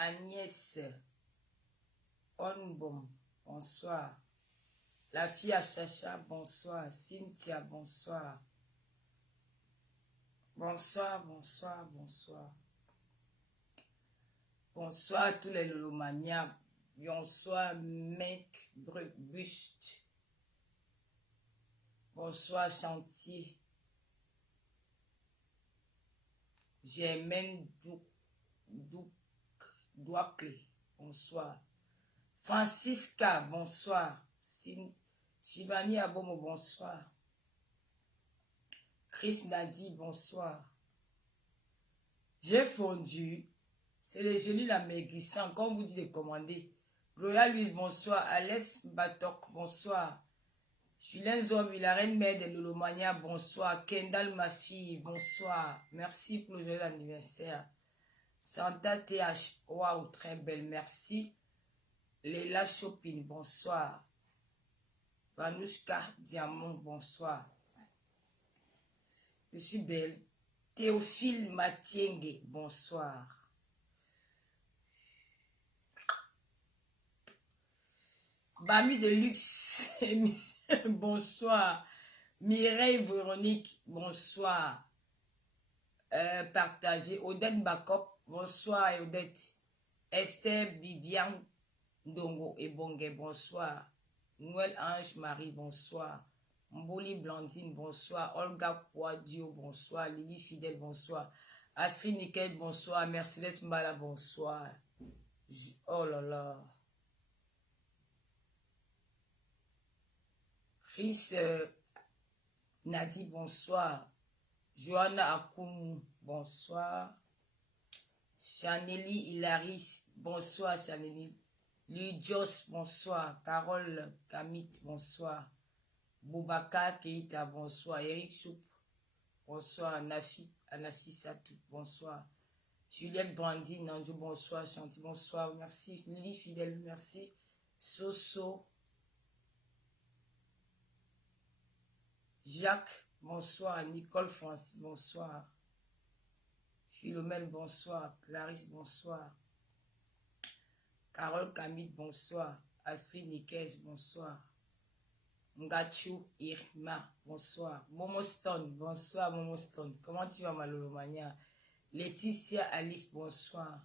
Agnès Onbom, bonsoir. La fille à Chacha, bonsoir. Cynthia, bonsoir. Bonsoir, bonsoir, bonsoir. Bonsoir à tous les lolomanias. Bonsoir, mec Buste. Bonsoir, Chantier. Germaine Douacle, bonsoir. Francisca, bonsoir. Shivani Abomo, bonsoir. Chris Nadi, bonsoir. J'ai fondu. C'est le joli la maigrissant, comme vous dites de commander. Gloria Louise, bonsoir. Alès Batok, bonsoir. Julien Zobi, la reine mère de Lolomania, bonsoir. Kendall, ma fille, bonsoir. Merci pour le joyeux anniversaire. Santa TH, waouh, très belle, merci. Léla Chopin, bonsoir. Vanouchka Diamant, bonsoir. Je suis belle. Théophile Matiengue, bonsoir. Bami de luxe, bonsoir. Mireille Véronique, bonsoir. Partagé. Odette Bakop, bonsoir Odette. Esther Bibian Dongo et Bongue, bonsoir. Noël Ange Marie, bonsoir. Mboli Blandine, bonsoir. Olga Poadio, bonsoir. Lily Fidèle, bonsoir. Astrid Nickel, bonsoir. Mercedes Mbala, bonsoir. Oh là là. Chris Nadi, bonsoir. Johanna Akoum, bonsoir. Chaneli Hilaris, bonsoir Chaneli. Ludios, bonsoir. Carole Kamit, bonsoir. Boubacar Keita, bonsoir. Eric Soup, bonsoir. Anafi Satou, bonsoir. Juliette Brandy, Nandjou, bonsoir. Chanty, bonsoir. Merci. Lily Fidèle, merci. Soso. Jacques, bonsoir. Nicole Francis, bonsoir. Philomène, bonsoir. Clarisse, bonsoir. Carole Camille, bonsoir. Astrid Nikes, bonsoir. Ngachou Irma, bonsoir. Momo Stone, bonsoir Momo Stone. Comment tu vas, Malolomania? Laetitia Alice, bonsoir.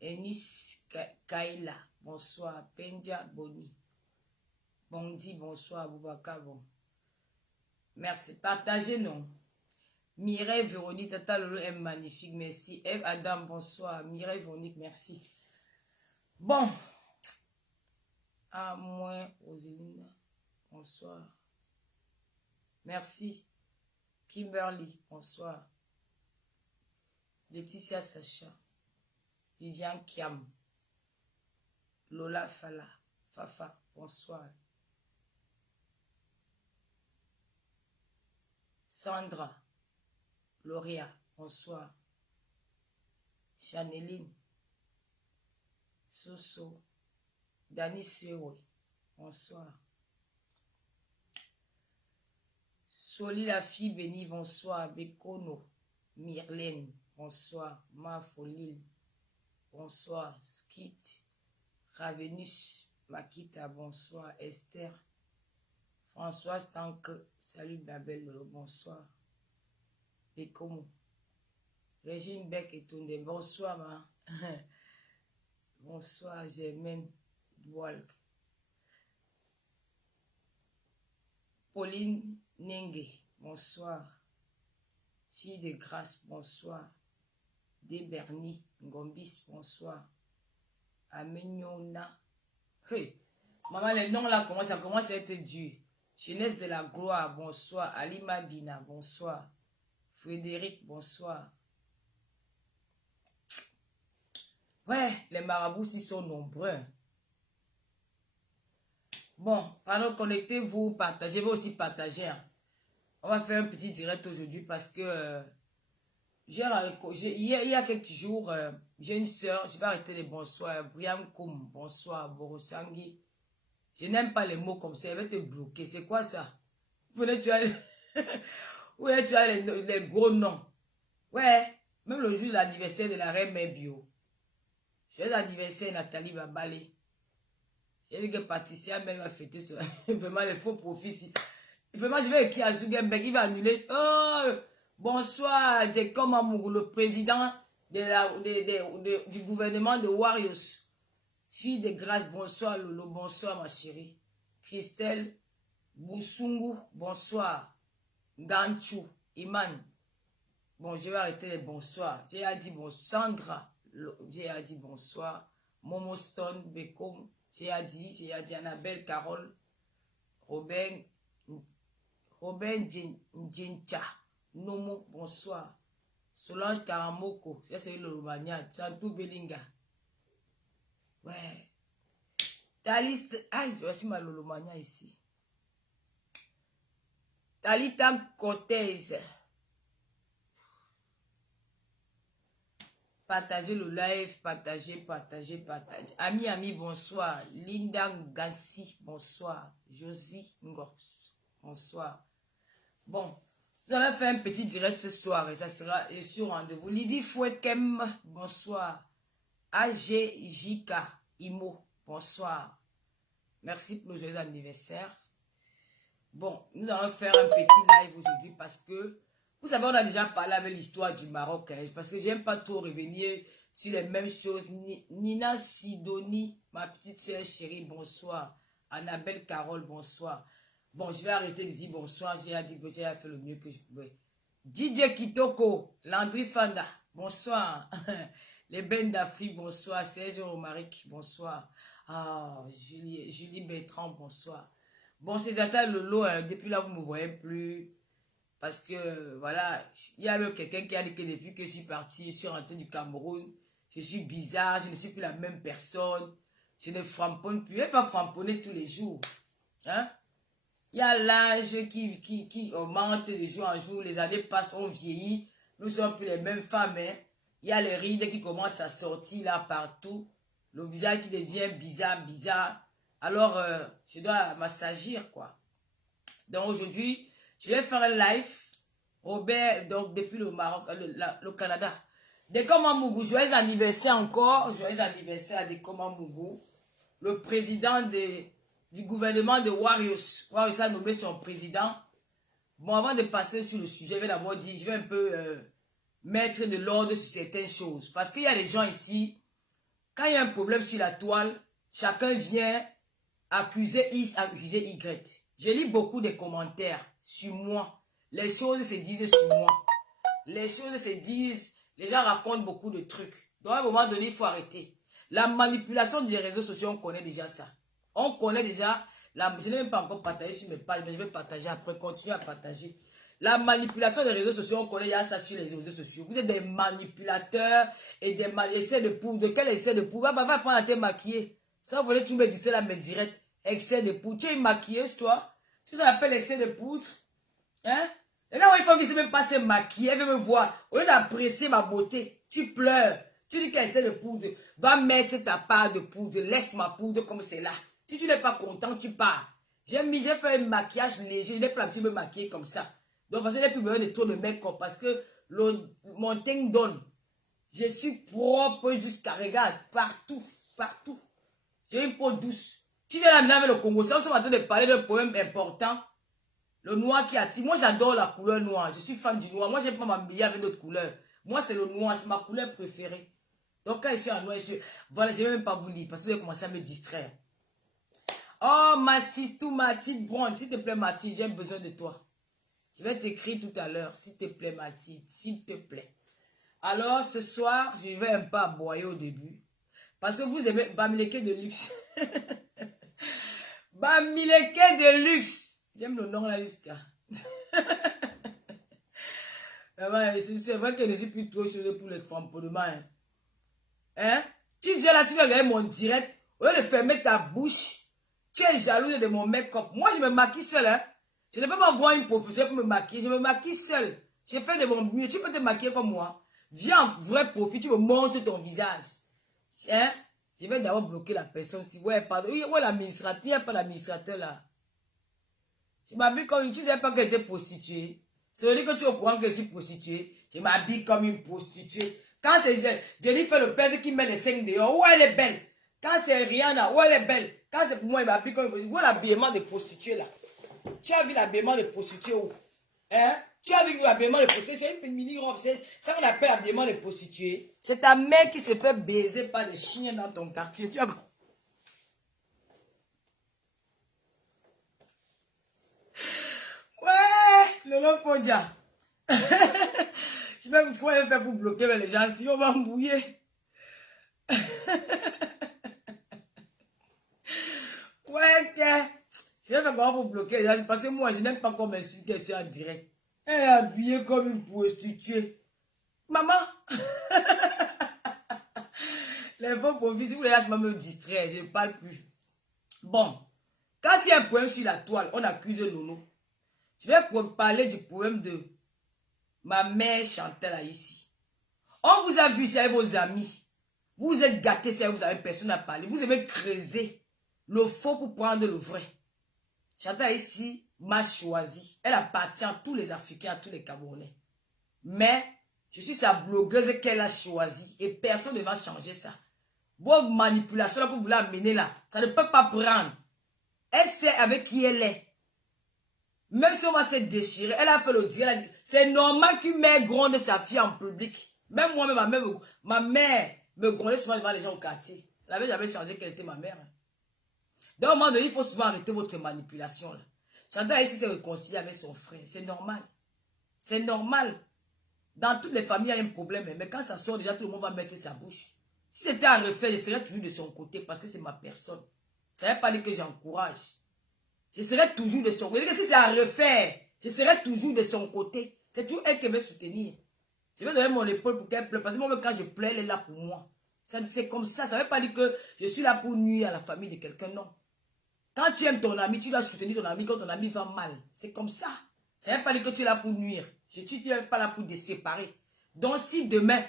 Eunice Kaila, bonsoir. Pendia Boni. Bondi, bonsoir. Boubacar, bon. Merci. Partagez, non. Mireille Véronique, Tata Lolo est magnifique, merci. Eve Adam, bonsoir. Mireille Véronique, merci. Bon. À moi, Roseline, bonsoir. Merci. Kimberly, bonsoir. Laetitia Sacha. Viviane Kiam. Lola Fala. Fafa, bonsoir. Sandra. Gloria, bonsoir. Chaneline. Soso. Dani Sewe, bonsoir. Soli la fille bénie, bonsoir. Bekono. Myrlène, bonsoir. Mafolil, bonsoir. Skit. Ravenus Makita, bonsoir. Esther. Françoise Tanque, salut Babel, bonsoir. Et comment? Régine Beck et Toundé, bonsoir, ma. Bonsoir, Germaine Doualk. Pauline Nengue, bonsoir. Fille de grâce, bonsoir. Déberni Ngombis, bonsoir. Amenyona. Hey, maman, les noms là, ça commence à être dur. Jeunesse de la gloire, bonsoir. Alima Bina, bonsoir. Frédéric, bonsoir. Ouais, les marabouts s'y sont nombreux. Bon, pendant connectez-vous, partagez, vous aussi partager. Hein. On va faire un petit direct aujourd'hui parce que il y a quelques jours, j'ai une soeur, je vais arrêter les bonsoirs. Brian Koum, bonsoir. Borosangi. Je n'aime pas les mots comme ça, elle va te bloquer. C'est quoi ça? Tu as les gros noms. Ouais, même le jour de l'anniversaire de la reine Mère Bio. Joyeux anniversaire, Nathalie Babalé. J'ai vu que Patricia même va fêter ça. Vraiment, les faux profits. Vraiment, je vais écrire à Zuckerberg, il va annuler. Oh, bonsoir, Dekomamougou, le président du gouvernement de Warriors. Fille de grâce, bonsoir Lolo, bonsoir ma chérie. Christelle Boussungu, bonsoir. Ganchou, Iman. Bon, je vais arrêter les bonsoirs. J'ai dit bonsoir. Sandra, j'ai dit bonsoir. Momo Stone, Bekom, j'ai dit Annabelle, Carole, Robin Djincha, Nomo, bonsoir. Solange Karamoko, ça c'est le Romagna, Chantou Belinga. Ouais. Ta liste. Ah, voici ma Lolomania ici. Talita Cortez. Partagez le live, partagez. Ami, bonsoir. Linda Gassi, bonsoir. Josie Ngors, bonsoir. Bon, nous allons faire un petit direct ce soir et ça sera sur rendez-vous. Lydie Fouekem, bonsoir. AGJK Imo, bonsoir. Merci pour le joyeux anniversaire. Bon, nous allons faire un petit live aujourd'hui parce que, vous savez, on a déjà parlé avec l'histoire du Maroc, hein, parce que j'aime pas trop revenir sur les mêmes choses. Nina Sidonie, ma petite soeur chérie, bonsoir. Annabelle Carole, bonsoir. Bon, je vais arrêter de dire bonsoir, j'ai dit que j'ai fait le mieux que je pouvais. DJ Kitoko, Landry Fanda, bonsoir. Les Ben d'Afrique, bonsoir. Serge Romaric, bonsoir. Ah, Julie Bertrand, bonsoir. Bon, c'est Data Lolo, hein, depuis là, vous ne me voyez plus. Parce que, voilà, il y a même quelqu'un qui a dit que depuis que je suis parti, je suis rentré du Cameroun, je suis bizarre, je ne suis plus la même personne. Je ne framponne plus. Je ne vais pas framponner tous les jours. Hein? Il y a l'âge qui augmente de jour en jour. Les années passent, on vieillit. Nous ne sommes plus les mêmes femmes, hein? Il y a les rides qui commencent à sortir là partout. Le visage qui devient bizarre. Alors, je dois m'assagir, quoi. Donc, aujourd'hui, je vais faire un live. Robert, donc, depuis le Maroc, le Canada. Dekomamougou, joyeux anniversaire encore. Joyeux anniversaire à Dekomamougou. Le président du gouvernement de Warriors. Warriors a nommé son président. Bon, avant de passer sur le sujet, je vais d'abord dire, je vais un peu... mettre de l'ordre sur certaines choses. Parce qu'il y a des gens ici, quand il y a un problème sur la toile, chacun vient accuser X, accuser Y. Je lis beaucoup de commentaires sur moi. Les choses se disent sur moi. Les choses se disent, les gens racontent beaucoup de trucs. Donc à un moment donné, il faut arrêter. La manipulation des réseaux sociaux, on connaît déjà ça. On connaît déjà, je n'ai même pas encore partagé sur mes pages, mais je vais partager après, continuer à partager. La manipulation des réseaux sociaux, on connaît déjà ça sur les réseaux sociaux. Vous êtes des manipulateurs et des essais de poudre. Quel essai de poudre? Va prendre à te maquiller. Ça, vous voulez, tu me dis là, mais direct. Excès de poudre. Tu es une maquilleuse, toi? Tu s'appelle essai de poudre? Hein? Et là, une femme qui ne sait même pas se maquiller, elle veut me voir. Au lieu d'apprécier ma beauté, tu pleures. Tu dis qu'elle essaie de poudre. Va mettre ta part de poudre. Laisse ma poudre comme c'est là. Si tu n'es pas content, tu pars. J'ai fait un maquillage léger. Je n'ai pas l'habitude de me maquiller comme ça. Donc, parce que je n'ai plus besoin de trop de make-up. Parce que mon teint donne. Je suis propre jusqu'à, regarde, partout. J'ai une peau douce. Tu viens là avec le Congo. Ça, nous sommes en train de parler d'un problème important. Le noir qui attire. Moi, j'adore la couleur noire. Je suis fan du noir. Moi, je n'aime pas m'habiller avec d'autres couleurs. Moi, c'est le noir. C'est ma couleur préférée. Donc, quand je suis en noir, voilà, je ne vais même pas vous lire. Parce que vous avez commencé à me distraire. Oh, ma sister, Mathilde Brown. S'il te plaît, Mathilde, j'ai besoin de toi. Je vais t'écrire tout à l'heure, s'il te plaît, Mathilde, s'il te plaît. Alors, ce soir, je vais un peu aboyer au début. Parce que vous aimez Bamileke de luxe. Bamileke de luxe. J'aime le nom là jusqu'à. C'est vrai que je ne suis plus trop chose pour les femmes pour demain. Hein? Tu viens là, tu vas regarder mon direct. Au lieu de fermer ta bouche, tu es jalouse de mon make-up. Moi, je me maquille seule, hein? Je ne peux pas voir une professeure pour me maquiller. Je me maquille seule. Je fais de mon mieux. Tu peux te maquiller comme moi. Viens en vrai profit. Tu me montres ton visage. Hein? Je vais d'abord bloquer la personne. Si ouais, pardon. Oui, ouais, l'administrateur. Il n'y a pas l'administrateur là. Je m'habille comme une... Tu ne sais pas que j'étais prostituée. C'est vrai que tu es au courant que je suis prostituée. Je m'habille comme une prostituée. Quand c'est Jennifer Lopez qui met les 5 dehors, où elle est belle. Quand c'est Rihanna, où elle est belle. Quand c'est pour moi, il m'a appris comme vous l'habillement des prostituées là. Tu as vu l'habillement des prostituées où? Hein? Tu as vu l'habillement des prostituées? C'est une mini-robe. C'est ça qu'on appelle l'habillement des prostituées. C'est ta mère qui se fait baiser par des chiens dans ton quartier. Tu as... Ouais, Lolo Fondia. Je sais pas comment elle fait pour bloquer les gens. Si on va mouiller. Ouais, tiens. Je vais faire comment pour bloquer les gens. Parce que moi, je n'aime pas qu'on m'insulte qu'elle soit en direct. Elle est habillée comme une prostituée. Maman. Les faux profits, si vous voulez, là, je me distrais. Je ne parle plus. Bon. Quand il y a un problème sur la toile, on accuse Lolo. Je vais parler du problème de ma mère Chantal ici. On vous a vu, c'est avec vos amis. Vous vous êtes gâtés, c'est vous avez personne à parler. Vous aimez creuser le faux pour prendre le vrai. Chantal ici m'a choisi. Elle appartient à tous les Africains, à tous les Camerounais. Mais je suis sa blogueuse qu'elle a choisie et personne ne va changer ça. Vos manipulations là que vous voulez amener là, ça ne peut pas prendre. Elle sait avec qui elle est. Même si on va se déchirer, elle a fait le dire, elle a dit, c'est normal qu'une mère gronde sa fille en public. Même moi-même, ma mère me grondait souvent devant les gens au quartier. Elle n'avait jamais changé qu'elle était ma mère. Donc, à un moment donné, il faut souvent arrêter votre manipulation. Là. Chantal ici s'est réconciliée avec son frère. C'est normal. C'est normal. Dans toutes les familles, il y a un problème. Mais quand ça sort, déjà, tout le monde va mettre sa bouche. Si c'était à refaire, je serais toujours de son côté parce que c'est ma personne. Ça ne veut pas dire que j'encourage. Je serai toujours de son côté. Si c'est à refaire, je serai toujours de son côté. C'est toujours elle qui va soutenir. Je vais donner mon épaule pour qu'elle pleure. Parce que moi, quand je pleure, elle est là pour moi. C'est comme ça. Ça ne veut pas dire que je suis là pour nuire à la famille de quelqu'un. Non. Quand tu aimes ton ami, tu dois soutenir ton ami quand ton ami va mal. C'est comme ça. Ça ne veut pas dire que tu es là pour nuire. Je ne suis pas là pour te séparer. Donc, si demain,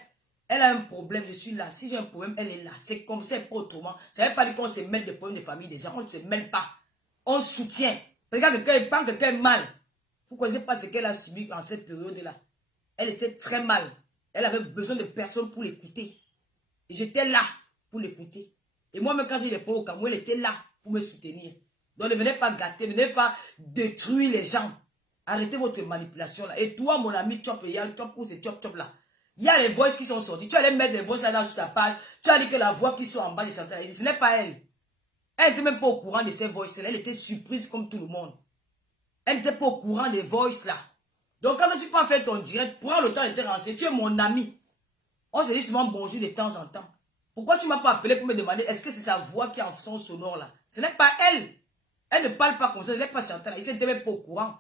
elle a un problème, je suis là. Si j'ai un problème, elle est là. C'est comme ça et pas autrement. Ça ne veut pas dire qu'on se mêle des problèmes de famille des gens. On ne se mêle pas. On soutient. Regarde, quelqu'un est mal. Vous ne connaissez pas ce qu'elle a subi en cette période-là. Elle était très mal. Elle avait besoin de personne pour l'écouter. Et j'étais là pour l'écouter. Et moi-même, quand j'ai des problèmes au Cameroun, elle était là pour me soutenir. Donc, ne venez pas gâter, ne venez pas détruire les gens. Arrêtez votre manipulation là. Et toi, mon ami Chop, il y a le Chop ou c'est Chop Chop là. Il y a les voix qui sont sorties. Tu allais mettre les voix là dans ta page. Tu as dit que la voix qui sont en bas de Chantal, ce n'est pas elle. Elle n'était même pas au courant de ces voices-là. Elle était surprise comme tout le monde. Elle n'était pas au courant des voices-là. Donc, quand tu peux faire ton direct, prends le temps de te renseigner. Tu es mon ami. On se dit souvent bonjour de temps en temps. Pourquoi tu ne m'as pas appelé pour me demander est-ce que c'est sa voix qui est en son sonore là? Ce n'est pas elle. Elle ne parle pas comme ça. Elle n'est pas Chantal. Elle n'était même pas au courant.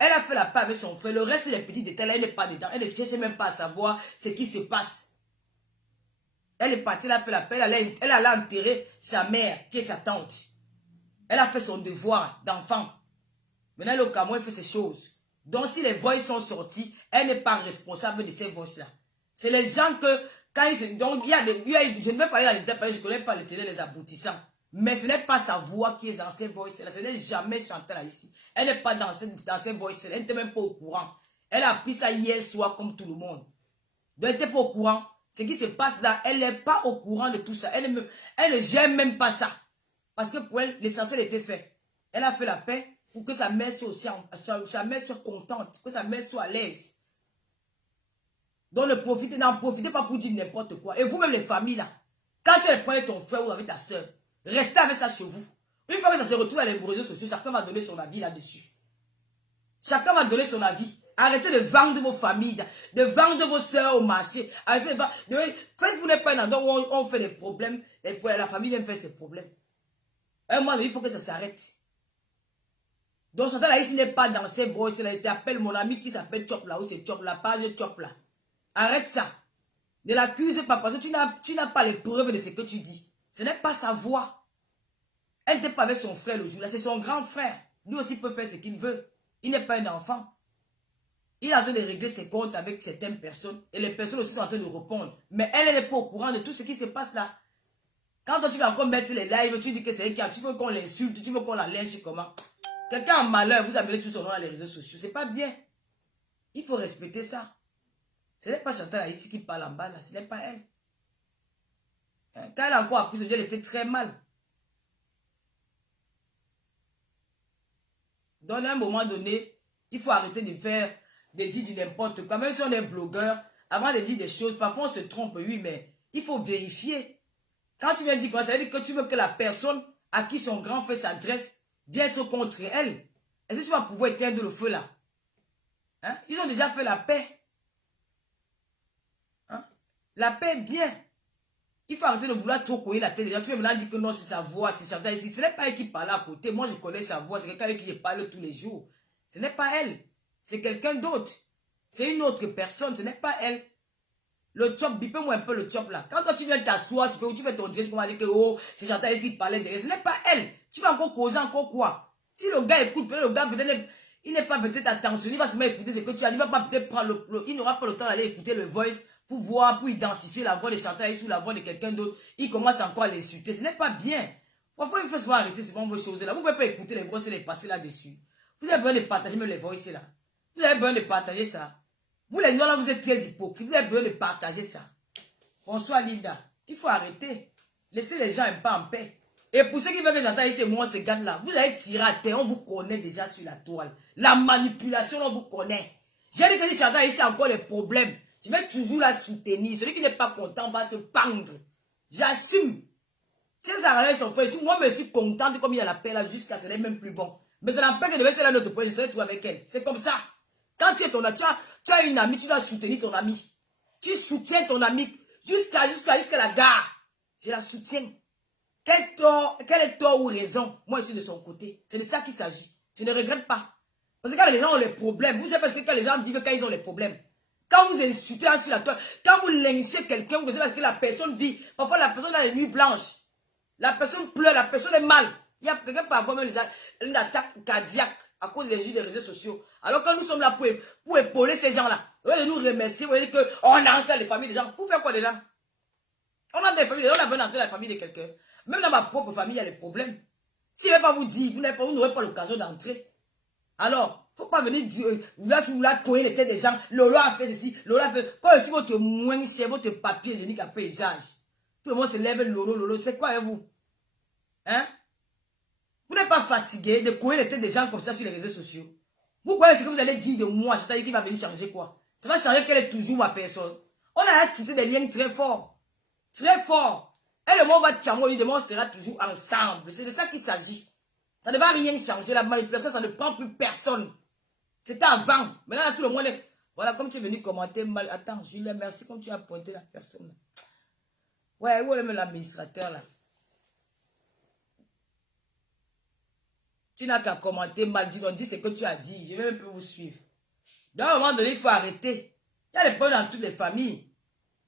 Elle a fait la paix avec son frère. Le reste, c'est les petits détails. Elle n'est pas dedans. Elle ne cherche même pas à savoir ce qui se passe. Elle est partie, elle a fait la paix, elle allait enterrer sa mère, qui est sa tante. Elle a fait son devoir d'enfant. Maintenant, elle est au Cameroun, elle fait ces choses. Donc, si les voix sont sorties, elle n'est pas responsable de ces voix-là. C'est les gens que, quand ils se... Donc, je ne vais pas aller dans les détails, je ne connais pas les télés, les aboutissants. Mais ce n'est pas sa voix qui est dans ces voix-là. Ce n'est jamais Chantal ici. Elle n'est pas dans ces voix-là. Elle n'était même pas au courant. Elle a appris ça hier soir comme tout le monde. Donc, elle n'était pas au courant. Ce qui se passe là, elle n'est pas au courant de tout ça. Elle ne gère même pas ça. Parce que pour elle, l'essentiel était fait. Elle a fait la paix pour que sa mère soit aussi, sa mère soit contente, que sa mère soit à l'aise. Donc n'en profitez pas pour dire n'importe quoi. Et vous-même les familles là, quand tu prenez ton frère ou avec ta soeur, restez avec ça chez vous. Une fois que ça se retrouve à les réseaux sociaux, chacun va donner son avis là-dessus. Chacun va donner son avis. Arrêtez de vendre vos familles, de vendre vos soeurs au marché. Arrêtez de vendre. Facebook n'est pas un endroit où on fait des problèmes et la famille vient faire ses problèmes. Un moment, il faut que ça s'arrête. Donc, Chantal Aïssi n'est pas dans ses voix. Elle t'appelle mon ami qui s'appelle Chop là, ou c'est Chop, la page Chop là. Arrête ça. Ne l'accuse pas parce que tu n'as pas les preuves de ce que tu dis. Ce n'est pas sa voix. Elle n'était pas avec son frère le jour là, c'est son grand frère. Lui aussi peut faire ce qu'il veut. Il n'est pas un enfant. Il est en train de régler ses comptes avec certaines personnes. Et les personnes aussi sont en train de répondre. Mais elle n'est pas au courant de tout ce qui se passe là. Quand toi, tu vas encore mettre les lives, tu dis que c'est elle qui tu veux qu'on l'insulte, tu veux qu'on la lynche, comment? Quelqu'un en malheur, vous appelez tout son nom dans les réseaux sociaux. C'est pas bien. Il faut respecter ça. Ce n'est pas Chantal ici qui parle en bas, là. Ce n'est pas elle. Hein? Quand elle a encore appris ce Dieu, elle était très mal. Donc, à un moment donné, il faut arrêter de faire, de dire du n'importe quoi. Même si on est blogueur, avant de dire des choses, parfois on se trompe, oui, mais il faut vérifier. Quand tu viens dire quoi, ça veut dire que tu veux que la personne à qui son grand frère s'adresse vienne être contre elle. Est-ce que tu vas pouvoir éteindre le feu là? Hein? Ils ont déjà fait la paix. Hein? La paix, bien. Il faut arrêter de vouloir trop couiller la tête des gens. Tu veux maintenant dire que non, c'est sa voix, c'est Chantal ici. Ce n'est pas elle qui parle à côté. Moi, je connais sa voix. C'est quelqu'un avec qui je parle tous les jours. Ce n'est pas elle. C'est quelqu'un d'autre. C'est une autre personne. Ce n'est pas elle. Le chop, bipez-moi un peu le chop là. Quand toi, tu viens t'asseoir, tu fais ton geste, tu vas dire que oh, c'est Chantal ici qui parlait derrière. Ce n'est pas elle. Tu vas encore causer encore quoi? Si le gars écoute, le gars peut-être, il n'est pas peut-être attentionné, il va se mettre à écouter ce que tu as dit. Il va pas peut-être prendre il n'aura pas le temps d'aller écouter le voice pour voir, pour identifier la voix de Chantal ou la voix de quelqu'un d'autre. Il commence encore à l'insulter. Ce n'est pas bien. Parfois, il faut souvent arrêter souvent vos choses là. Vous ne pouvez pas écouter les voix et les passer là-dessus. Vous avez besoin de partager même les voices là. Vous avez besoin de partager ça. Vous les noirs là, vous êtes très hypocrites. Vous avez besoin de partager ça. Bonsoir Linda. Il faut arrêter. Laissez les gens un peu en paix. Et pour ceux qui veulent que j'entende ici, moi, ce gars-là, vous allez tirer à terre. On vous connaît déjà sur la toile. La manipulation, on vous connaît. J'ai dit que si j'entends ici encore les problèmes, je vais toujours la soutenir. Celui qui n'est pas content va se pendre. J'assume. Si ça arrive son frère, moi, je suis contente comme il y a la paix là jusqu'à ce n'est même plus bon. Mais ça n'empêche que de laisser là notre point, je serai toujours avec elle. C'est comme ça. Quand tu es tu as une amie, tu dois soutenir ton ami. Tu soutiens ton ami jusqu'à la gare. Je la soutiens. Quel est tort ou raison? Moi, je suis de son côté. C'est de ça qu'il s'agit. Je ne regrette pas. Parce que quand les gens ont les problèmes, vous savez parce que quand les gens disent quand ils ont les problèmes, quand vous insultez sur la toile, quand vous lynchez quelqu'un, vous savez parce que la personne vit. Parfois, la personne a les nuits blanches. La personne pleure, la personne est mal. Il y a quelqu'un qui peut avoir même une attaque cardiaque à cause des jeux des réseaux sociaux. Alors quand nous sommes là pour épauler ces gens-là, vous voyez, nous remercier, vous voyez qu'on a entré dans les familles des gens. Pour faire quoi dedans? On a des familles, on a besoin d'entrer dans la famille de quelqu'un. Même dans ma propre famille, il y a des problèmes. Si je ne vais pas vous dire, vous n'aurez pas l'occasion d'entrer. Alors, il ne faut pas venir dire, tu voulais coller les têtes des gens. Lola a fait ceci, Lola a fait. Quand aussi votre moins cher, votre papier hygiénique à paysage, tout le monde se lève, Lolo, c'est quoi avec vous? Hein? Vous n'êtes pas fatigué de coller les têtes des gens comme ça sur les réseaux sociaux. Vous croyez ce que vous allez dire de moi, c'est-à-dire qu'il va venir changer quoi? Ça va changer qu'elle est toujours ma personne. On a tissé des liens très forts. Très forts. Et le monde va changer, évidemment, on sera toujours ensemble. C'est de ça qu'il s'agit. Ça ne va rien changer. La manipulation, ça ne prend plus personne. C'était avant. Maintenant, tout le monde est... Voilà, comme tu es venu commenter mal. Attends, Julien, merci comme tu as pointé la personne. Ouais, où est même l'administrateur là? Tu n'as qu'à commenter mal. Dis ce que tu as dit. Je vais même plus vous suivre. Dans un moment donné, il faut arrêter. Il y a des problèmes dans toutes les familles.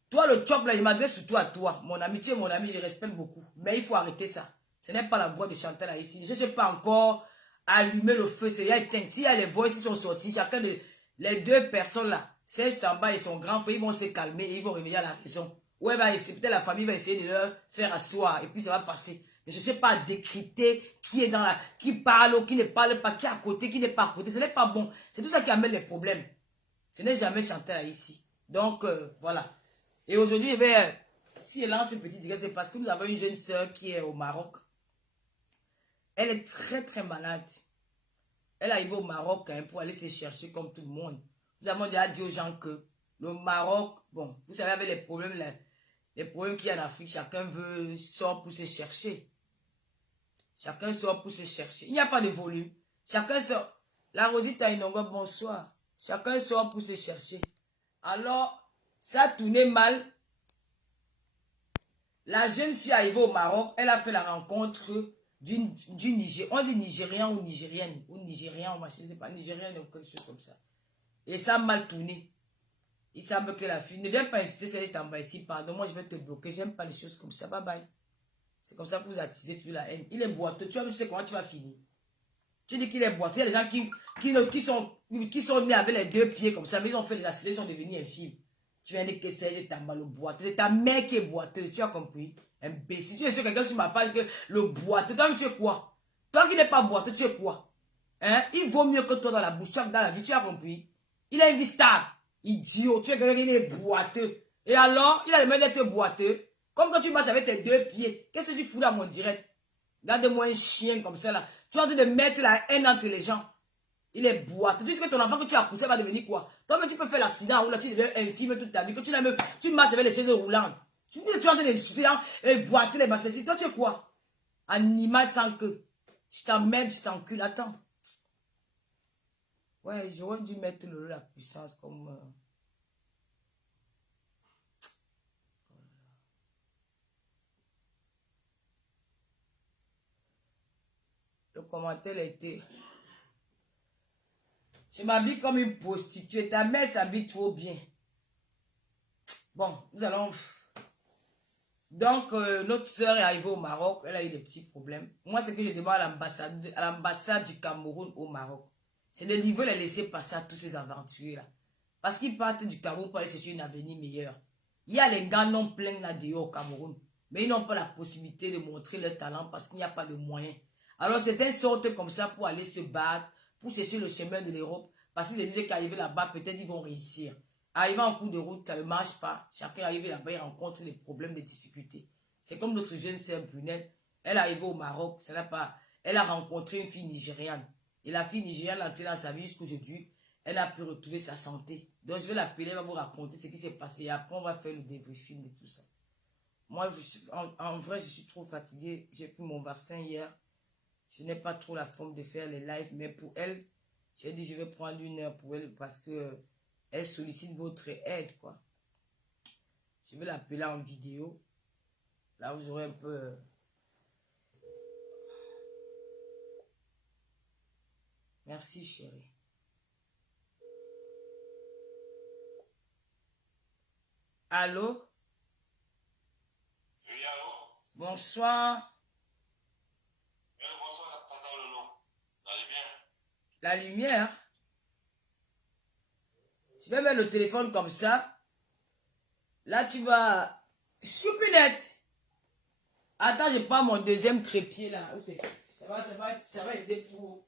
Toi, le chop, là, je m'adresse surtout à toi. Mon ami, tu es mon ami, je respecte beaucoup. Mais il faut arrêter ça. Ce n'est pas la voix de Chantal là, ici. Je ne sais pas encore allumer le feu. C'est éteint. S'il y a les voix qui sont sorties, chacun de les deux personnes là, Serge Tamba et son grand frère, ils vont se calmer et ils vont revenir à la raison. Ouais, bah, peut-être la famille va essayer de leur faire asseoir et puis ça va passer. Mais je ne sais pas décrypter qui est dans la, qui parle ou qui ne parle pas, qui est à côté, qui n'est pas à côté. Ce n'est pas bon. C'est tout ça qui amène les problèmes. Ce n'est jamais Chantal là, ici. Donc, voilà. Et aujourd'hui, si elle lance ce petit direct, c'est parce que nous avons une jeune sœur qui est au Maroc. Elle est très très malade. Elle arrive au Maroc hein, pour aller se chercher comme tout le monde. Nous avons déjà dit aux gens que le Maroc, bon, vous savez, avec les problèmes qu'il y a en Afrique, chacun veut sort pour se chercher. Chacun sort pour se chercher. Il n'y a pas de volume. Chacun sort. La Rosita Inongo, bonsoir. Chacun sort pour se chercher. Alors, ça a tourné mal. La jeune fille arrivée au Maroc, elle a fait la rencontre d'une Nigérienne. On dit Nigérien ou Nigérienne. Ou Nigérien, je ne sais pas, Nigérienne ou quelque chose comme ça. Et ça a mal tourné. Il semble que la fille ne vient pas insulter celle qui est en bas ici. Pardon, moi je vais te bloquer. J'aime pas les choses comme ça. Bye bye. C'est comme ça que vous attisez toujours la haine. Il est boiteux. Tu sais comment tu vas finir. Tu dis qu'il est boiteux. Il y a des gens qui sont nés avec les deux pieds comme ça. Mais ils ont fait des accélés, ils sont devenus infimes. Tu viens de que Serge Tamba le boiteux. C'est ta mère qui est boiteuse. Tu as compris? Imbécile. Tu es sûr quelqu'un sur ma page que le boiteux. Toi, tu es quoi? Toi qui n'es pas boiteux, tu es quoi? Hein? Il vaut mieux que toi dans la bouche, dans la vie. Tu as compris? Il a une vie stable. Idiot, tu es quelqu'un qui est boiteux. Et alors, il a le même d'être boiteux. Comme quand tu marches avec tes deux pieds. Qu'est-ce que tu fous dans mon direct? Garde-moi un chien comme ça là. Tu es en train de mettre la haine entre les gens. Il est boiteux. Tu sais que ton enfant que tu as poussé va devenir quoi? Toi-même, tu peux faire l'accident où là, tu deviens infime toute ta vie. Que tu marches avec les chaises roulantes. Tu es en train d'insulter et boiter les massagers. Toi, tu es quoi? Animal sans queue. Je t'emmène, je t'encule. Attends. Ouais, j'aurais dû mettre la puissance comme... Le commentaire était... Je m'habille comme une prostituée. Ta mère s'habille trop bien. Bon, nous allons... Donc, notre soeur est arrivée au Maroc. Elle a eu des petits problèmes. Moi, ce que je demande à l'ambassade du Cameroun au Maroc, c'est de livrer les laisser passer à tous ces aventuriers-là. Parce qu'ils partent du Cameroun pour aller chercher une avenir meilleure. Il y a les gars non pleins là dehors au Cameroun. Mais ils n'ont pas la possibilité de montrer leur talent parce qu'il n'y a pas de moyens. Alors, c'est une sorte comme ça pour aller se battre, pour chercher le chemin de l'Europe. Parce qu'ils se disaient qu'arriver là-bas, peut-être ils vont réussir. Arrivant en cours de route, ça ne marche pas. Chacun arrivé là-bas, il rencontre des problèmes, des difficultés. C'est comme notre jeune sœur Brunette. Elle est arrivée au Maroc, ça n'a pas... Elle a rencontré une fille nigériane. Et la fille nigériane a entré dans sa vie jusqu'aujourd'hui. Elle a pu retrouver sa santé. Donc je vais l'appeler, elle va vous raconter ce qui s'est passé. Et après, on va faire le débriefing de tout ça. Moi, en vrai, je suis trop fatiguée. J'ai pris mon vaccin hier. Je n'ai pas trop la forme de faire les lives. Mais pour elle, j'ai dit je vais prendre 1 heure pour elle parce que elle sollicite votre aide, quoi. Je vais l'appeler en vidéo. Là, vous aurez un peu... Merci, chérie. Allô? Oui, allô? Bonsoir. Oui, bonsoir, Tata Lolo. La lumière. La lumière? Je vais mettre le téléphone comme ça. Là, tu vas... Choupinette! Attends, je prends mon deuxième trépied là. Ça va aider pour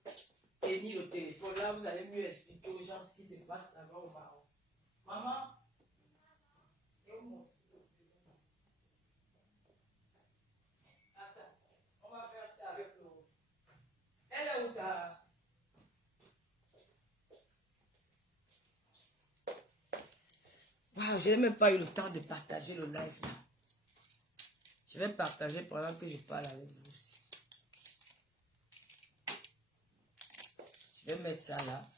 tenir le téléphone. Là, vous allez mieux expliquer aux gens ce qui se passe là-bas au Maroc. Maman? C'est où mon... Attends, on va faire ça avec l'eau. Elle est où ta... Wow, je n'ai même pas eu le temps de partager le live là. Je vais partager pendant que je parle avec vous aussi. Je vais mettre ça là.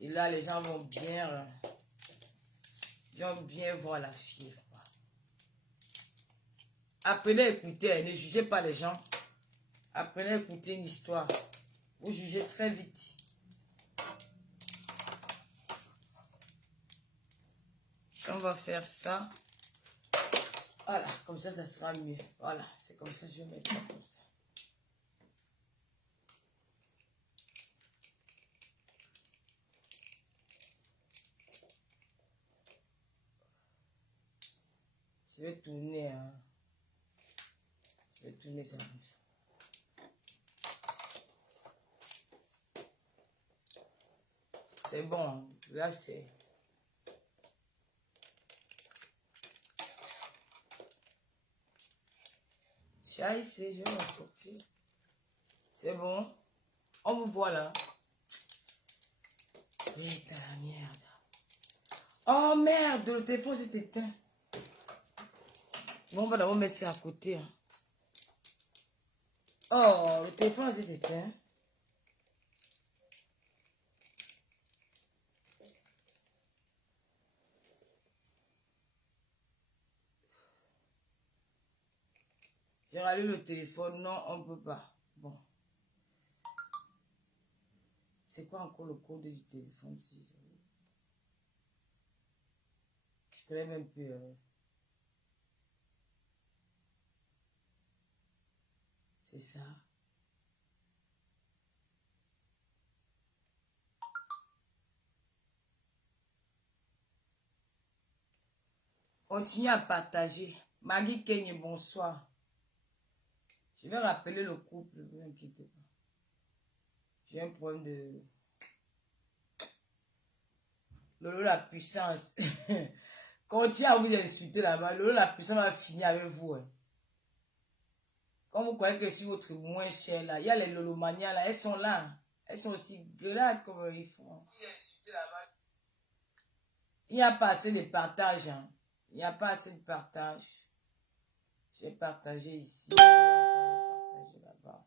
Et là, les gens vont bien voir la fille. Apprenez à écouter, ne jugez pas les gens. Apprenez à écouter une histoire. Vous jugez très vite. On va faire ça. Voilà, comme ça sera mieux. Voilà, c'est comme ça, je vais mettre ça comme ça. Je vais tourner, hein. Je vais tourner ça. C'est bon, hein. Là c'est... Ici, je vais m'en sortir. C'est bon. On vous voit là. Putain la merde. Oh merde, le téléphone s'est éteint. Bon, on va d'abord mettre ça à côté. Hein. Oh, le téléphone s'est éteint. J'ai rallumé le téléphone. Non, on ne peut pas. Bon. C'est quoi encore le code du téléphone si je connais même plus. C'est ça. Continuez à partager. Maggie Kenya, bonsoir. Je vais rappeler le couple, ne vous inquiétez pas. J'ai un problème de... Lolo la puissance. Continuez à vous insulter là-bas. Lolo la puissance va finir avec vous. Hein. Quand vous croyez que sur votre moins cher là, il y a les Lolomanias là, elles sont là. Elles sont aussi grades comme ils font. Il n'y a pas assez de partage. Hein. Il n'y a pas assez de partage. J'ai partagé ici. Je vais encore le partager là-bas.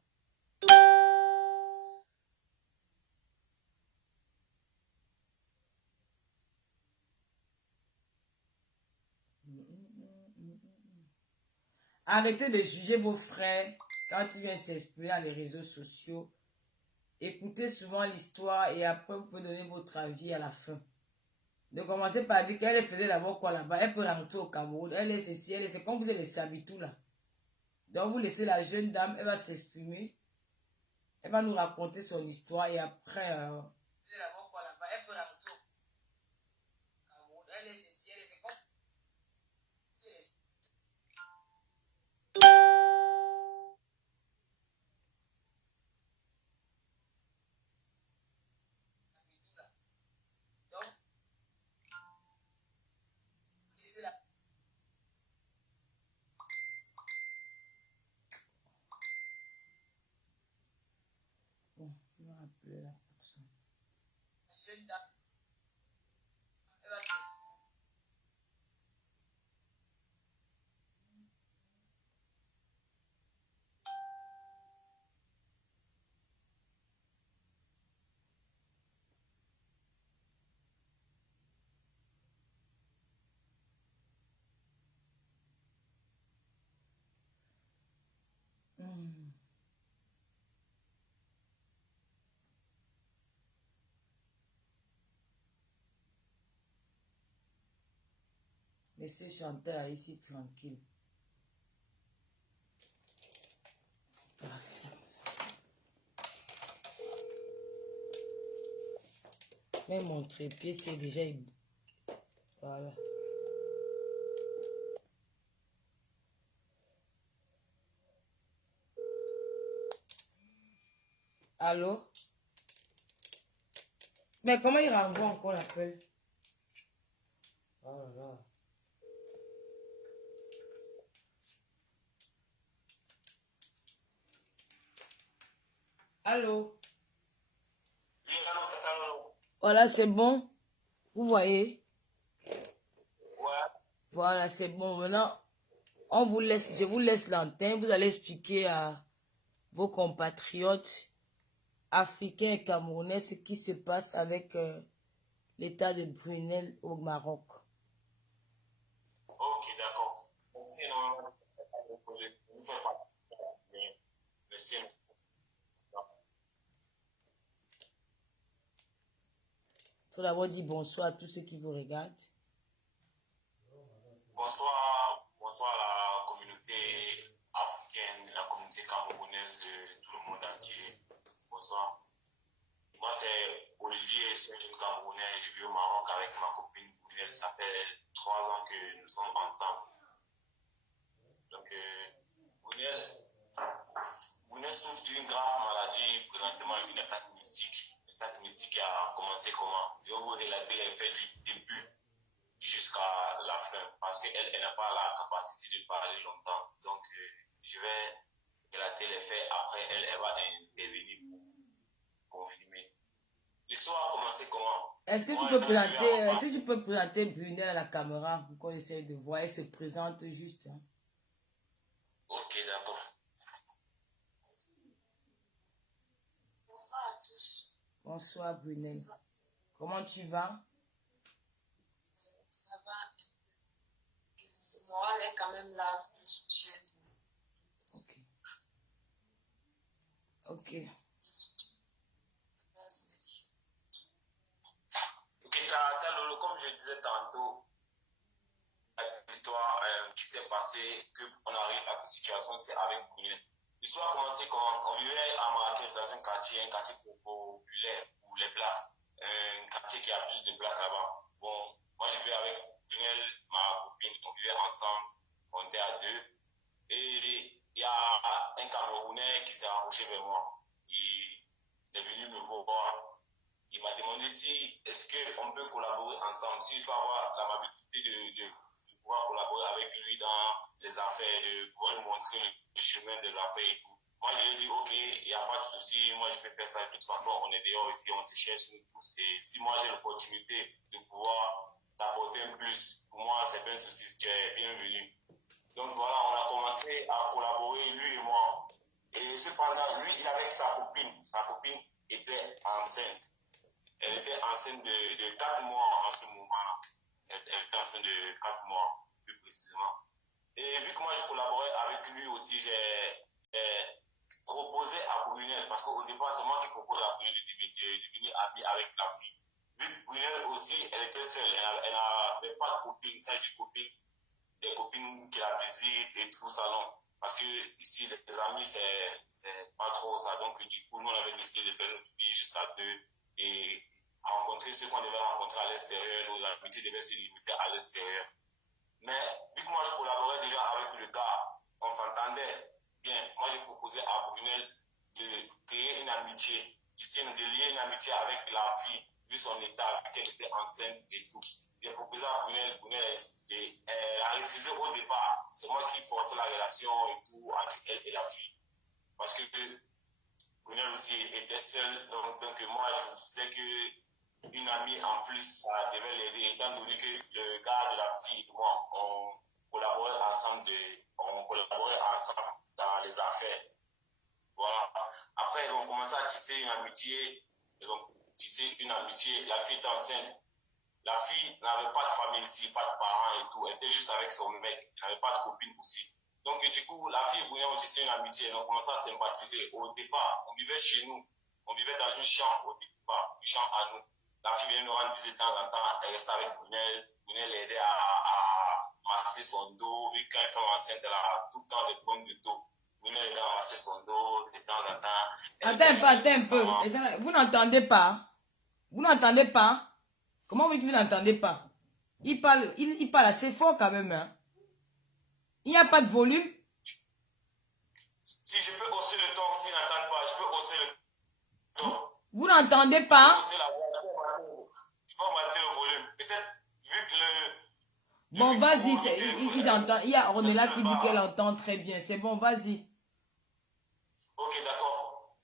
Arrêtez de juger vos frères quand ils viennent s'exprimer dans les réseaux sociaux. Écoutez souvent l'histoire et après vous pouvez donner votre avis à la fin. Ne commencez pas à dire qu'elle faisait d'abord quoi là-bas. Elle peut rentrer au Cameroun. Elle est ceci, elle est... C'est comme vous êtes les Sabitou là. Donc vous laissez la jeune dame, elle va s'exprimer. Elle va nous raconter son histoire et après... Elle faisait d'abord quoi là-bas. Elle peut rentrer au Cameroun. Elle est ceci, elle est... C'est comme... Bon, je vais appeler la personne. La jeune dame, elle va s'exprimer. Laissez chanter ici tranquille. Mais mon trépied, c'est déjà... Voilà. Allô? Mais comment il renvoie encore l'appel? Oh là là. Allô? Oui, allô. Voilà, c'est bon. Vous voyez? Ouais. Voilà, c'est bon. Maintenant, on vous laisse, je vous laisse l'antenne. Vous allez expliquer à vos compatriotes africains et camerounais ce qui se passe avec l'état de Brunel au Maroc. Ok, d'accord. Merci énormément. Vous faites partie. Merci. Il faut d'abord dire bonsoir à tous ceux qui vous regardent. Bonsoir à la communauté africaine, la communauté camerounaise, tout le monde entier. Bonsoir. Moi, c'est Olivier, c'est un jeune Camerounais. Je vis au Maroc avec ma copine Brunel. Ça fait 3 ans que nous sommes ensemble. Donc, Brunel souffre d'une grave maladie, présentement une attaque mystique. L'attaque mystique a commencé comment? Je vais vous relater les faits du début jusqu'à la fin, parce qu'elle n'a pas la capacité de parler longtemps. Donc, je vais relater les faits. Après, elle va intervenir pour confirmer. L'histoire a commencé comment? Est-ce que tu peux présenter Brunel à la caméra pour qu'on essaie de voir? Elle se présente juste. Hein? Ok, d'accord. Bonsoir à tous. Bonsoir Brunel. Comment tu vas? Ça va. Le moral est quand même là. Ok. Ok. Ok, Lolo, comme je disais tantôt, l'histoire qui s'est passée, qu'on arrive à cette situation, c'est avec Brunel. L'histoire a commencé quand on vivait à Marrakech dans un quartier populaire pour les Blacks, un quartier qui a plus de Blacks là-bas. Bon, moi je vivais avec Brunel, ma copine, on vivait ensemble, on était à deux. Et il y a un Camerounais qui s'est rapproché vers moi. Il est venu me voir. il m'a demandé si est-ce qu'on peut collaborer ensemble, si je peux avoir l'amabilité de pouvoir collaborer avec lui dans les affaires, de pouvoir lui montrer le chemin des affaires et tout. Moi, je lui ai dit, ok, il n'y a pas de souci, moi, je peux faire ça. De toute façon, on est dehors ici, on se cherche nous tous. Et si moi, j'ai l'opportunité de pouvoir t'apporter un plus, pour moi, c'est pas un souci, tu es bienvenu. Donc voilà, on a commencé à collaborer, lui et moi. Et cependant, lui, il avait avec sa copine. Sa copine était enceinte. Elle était enceinte de 4 mois en ce moment-là. Elle était enceinte de 4 mois, plus précisément. Et vu que moi, je collaborais avec lui aussi, j'ai proposé à Brunel, parce qu'au départ, c'est moi qui propose à Brunel de devenir ami avec la fille. Vu que Brunel aussi, elle était seule. Elle n'avait pas de copine. Quand je dis copine, des copines qui la visitent et tout ça, non. Parce que ici, les amis, c'est pas trop ça. Donc, du coup, nous, on avait décidé de faire notre vie jusqu'à 2 et rencontrer ceux qu'on devait rencontrer à l'extérieur. Nos amitiés devaient se limiter à l'extérieur. Mais vu que moi, je collaborais déjà avec le gars, on s'entendait bien. Moi, j'ai proposé à Brunel de créer une amitié, de lier une amitié avec la fille, vu son état, vu qu'elle était enceinte et tout. J'ai proposé à Brunel elle a refusé au départ. C'est moi qui forçais la relation et tout entre elle et la fille. Parce que Brunel aussi était seul, donc moi, je me disais que une amie en plus, ça devait l'aider, étant donné que le gars de la fille et moi, on collaborait ensemble dans les affaires. Voilà. Après, ils ont commencé à tisser une amitié. La fille était enceinte. La fille n'avait pas de famille ici, pas de parents et tout. Elle était juste avec son mec. Elle n'avait pas de copine aussi. Donc, du coup, la fille et Brunel ont tissé une amitié. Ils ont commencé à sympathiser. Au départ, on vivait chez nous. On vivait dans une chambre au départ, une chambre à nous. La fille venait nous rendre visite de temps en temps. Elle restait avec Brunel. Brunel l'aidait à masser son dos. Vu quand elle femme enceinte, elle a tout le temps des problèmes de dos. Brunel l'aidait à masser son dos de temps en temps. Attends un peu. Vous n'entendez pas? Vous n'entendez pas? Comment vous n'entendez pas? Il parle assez fort quand même. Hein? Il n'y a pas de volume. Si je peux hausser le ton, s'ils n'entendent pas, je peux hausser le ton. Vous n'entendez pas? Je peux augmenter le volume. Peut-être, vu que le... Bon, vas-y, ils entendent. Il y a Ornella qui dit qu'elle entend très bien. C'est bon, vas-y. Ok, d'accord.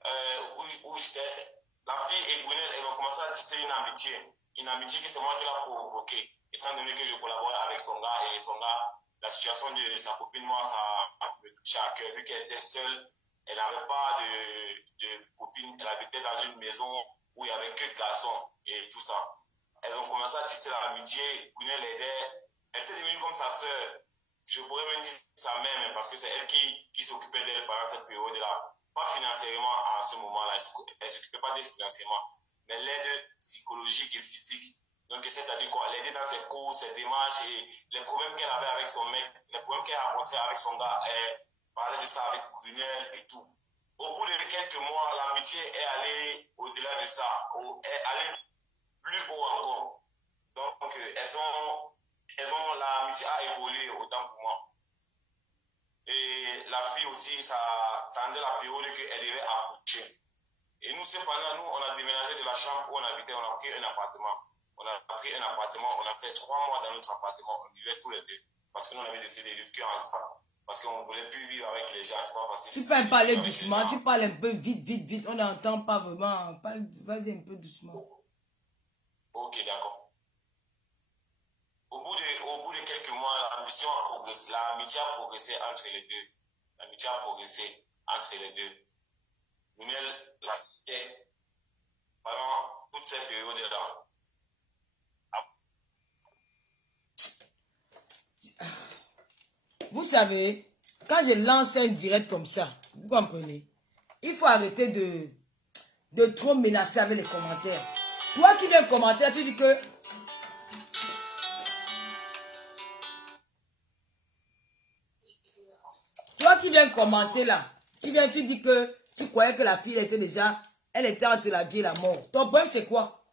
Où j'étais, la fille et Brunel, elles ont commencé à tisser une amitié. Une amitié que c'est moi qui l'a provoquée. Étant donné que je collaborais avec son gars et son gars, la situation de sa copine, moi, ça me touchait à cœur. Vu qu'elle était seule, elle n'avait pas de copine. Elle habitait dans une maison où il n'y avait que de garçons et tout ça. Elles ont commencé à tisser l'amitié. Brunel l'aidait. Elle était devenue comme sa sœur. Je pourrais même dire sa mère, parce que c'est elle qui s'occupait d'elle pendant cette période-là. Pas financièrement à ce moment-là. Elle ne s'occupait pas d'elle financièrement. Mais l'aide psychologique et physique. Donc, c'est-à-dire quoi? L'aider dans ses cours, ses démarches et les problèmes qu'elle avait avec son mec, les problèmes qu'elle a rencontrés avec son gars. Elle parlait de ça avec Brunel et tout. Au bout de quelques mois, l'amitié est allée au-delà de ça, est allée plus haut encore. Donc, l'amitié a évolué autant pour moi. Et la fille aussi, ça tendait la période qu'elle devait accoucher. Et nous, cependant, on a déménagé de la chambre où on habitait, on a pris un appartement. On a fait 3 mois dans notre appartement, on vivait tous les deux. Parce que nous, on avait décidé de vivre ensemble. Parce qu'on ne voulait plus vivre avec les gens, c'est pas facile. Tu peux parler doucement, tu parles un peu vite, on n'entend pas vraiment. Vas-y un peu doucement. Ok, d'accord. Au bout de quelques mois, l'amitié a progressé entre les deux. L'amitié a progressé entre les deux. Brunel l'assistait pendant toute cette période-là. Vous savez, quand je lance un direct comme ça, vous comprenez, il faut arrêter de trop menacer avec les commentaires. Toi qui viens commenter, tu dis que... Toi qui viens commenter là, tu dis que tu croyais que la fille elle était entre la vie et la mort. Ton problème c'est quoi?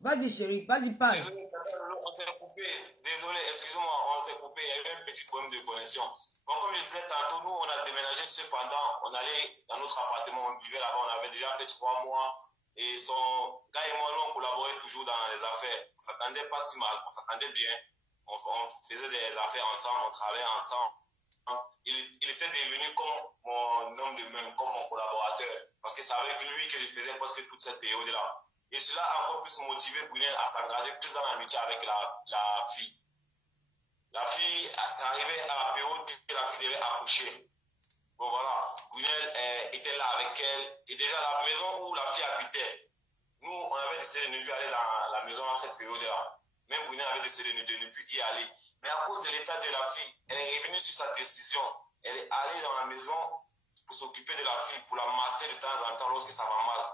Vas-y chérie, vas-y parle. On s'est coupé, désolé, excusez-moi, on s'est coupé, il y a eu un petit problème de connexion. Bon, comme je disais tantôt, nous on a déménagé cependant, on allait dans notre appartement, on vivait là-bas, on avait déjà fait 3 mois Et son gars et moi, nous, on collaborait toujours dans les affaires. On s'attendait pas si mal, on s'attendait bien. On faisait des affaires ensemble, on travaillait ensemble. Il était devenu comme mon homme de main, comme mon collaborateur. Parce que c'est avec lui que je faisais presque toute cette période-là. Et cela a encore plus motivé Brunel à s'engager plus dans l'amitié avec la fille. La fille, c'est arrivé à la période que la fille devait accoucher. Bon voilà, Brunel était là avec elle. Et déjà, la maison où la fille habitait, nous, on avait décidé de ne plus aller dans la maison à cette période-là. Même Brunel avait décidé de ne plus y aller. Mais à cause de l'état de la fille, elle est revenue sur sa décision. Elle est allée dans la maison pour s'occuper de la fille, pour la masser de temps en temps lorsque ça va mal,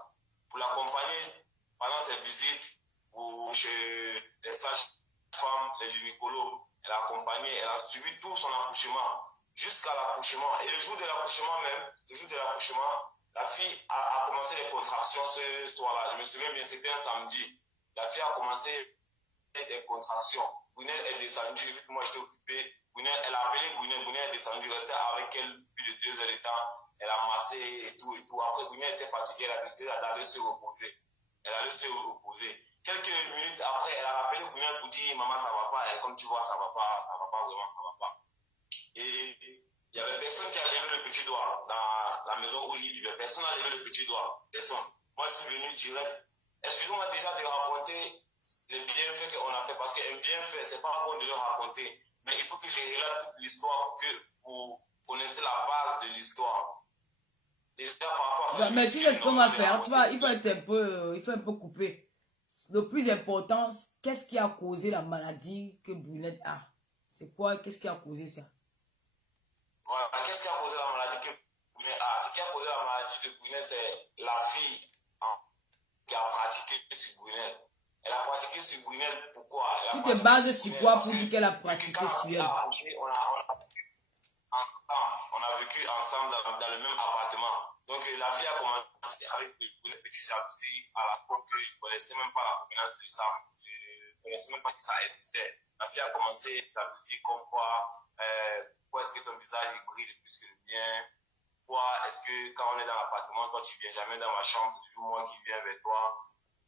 pour l'accompagner pendant ses visites chez les sages-femmes, les gynécologues. Elle a accompagné, elle a suivi tout son accouchement, jusqu'à l'accouchement. Et le jour de l'accouchement même, la fille a commencé les contractions ce soir-là. Je me souviens bien, c'était un samedi. La fille a commencé des contractions. Brunel est descendu, vu que moi j'étais occupé. Elle a appelé Brunel est descendu, restait avec elle plus de 2 heures de temps. Elle a massé et tout. Après, Brunel était fatiguée, elle a décidé d'aller se reposer. Quelques minutes après, elle a rappelé Brunel pour dire maman, ça va pas. Et comme tu vois, ça va pas, vraiment, ça va pas. Et il y avait personne qui a levé le petit doigt dans la maison où il vivait. Personne n'a levé le petit doigt. Personne. Moi, je suis venu direct. Excusez-moi déjà de raconter les bienfaits qu'on a fait, parce qu'un bienfait, c'est pas bon de le raconter. Mais il faut que je relate toute l'histoire pour que vous connaissiez la base de l'histoire. Déjà par rapport à ça. Mais tu sais ce qu'on va faire. Il faut un peu couper. Le plus important, qu'est-ce qui a causé la maladie que Brunel a? C'est quoi? Qu'est-ce qui a causé ça? Voilà, qu'est-ce qui a causé la maladie que Brunel a? Ce qui a causé la maladie de Brunel, c'est la fille qui a pratiqué sur Brunel. Elle a pratiqué sur Brunel, pourquoi? Tu te bases sur quoi pour dire qu'elle a pratiqué sur elle? On a vécu ensemble dans le même appartement. Donc la fille a commencé avec le petit jalousie à la fois que je ne connaissais même pas la provenance de ça. Je ne connaissais même pas que ça existait. La fille a commencé à jalousie comme quoi, pourquoi est-ce que ton visage brille plus que le mien? Pourquoi est-ce que quand on est dans l'appartement, toi tu ne viens jamais dans ma chambre, c'est toujours moi qui viens vers toi?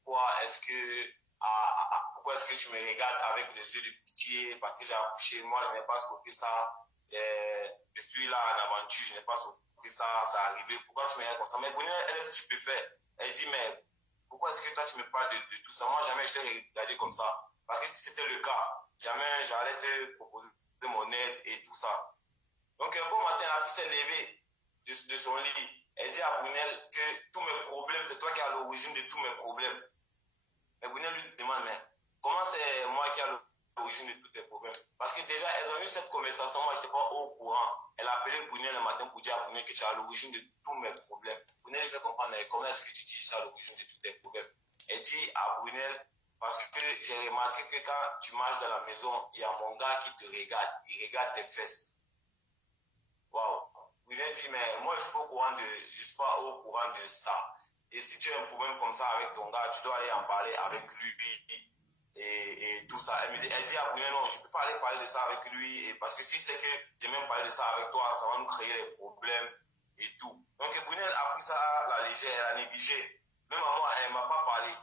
Pourquoi est-ce que tu me regardes avec des yeux de pitié parce que j'ai accouché? Moi, je n'ai pas souhaité ça. Je suis là en aventure, je n'ai pas souhaité ça, ça arrivé. Pourquoi tu me regardes comme ça? Mais Brunel, elle est stupéfaite. Elle dit, mais pourquoi est-ce que toi tu me parles de tout ça? Moi, jamais je t'ai regardé comme ça. Parce que si c'était le cas, jamais j'allais te proposer mon aide et tout ça. Donc, un bon matin, la fille s'est levée de son lit. Elle dit à Brunel que tous mes problèmes, c'est toi qui es à l'origine de tous mes problèmes. Mais Brunel lui demande, mais comment c'est moi qui ai l'origine de tous tes problèmes? Parce que déjà, elles ont eu cette conversation, moi je n'étais pas au courant. Elle a appelé Brunel le matin pour dire à Brunel que tu es à l'origine de tous mes problèmes. Brunel lui fait comprendre, mais comment est-ce que tu dis ça à l'origine de tous tes problèmes? Elle dit à Brunel, parce que j'ai remarqué que quand tu marches dans la maison, il y a mon gars qui te regarde, il regarde tes fesses. Waouh! Brunel dit, mais moi je ne suis pas au courant de ça. Et si tu as un problème comme ça avec ton gars, tu dois aller en parler avec lui et tout ça. Elle dit à Brunel, non, je ne peux pas aller parler de ça avec lui, parce que si c'est que j'ai même parlé de ça avec toi, ça va nous créer des problèmes et tout. Donc Brunel a pris ça à la légère, elle a négligé. Même à moi, elle ne m'a pas parlé.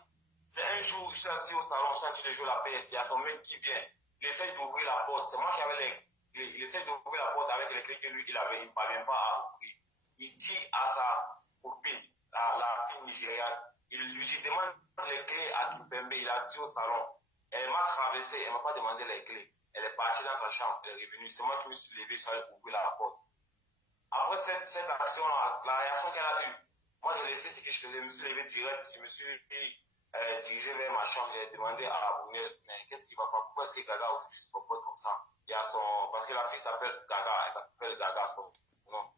C'est un jour, je suis assis au salon, je suis en train de jouer la PS, il y a son mec qui vient. Il essaie d'ouvrir la porte. C'est moi qui avais il essaie d'ouvrir la porte avec les clés que lui, il avait. Il ne parvient pas à ouvrir. Il dit à sa copine, la fille nigériane, il lui dit, demande les clés à Kipembe. Il est assis au salon. Elle m'a traversé, elle ne m'a pas demandé les clés. Elle est partie dans sa chambre, elle est revenue. C'est moi qui me suis levé, je suis allé ouvrir la porte. Après cette action-là, la réaction qu'elle a eue, moi j'ai laissé ce que je faisais, je me suis levé direct, je me suis dirigé vers ma chambre, j'ai demandé à Brunel, mais qu'est-ce qui va pas, pourquoi est-ce que Gaga aujourd'hui se comporte comme ça? Il y a parce que la fille s'appelle Gaga, elle s'appelle Gaga, son nom.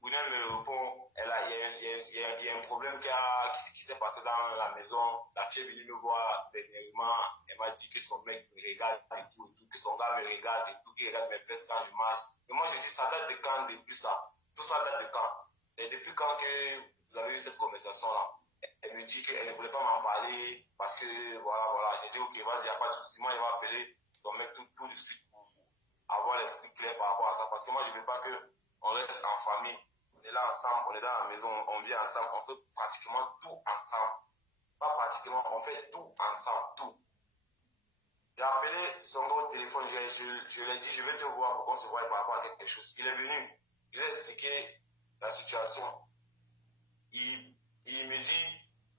Brunel me répond, il y a un problème qui s'est passé dans la maison. La fille est venue me voir dernièrement. Elle m'a dit que son mec me regarde et tout, que son gars me regarde et tout, qu'il regarde mes fesses quand je marche. Mais moi, je dis, ça date de quand depuis ça? Tout ça date de quand? C'est depuis quand que vous avez eu cette conversation-là? Elle me dit qu'elle ne voulait pas m'en parler parce que, voilà. J'ai dit, ok, vas-y, il n'y a pas de souci. Moi, il va appeler son mec tout de suite pour avoir l'esprit clair par rapport à ça. Parce que moi, je ne veux pas qu'on reste en famille. est là ensemble, on est dans la maison, on vit ensemble, on fait pratiquement tout ensemble. Pas pratiquement, on fait tout ensemble, tout. J'ai appelé son gars au téléphone, je lui ai dit, je vais te voir pour qu'on se voie par rapport à quelque chose. Il est venu, il a expliqué la situation. Il me dit,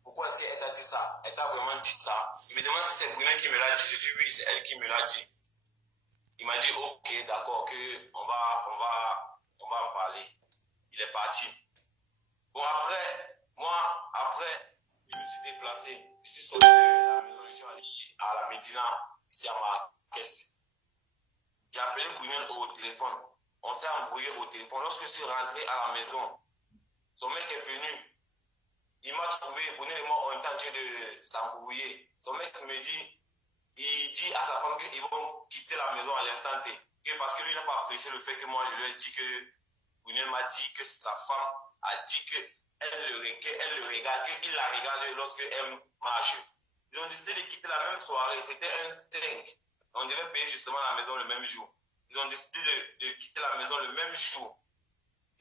pourquoi est-ce qu'elle t'a dit ça? Elle t'a vraiment dit ça? Il me demande si c'est Brunel qui me l'a dit. Je dis oui, c'est elle qui me l'a dit. Il m'a dit, ok, d'accord, on va en parler. Il est parti. Bon, après, je me suis déplacé. Je suis sorti de la maison, je suis allé à la Médina, ici à Marrakech. J'ai appelé Brunel au téléphone. On s'est embrouillé au téléphone. Lorsque je suis rentré à la maison, son mec est venu. Il m'a trouvé, Brunel et moi, on est en train de s'embrouiller. Son mec me dit, il dit à sa femme qu'ils vont quitter la maison à l'instant T. Parce que lui n'a pas apprécié le fait que moi, je lui ai dit que Brunel m'a dit que sa femme a dit qu'elle le regarde, qu'il la regarde lorsqu'elle marche. Ils ont décidé de quitter la même soirée. C'était un 5. On devait payer justement la maison le même jour. Ils ont décidé de quitter la maison le même jour.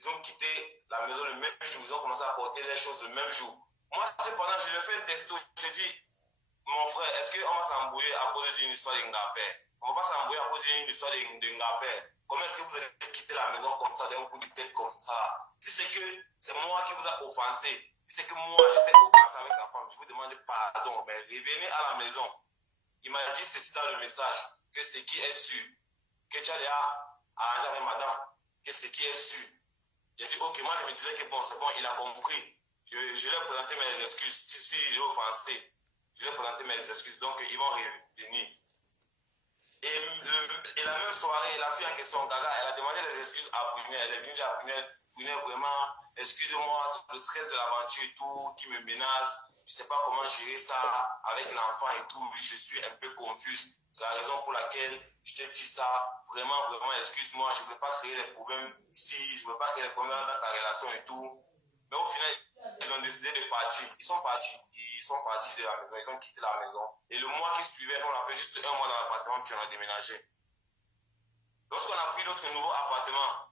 Ils ont quitté la maison le même jour. Ils ont commencé à porter les choses le même jour. Moi, cependant, je lui ai fait un testo. J'ai dit, mon frère, est-ce qu'on va s'embrouiller à cause d'une histoire de Ngapé? On ne va pas s'embrouiller à cause d'une histoire de Ngapé. Comment est-ce que vous allez quitter la maison comme ça, d'un coup de tête comme ça? Si c'est que c'est moi qui vous a offensé, si c'est que moi j'étais offensé avec la femme, je vous demande pardon. Ben, revenez à la maison. Il m'a dit ceci dans le message, que ce qui est sûr, que tu as déjà arrangé avec madame, que ce qui est sûr. J'ai dit, ok, moi je me disais que bon, c'est bon, il a compris. Je lui ai présenté mes excuses. Si j'ai offensé, je lui ai présenté mes excuses. Donc, ils vont revenir. Et la même soirée, la fille en question, Gaga, elle a demandé des excuses à Brunel. Elle est venue dire à Brunel, vraiment, excusez-moi, c'est le stress de l'aventure et tout qui me menace. Je ne sais pas comment gérer ça avec l'enfant et tout. Oui, je suis un peu confuse. C'est la raison pour laquelle je te dis ça. Vraiment, vraiment, excuse-moi. Je ne veux pas créer des problèmes ici. Je ne veux pas créer des problèmes dans ta relation et tout. Mais au final, ils ont décidé de partir. Ils sont partis de la maison. Ils ont quitté la maison. Et le mois qui suivait, on a fait juste un mois dans l'appartement puis on a déménagé. Lorsqu'on a pris notre nouveau appartement,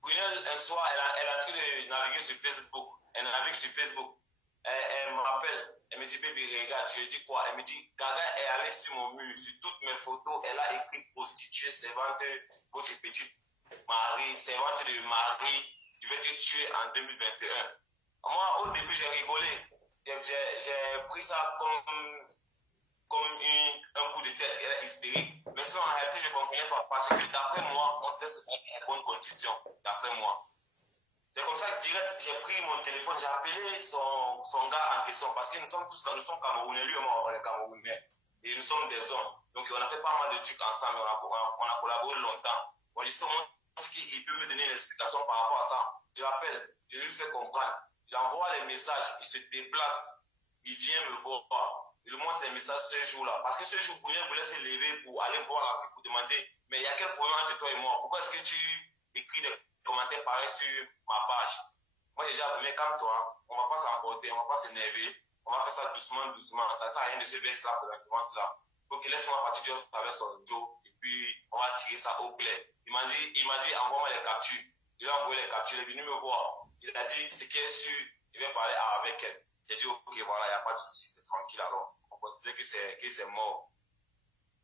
Brunel, un soir, elle est en train de naviguer sur Facebook. Elle navigue sur Facebook. Elle me rappelle. Elle me dit, baby, regarde. Je lui dis quoi? Elle me dit, Gaga est allée sur mon mur. Sur toutes mes photos, elle a écrit prostituée, servante, votre petite Marie, servante de Marie. Je vais te tuer en 2021. Moi, au début, j'ai rigolé. J'ai pris ça comme un coup de tête. Elle est hystérique. Mais sinon, en réalité, je ne comprenais pas. Parce que d'après moi, on se laisse en bonne condition. D'après moi. C'est comme ça que direct, j'ai pris mon téléphone, j'ai appelé son gars en question. Parce que nous sommes Camerounais. Lui et moi, on est Camerounais. Et nous sommes des hommes. Donc, on a fait pas mal de trucs ensemble. On a collaboré longtemps. Bon, justement, il peut me donner une explication par rapport à ça. Je l'appelle, je lui fais comprendre. J'envoie les messages, il se déplace, il vient me voir. Il lui montre les messages ce jour-là. Parce que ce jour, Brunel voulait se lever pour aller voir la fille pour demander, mais il y a quel problème entre toi et moi? Pourquoi est-ce que tu écris des commentaires pareils sur ma page? Moi, j'ai déjà, mais calme-toi, on ne va pas s'emporter, on ne va pas s'énerver, on va faire ça doucement, doucement. Ça ne sert à rien de se vexer là, présentement, cela. Donc, laisse-moi partir juste avec son dos, et puis on va tirer ça au clair. Il m'a dit, envoie-moi les captures. Il a envoyé les captures, il est venu me voir. Il a dit, ce qui est sûr, il va parler avec elle. J'ai dit, ok, voilà, il n'y a pas de souci, c'est tranquille alors. On considère que c'est mort.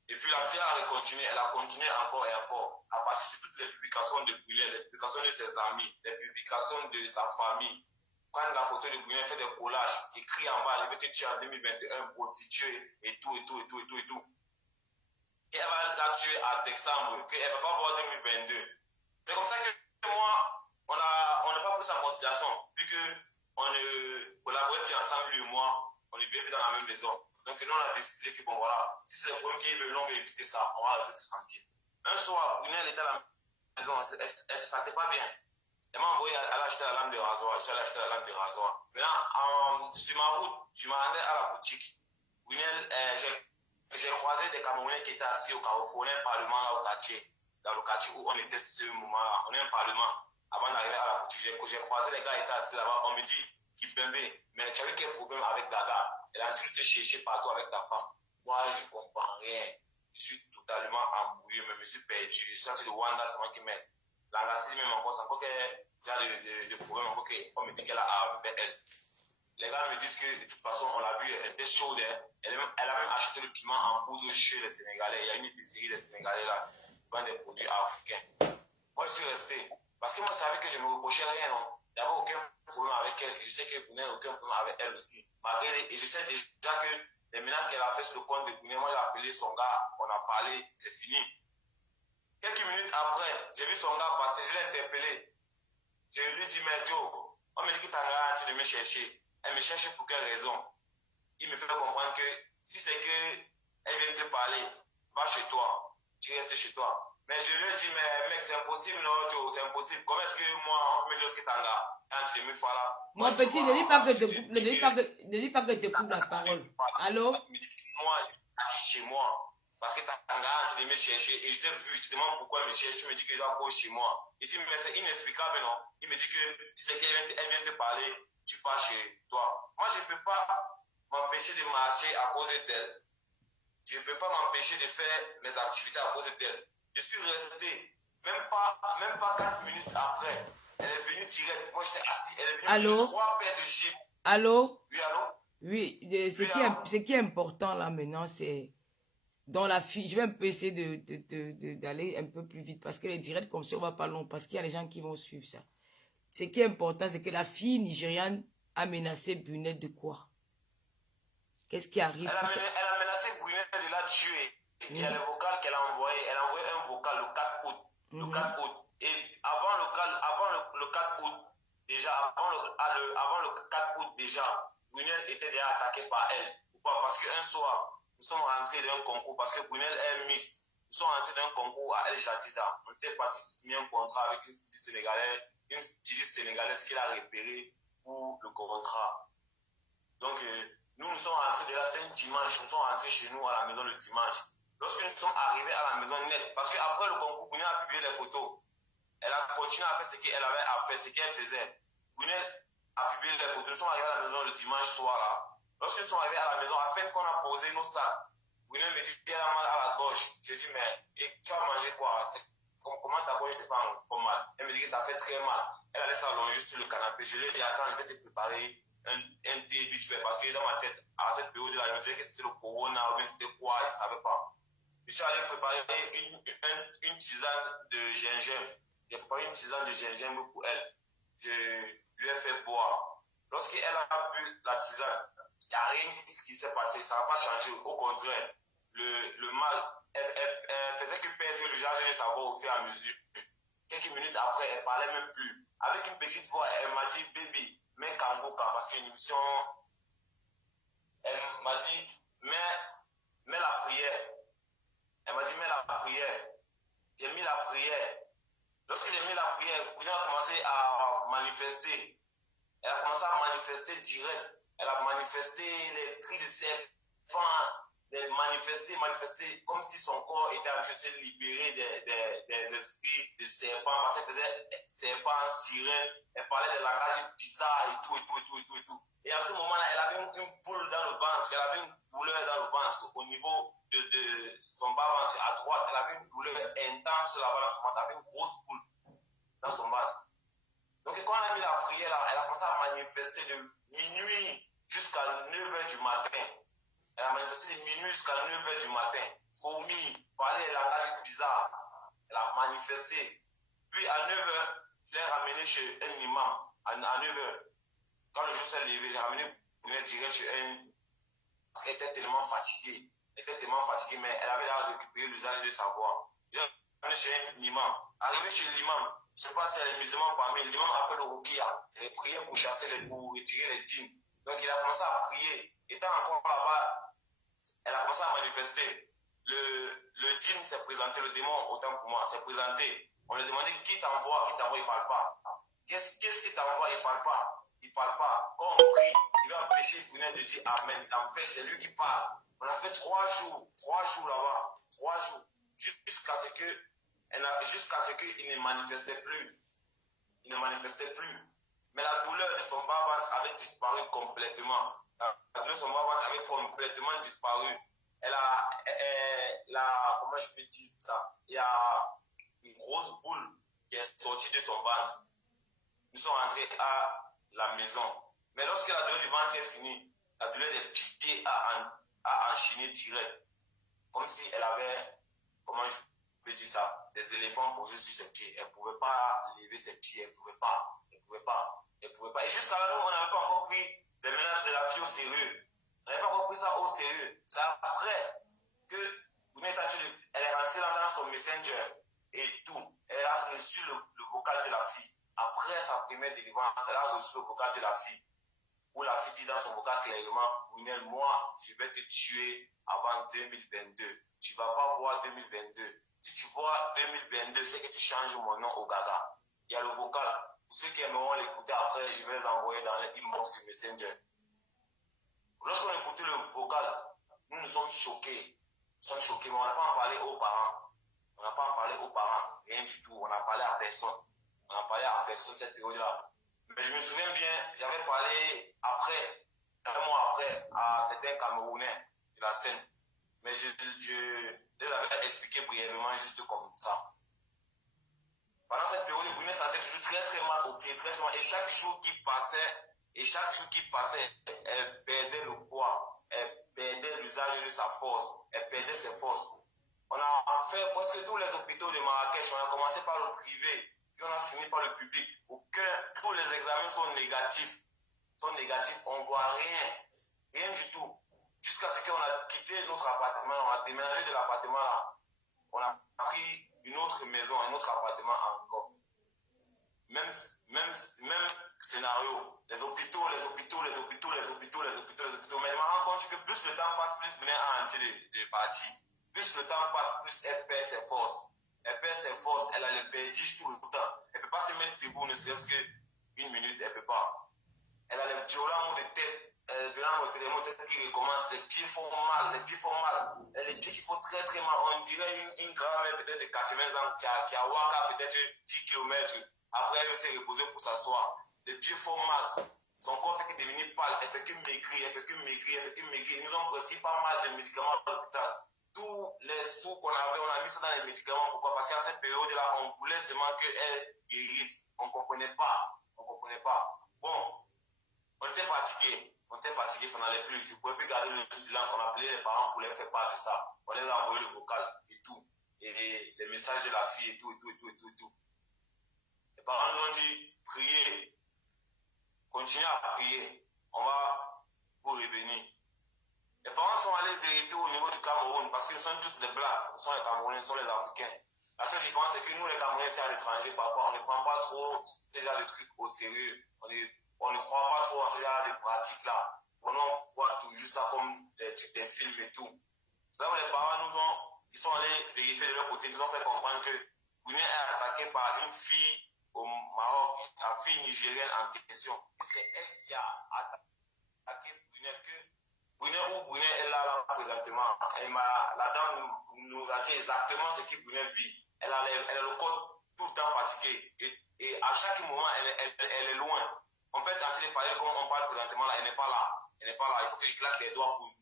Et puis la fille a continué, elle a continué encore et encore. À partir de toutes les publications de Brunel, les publications de ses amis, les publications de sa famille. Quand la photo de Brunel fait des collages, écrit en bas, il veut te tuer en 2021, prostituée, et tout. Qu'elle va la tuer à décembre, qu'elle ne va pas voir 2022. C'est comme ça que moi, on n'a pas pris ça en considération, vu qu'on ne collaborait plus ensemble, lui et moi, on ne vivait plus dans la même maison. Donc nous, on a décidé que bon voilà, si c'est le problème qui est venu, on va éviter ça, on va rester tranquille. Un soir, Brunel était à la maison, elle ne se sentait pas bien. Elle m'a envoyé à acheter la lame de rasoir, je suis allé acheter la lame de rasoir. Maintenant, sur ma route, je m'en allais à la boutique. Brunel, j'ai croisé des Camerounais qui étaient assis au carrefour, on a un parlement là au quartier. Dans le quartier où on était ce moment-là, on a un parlement. Avant d'arriver à la boutique, j'ai croisé les gars qui étaient assis là-bas. On me dit, Kipembe, mais tu avais quel problème avec Gaga? Elle a en train de te chercher partout avec ta femme. Moi, je ne comprends rien. Je suis totalement embrouillé, mais je me suis perdu. Je suis sorti de Wanda, c'est moi qui m'aide. La racine, même encore, c'est encore qu'elle de problèmes encore qu'on me dit qu'elle a avec elle. Les gars me disent que de toute façon, on l'a vu, elle était chaude. Elle a même acheté le piment en poudre chez les Sénégalais. Il y a une épicerie des Sénégalais là, qui vend des produits africains. Moi, je suis resté. Parce que moi, je savais que je ne me reprochais rien. Non. Il n'y avait aucun problème avec elle. Je sais que Brunel n'a aucun problème avec elle aussi. Et je sais déjà que les menaces qu'elle a fait sur le compte de Brunel, moi, j'ai appelé son gars, on a parlé, c'est fini. Quelques minutes après, j'ai vu son gars passer, je l'ai interpellé. Je lui ai dit, mais Joe, on me dit que tu as garanti de me chercher. Elle me cherche pour quelle raison? Il me fait comprendre que si c'est qu'elle vient te parler, va chez toi. Tu restes chez toi. Mais je lui ai dit, mais mec, c'est impossible, non, Joe, c'est impossible. Comment est-ce que moi, on peut me dire ce que t'as là? Quand tu me fais là. Mon petit, ne dis pas que te coupe, ne dis pas que te coupe la parole. Allô? Moi, je suis parti chez moi. Parce que t'as garanti de me chercher. Et je t'ai vu, je te demande pourquoi elle me cherche. Tu me dis que je dois aller chez moi. Il dit, mais c'est inexplicable, non? Il me dit que si c'est qu'elle vient te parler, tu pars chez toi. Moi, je ne peux pas m'empêcher de marcher à cause d'elle. Je ne peux pas m'empêcher de faire mes activités à cause d'elle. Je suis resté, même pas 4 minutes après. Elle est venue direct. Moi, j'étais assis. Elle est venue Allô? avec 3 paires de gym. Allô? Oui, allô? Oui, ce qui est important là maintenant, c'est dans la fille. Je vais un peu essayer d'aller un peu plus vite parce que les directs comme ça, on va pas long parce qu'il y a des gens qui vont suivre ça. Ce qui est important, c'est que la fille nigériane a menacé Brunel de quoi? Qu'est-ce qui arrive? Elle a menacé Brunel de la tuer. Il y a les vocales qu'elle a envoyé. Elle a envoyé un vocal le 4 août. Le 4 août. Et avant le 4 août, déjà, avant le 4 août déjà, Brunel était déjà attaqué par elle. Pourquoi? Parce qu'un soir, nous sommes rentrés dans un concours, parce que Brunel est Miss. Nous sommes rentrés dans un concours à El Jadida. On était parti signer un contrat avec une styliste sénégalaise qu'il a repérée pour le contrat. Donc, nous sommes rentrés de là, c'était un dimanche. Nous sommes rentrés chez nous à la maison le dimanche. Lorsque nous sommes arrivés à la maison net, parce qu'après le concours, Brunel a publié les photos. Elle a continué à faire ce qu'elle avait à faire, ce qu'elle faisait. Brunel a publié les photos. Nous sommes arrivés à la maison le dimanche soir là. Lorsque nous sommes arrivés à la maison, à peine qu'on a posé nos sacs, Brunel me dit qu'elle a mal à la gorge. Je dis, mais tu as mangé quoi? Comment ta gorge te fait encore mal? Elle me dit que ça fait très mal. Elle allait s'allonger sur le canapé. Je lui ai dit, attends, je vais te préparer un thé vite fait. Parce que dans ma tête, à cette période-là, je me disais que c'était le corona ou bien c'était quoi, je ne savais pas. Je suis allé préparer une tisane de gingembre. J'ai préparé une tisane de gingembre pour elle. Je lui ai fait boire. Lorsqu'elle a bu la tisane, il n'y a rien qui s'est passé. Ça n'a pas changé. Au contraire, le mal, elle faisait que perdre le jargon de sa voix au fur et à mesure. Quelques minutes après, elle ne parlait même plus. Avec une petite voix, elle m'a dit, baby, mets Kangoka, parce qu'une émission, elle m'a dit, mets la prière. Elle m'a dit, mets la prière. J'ai mis la prière. Lorsque j'ai mis la prière, elle a commencé à manifester. Elle a commencé à manifester direct. Elle a manifesté les cris de serpent, manifester comme si son corps était en train de se libérer des esprits de serpent. Parce qu'elle faisait serpent, sirène, elle parlait des langages bizarres et tout. Et à ce moment-là, elle avait une boule dans le ventre, elle avait une douleur dans le ventre au niveau de son bas-ventre à droite. Elle avait une douleur intense là-bas dans son ventre, elle avait une grosse boule dans son ventre. Donc quand elle a mis la prière là, elle a commencé à manifester de minuit jusqu'à 9h du matin. Elle a manifesté de minuit jusqu'à 9h du matin. Vomi, parler des langages bizarres. Elle a manifesté. Puis à 9h, je l'ai ramené chez un imam. À 9h. Quand le jour s'est levé, j'ai ramené Brunel direct chez un. Parce qu'elle était tellement fatiguée. Mais elle avait l'air de récupérer l'usage de sa voix. Je l'ai ramené chez un imam. Arrivé chez l'imam, je ne sais pas si les musulmans parmi, l'imam a fait le rukia. Il a prié pour chasser pour retirer les djinns. Donc il a commencé à prier. Étant encore là-bas, elle a commencé à manifester. Le djinn s'est présenté, le démon, autant pour moi, s'est présenté. On lui a demandé qui t'envoie, il ne parle pas. Qu'est-ce qui t'envoie, il ne parle pas. Quand on prie, il va empêcher Brunel de dire Amen. Il empêche, c'est lui qui parle. On a fait 3 jours là-bas. 3 jours. Jusqu'à ce qu'il ne manifestait plus. Mais la douleur de son bas-ventre avait disparu complètement. La douleur de son bas-ventre avait complètement disparu. Comment je peux dire ça? Il y a une grosse boule qui est sortie de son ventre. nous sommes rentrés à la maison. Mais lorsque la douleur du ventre est finie, la douleur des pieds a enchaîné direct. Comme si elle avait, comment je peux dire ça, des éléphants posés sur ses pieds. Elle ne pouvait pas lever ses pieds, elle ne pouvait pas. Et jusqu'à là, nous, on n'avait pas encore pris les menaces de la fille au sérieux. On n'avait pas encore pris ça au sérieux. C'est après que elle est rentrée dans son messenger et tout. Elle a reçu le vocal de la fille. Après sa première délivrance, elle a reçu le vocal de la fille. Où la fille dit dans son vocal clairement, Brunel, moi, je vais te tuer avant 2022. Tu ne vas pas voir 2022. Si tu vois 2022, c'est que tu changes mon nom au Gaga. Il y a le vocal. Pour ceux qui aimeront l'écouter après, je vais les envoyer dans les inbox sur Messenger. Lorsqu'on a écouté le vocal, nous nous sommes choqués. Mais on n'a pas en parlé aux parents. Rien du tout. On n'a parlé à personne cette période-là. Mais je me souviens bien, j'avais parlé un mois après, à certains Camerounais de la scène. Mais je les avais expliqué brièvement, juste comme ça. Pendant cette période, Brunei sentait toujours très très mal au pied, très mal. Et chaque jour qui passait, elle perdait le poids, elle perdait l'usage de sa force, elle perdait ses forces. On a fait presque tous les hôpitaux de Marrakech, on a commencé par le privé, puis on a fini par le public. Tous les examens sont négatifs, on ne voit rien du tout. Jusqu'à ce qu'on a quitté notre appartement, on a déménagé de l'appartement là. On a pris une autre maison, un autre appartement encore. Même scénario. Les hôpitaux. Mais je me rends compte que plus le temps passe, plus Brunei a entier de parties. Plus le temps passe, plus elle perd ses forces. Elle a les vertiges tout le temps. Elle ne peut pas se mettre debout, ne serait-ce qu'une minute, elle ne peut pas. Elle a les violents maux de tête. Les maux de tête qui recommencent, les pieds font mal, les pieds qui font très très mal. On dirait une grand-mère peut-être de 80 ans qui a walké peut-être 10 km. Après, elle veut se reposer pour s'asseoir. Les pieds font mal. Son corps fait que devenir pâle, elle fait que maigrir. Ils nous ont prescrit pas mal de médicaments à l'hôpital. Tous les sous qu'on avait, on a mis ça dans les médicaments. Pourquoi? Parce qu'à cette période-là, on voulait seulement qu'elle guérisse. On ne comprenait pas. Bon, on était fatigué, ça n'allait plus. Je ne pouvais plus garder le silence. On appelait les parents pour leur faire part de ça. On les a envoyé le vocal et tout. Et les messages de la fille et tout. Les parents nous ont dit, priez. Continuez à prier. On va vous revenir. Les parents sont allés vérifier au niveau du Cameroun parce que nous sommes tous des Blancs. Nous sommes les Camerounais, nous sommes les Africains. La seule différence, c'est que nous, les Camerounais, c'est à l'étranger. Parfois, on ne prend pas trop déjà le truc au sérieux. On ne croit pas trop en ce genre de pratiques-là. On voit toujours ça comme des trucs des films et tout. C'est là où les parents ils sont allés vérifier de leur côté. Ils nous ont fait comprendre que Brunei est attaqué par une fille au Maroc, la fille nigérienne en question. C'est elle qui a attaqué Brunei est là présentement. La dame nous a dit exactement ce que Brunei vit. Elle a le corps tout le temps fatigué. Et à chaque moment, elle est loin. On peut tenter de parler comme on parle présentement là. Elle n'est pas là. Il faut que je claque les doigts pour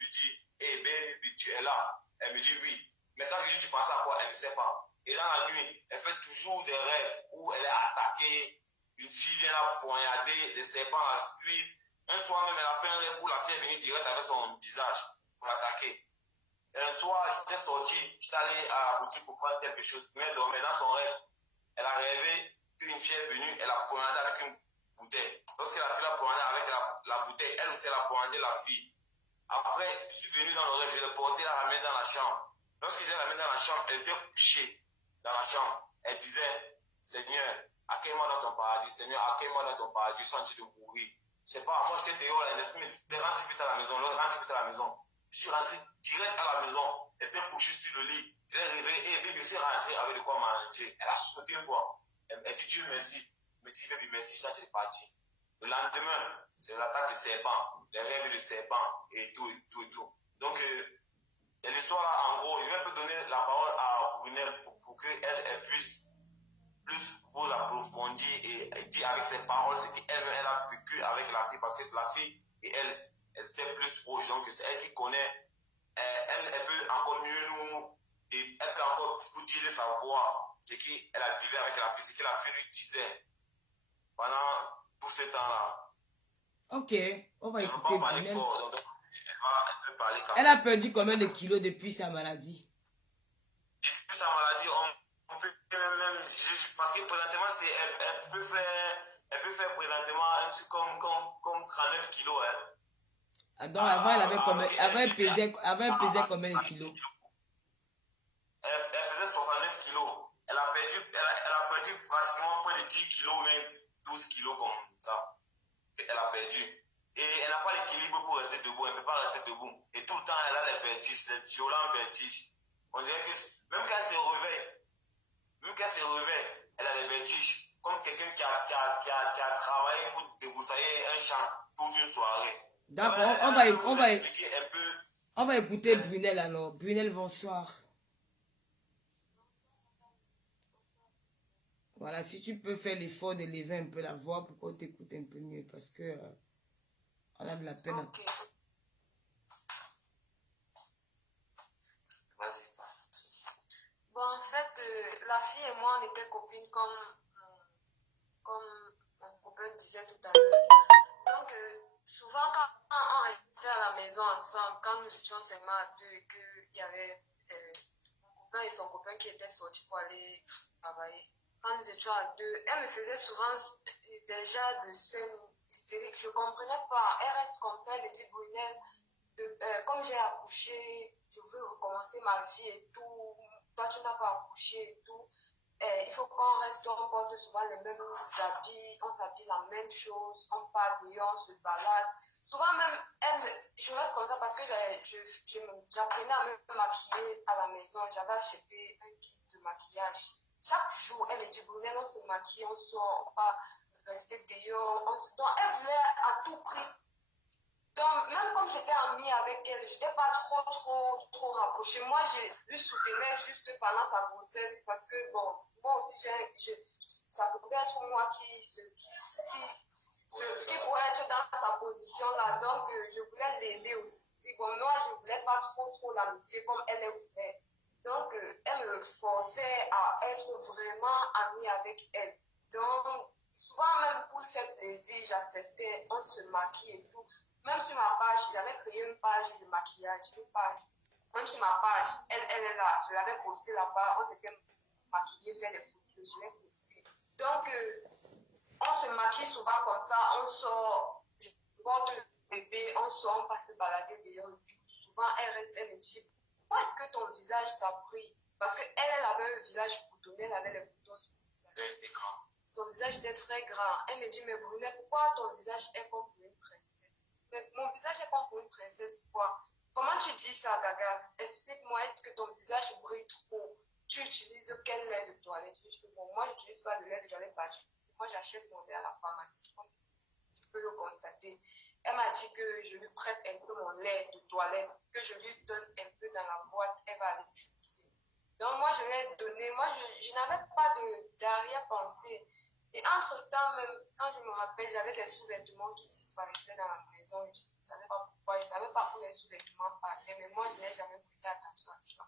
lui dire, hey baby, tu es là. Elle me dit oui. Mais quand je lui dis tu penses à quoi, elle ne sait pas. Et dans la nuit, elle fait toujours des rêves où elle est attaquée. Une fille vient la poignarder, les serpents la suivent. Un soir même, elle a fait un rêve où la fille est venue direct avec son visage pour l'attaquer. Un soir, j'étais sorti, j'étais allé à la boutique pour prendre quelque chose. Mais elle dormait dans son rêve. Elle a rêvé qu'une fille est venue, elle a poignardé avec une bouteille. Lorsque la fille l'a poignardé avec la bouteille, elle aussi elle a poignardé la fille. Après, je suis venu dans le rêve, je l'ai porté, la ramené dans la chambre. Lorsque je l'ai ramené dans la chambre, elle était couchée dans la chambre. Elle disait, Seigneur, accueille-moi dans ton paradis. Seigneur, accueille-moi dans ton paradis, sans te mourir. Je sais pas, moi j'étais dehors, l'esprit me disait, rentre vite à la maison, Je suis rentré direct à la maison. Elle était couchée sur le lit. Je l'ai réveillée et puis je suis rentré avec de quoi manger. Elle a sauté une fois. Elle dit Dieu merci. Elle me dit baby merci, je suis parti. Le lendemain, c'est l'attaque de serpent, les rêves de serpent et tout. Donc, l'histoire là, en gros, je vais un peu donner la parole à Brunel pour qu'elle puisse plus vous approfondir et dire avec ses paroles ce qu'elle a vécu avec la fille, parce que c'est la fille et elle était plus proche, donc c'est elle qui connaît, elle peut encore mieux elle peut encore vous dire de sa voix ce qu'elle a vécu avec la fille, ce que la fille lui disait. pendant tout ce temps-là. Ok, on va Elle ne peut écouter pas parler Brunel. fort, donc elle peut parler quand Elle même. a perdu combien de kilos depuis sa maladie? Depuis sa maladie, on peut même parce que présentement, elle peut faire présentement un truc comme 39 kilos. Hein. Ah, donc avant, elle avait combien, avant, elle pesait combien de kilos? Elle faisait 69 kilos. Elle a perdu pratiquement près de 10 kilos, même 12 kilos comme ça. Elle a perdu. Et elle n'a pas l'équilibre pour rester debout. Elle ne peut pas rester debout. Et tout le temps, elle a les vertiges, les violents vertiges. On dirait que même quand elle se réveille, elle a les vertiges. Comme quelqu'un qui a travaillé pour débroussailler un champ toute une soirée. D'accord, on va écouter Brunel alors. Brunel, bonsoir. Voilà, si tu peux faire l'effort de lever un peu la voix pour qu'on t'écoute un peu mieux parce que on a de la peine. Ok. Vas-y. Bon, en fait, la fille et moi, on était copines comme mon copain disait tout à l'heure. Donc, souvent, quand on restait à la maison ensemble, quand nous étions seulement à deux et qu'il y avait mon copain et son copain qui étaient sortis pour aller travailler, quand nous étions à deux, elle me faisait souvent déjà de scènes hystériques. Je ne comprenais pas. Elle reste comme ça, elle me dit, Brunel, comme j'ai accouché, je veux recommencer ma vie et tout. Toi, tu n'as pas accouché et tout. Il faut qu'on reste, on porte souvent les mêmes habits, on s'habille la même chose, on part dehors, on se balade. Souvent même, je reste comme ça parce que j'apprenais à me maquiller à la maison. J'avais acheté un kit de maquillage. Chaque jour, elle me dit, Brunel, on se maquille, on sort, on va rester dehors. Donc, elle voulait à tout prix. Donc, même comme j'étais amie avec elle, je n'étais pas trop rapprochée. Moi, je lui soutenais juste pendant sa grossesse parce que, bon, moi aussi, ça pouvait être moi qui pourrait être dans sa position là. Donc, je voulais l'aider aussi. Bon, moi, je ne voulais pas trop l'amitié comme elle voulait. Donc, elle me forçait à être vraiment amie avec elle. Donc, souvent même pour lui faire plaisir, j'acceptais, on se maquille et tout. Même sur ma page, j'avais créé une page de maquillage, une page. Même sur ma page, elle est là. Je l'avais postée là-bas. On s'était maquillé, fait des photos. Je l'ai postée. Donc, on se maquille souvent comme ça. On sort, je porte le bébé, on sort, on passe se balader dehors. Souvent, elle me dit, pourquoi est-ce que ton visage s'est pris? Parce qu'elle avait un visage boutonné, elle avait les boutons sur le visage. Son visage était très grand. Elle me dit, mais Brunel, pourquoi ton visage est comme pour une princesse? Mais mon visage est comme pour une princesse, pourquoi? Comment tu dis ça, Gaga? Explique-moi, est-ce que ton visage brille trop? Tu utilises quel lait de toilette? Je dis que bon, moi, je n'utilise pas de lait de toilette parce que moi, j'achète mon lait à la pharmacie, comme tu peux le constater. Elle m'a dit que je lui prête un peu mon lait de toilette, que je lui donne un peu dans la boîte, elle va aller utiliser. Donc, moi, je l'ai donné. Moi, je n'avais pas d'arrière-pensée. Et entre-temps, même, quand je me rappelle, j'avais des sous-vêtements qui disparaissaient dans la maison. Je ne savais pas pourquoi, je ne savais pas où les sous-vêtements partaient, mais moi, je n'ai jamais prêté attention à ça.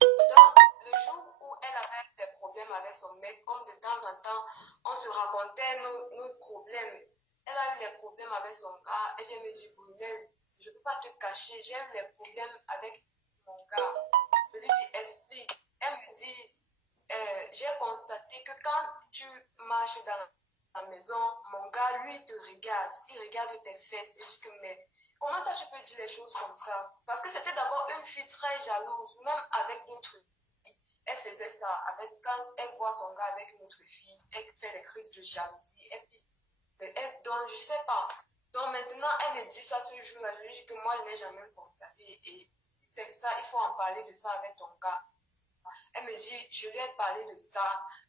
Donc, le jour où elle avait des problèmes avec son mec, comme de temps en temps, on se racontait nos problèmes. Elle a eu des problèmes avec son gars. Elle vient me dire, Brunel, je ne peux pas te cacher, j'ai eu des problèmes avec mon gars. Je lui dis, explique. Elle me dit, j'ai constaté que quand tu marches dans la maison, mon gars, lui, il te regarde. Il regarde tes fesses. Et je dis que, mais comment toi, tu peux dire les choses comme ça? Parce que c'était d'abord une fille très jalouse, même avec d'autres filles. Elle faisait ça. Quand elle voit son gars avec une autre fille, elle fait des crises de jalousie. Donc, je sais pas. Donc, maintenant, elle me dit ça ce jour-là. Je lui dis que moi, je n'ai jamais constaté. Et si c'est ça, il faut en parler de ça avec ton gars. Elle me dit, je lui ai parlé de ça,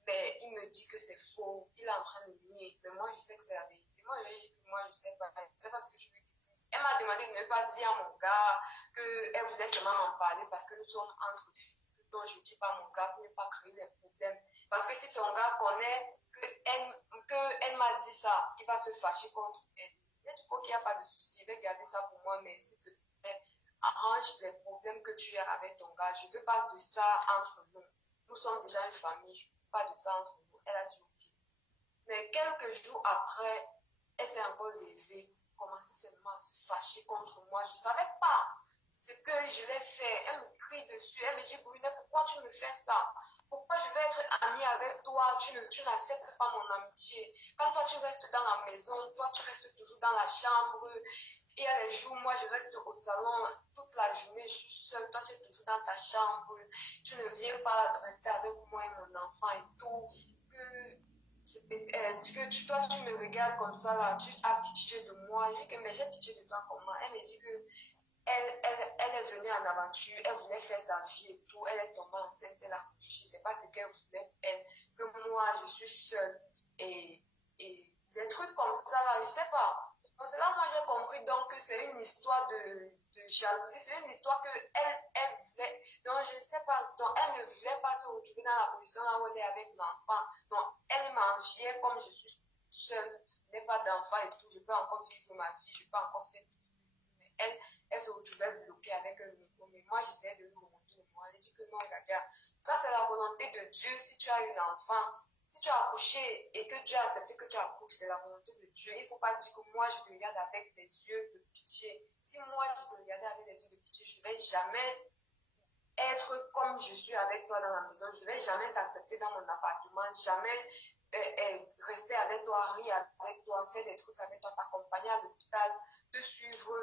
mais il me dit que c'est faux. Il est en train de nier. Mais moi, je sais que c'est la vérité. Moi, je lui ai dit que moi, je ne sais pas. Je ne sais pas ce que je lui dis. Elle m'a demandé de ne pas dire à mon gars qu'elle voulait seulement m'en parler parce que nous sommes entre filles. Donc, je ne dis pas à mon gars pour ne pas créer des problèmes. Parce que si son gars connaît qu'elle m'a dit ça, il va se fâcher contre elle. Il dit qu'il n'y a pas de souci, je vais garder ça pour moi, mais s'il te plaît, arrange les problèmes que tu as avec ton gars. Je ne veux pas de ça entre nous. Nous sommes déjà une famille, je ne veux pas de ça entre nous. Elle a dit ok. Mais quelques jours après, elle s'est encore levée, commençait seulement à se fâcher contre moi. Je ne savais pas ce que je l'ai fait. Elle me crie dessus. Elle me dit, Brunei, pourquoi tu me fais ça? Pourquoi je vais être amie avec toi? Tu n'acceptes pas mon amitié. Quand toi, tu restes dans la maison, toi, tu restes toujours dans la chambre. Et il y a les jours, moi, je reste au salon toute la journée, je suis seule. Toi, tu es toujours dans ta chambre. Tu ne viens pas rester avec moi et mon enfant et tout. Toi, tu me regardes comme ça, là, tu as pitié de moi. Je dis que, mais j'ai pitié de toi comment? Elle me dit que elle est venue en aventure, elle voulait faire sa vie et tout, elle est tombée enceinte, elle a accouché, je ne sais pas ce qu'elle voulait, elle, que moi, je suis seule. Et des trucs comme ça, là, je ne sais pas. Donc, c'est là moi j'ai compris donc que c'est une histoire de jalousie, c'est une histoire que elle voulait, donc je ne sais pas, donc elle ne voulait pas se retrouver dans la position là où elle est avec l'enfant, donc elle m'enviait comme je suis seule, je n'ai pas d'enfant et tout, je peux encore vivre ma vie, je peux encore faire tout, mais elle se retrouvait bloquée avec un nouveau, mais moi j'essayais de lui remonter le moral, j'ai dit que non, regarde, ça c'est la volonté de Dieu si tu as un enfant. Si tu as accouché et que Dieu a accepté que tu accouches, c'est la volonté de Dieu. Il ne faut pas dire que moi, je te regarde avec des yeux de pitié. Si moi, je te regardais avec des yeux de pitié, je ne vais jamais être comme je suis avec toi dans la maison. Je ne vais jamais t'accepter dans mon appartement. Jamais rester avec toi, rire avec toi, faire des trucs avec toi, t'accompagner à l'hôpital, te suivre,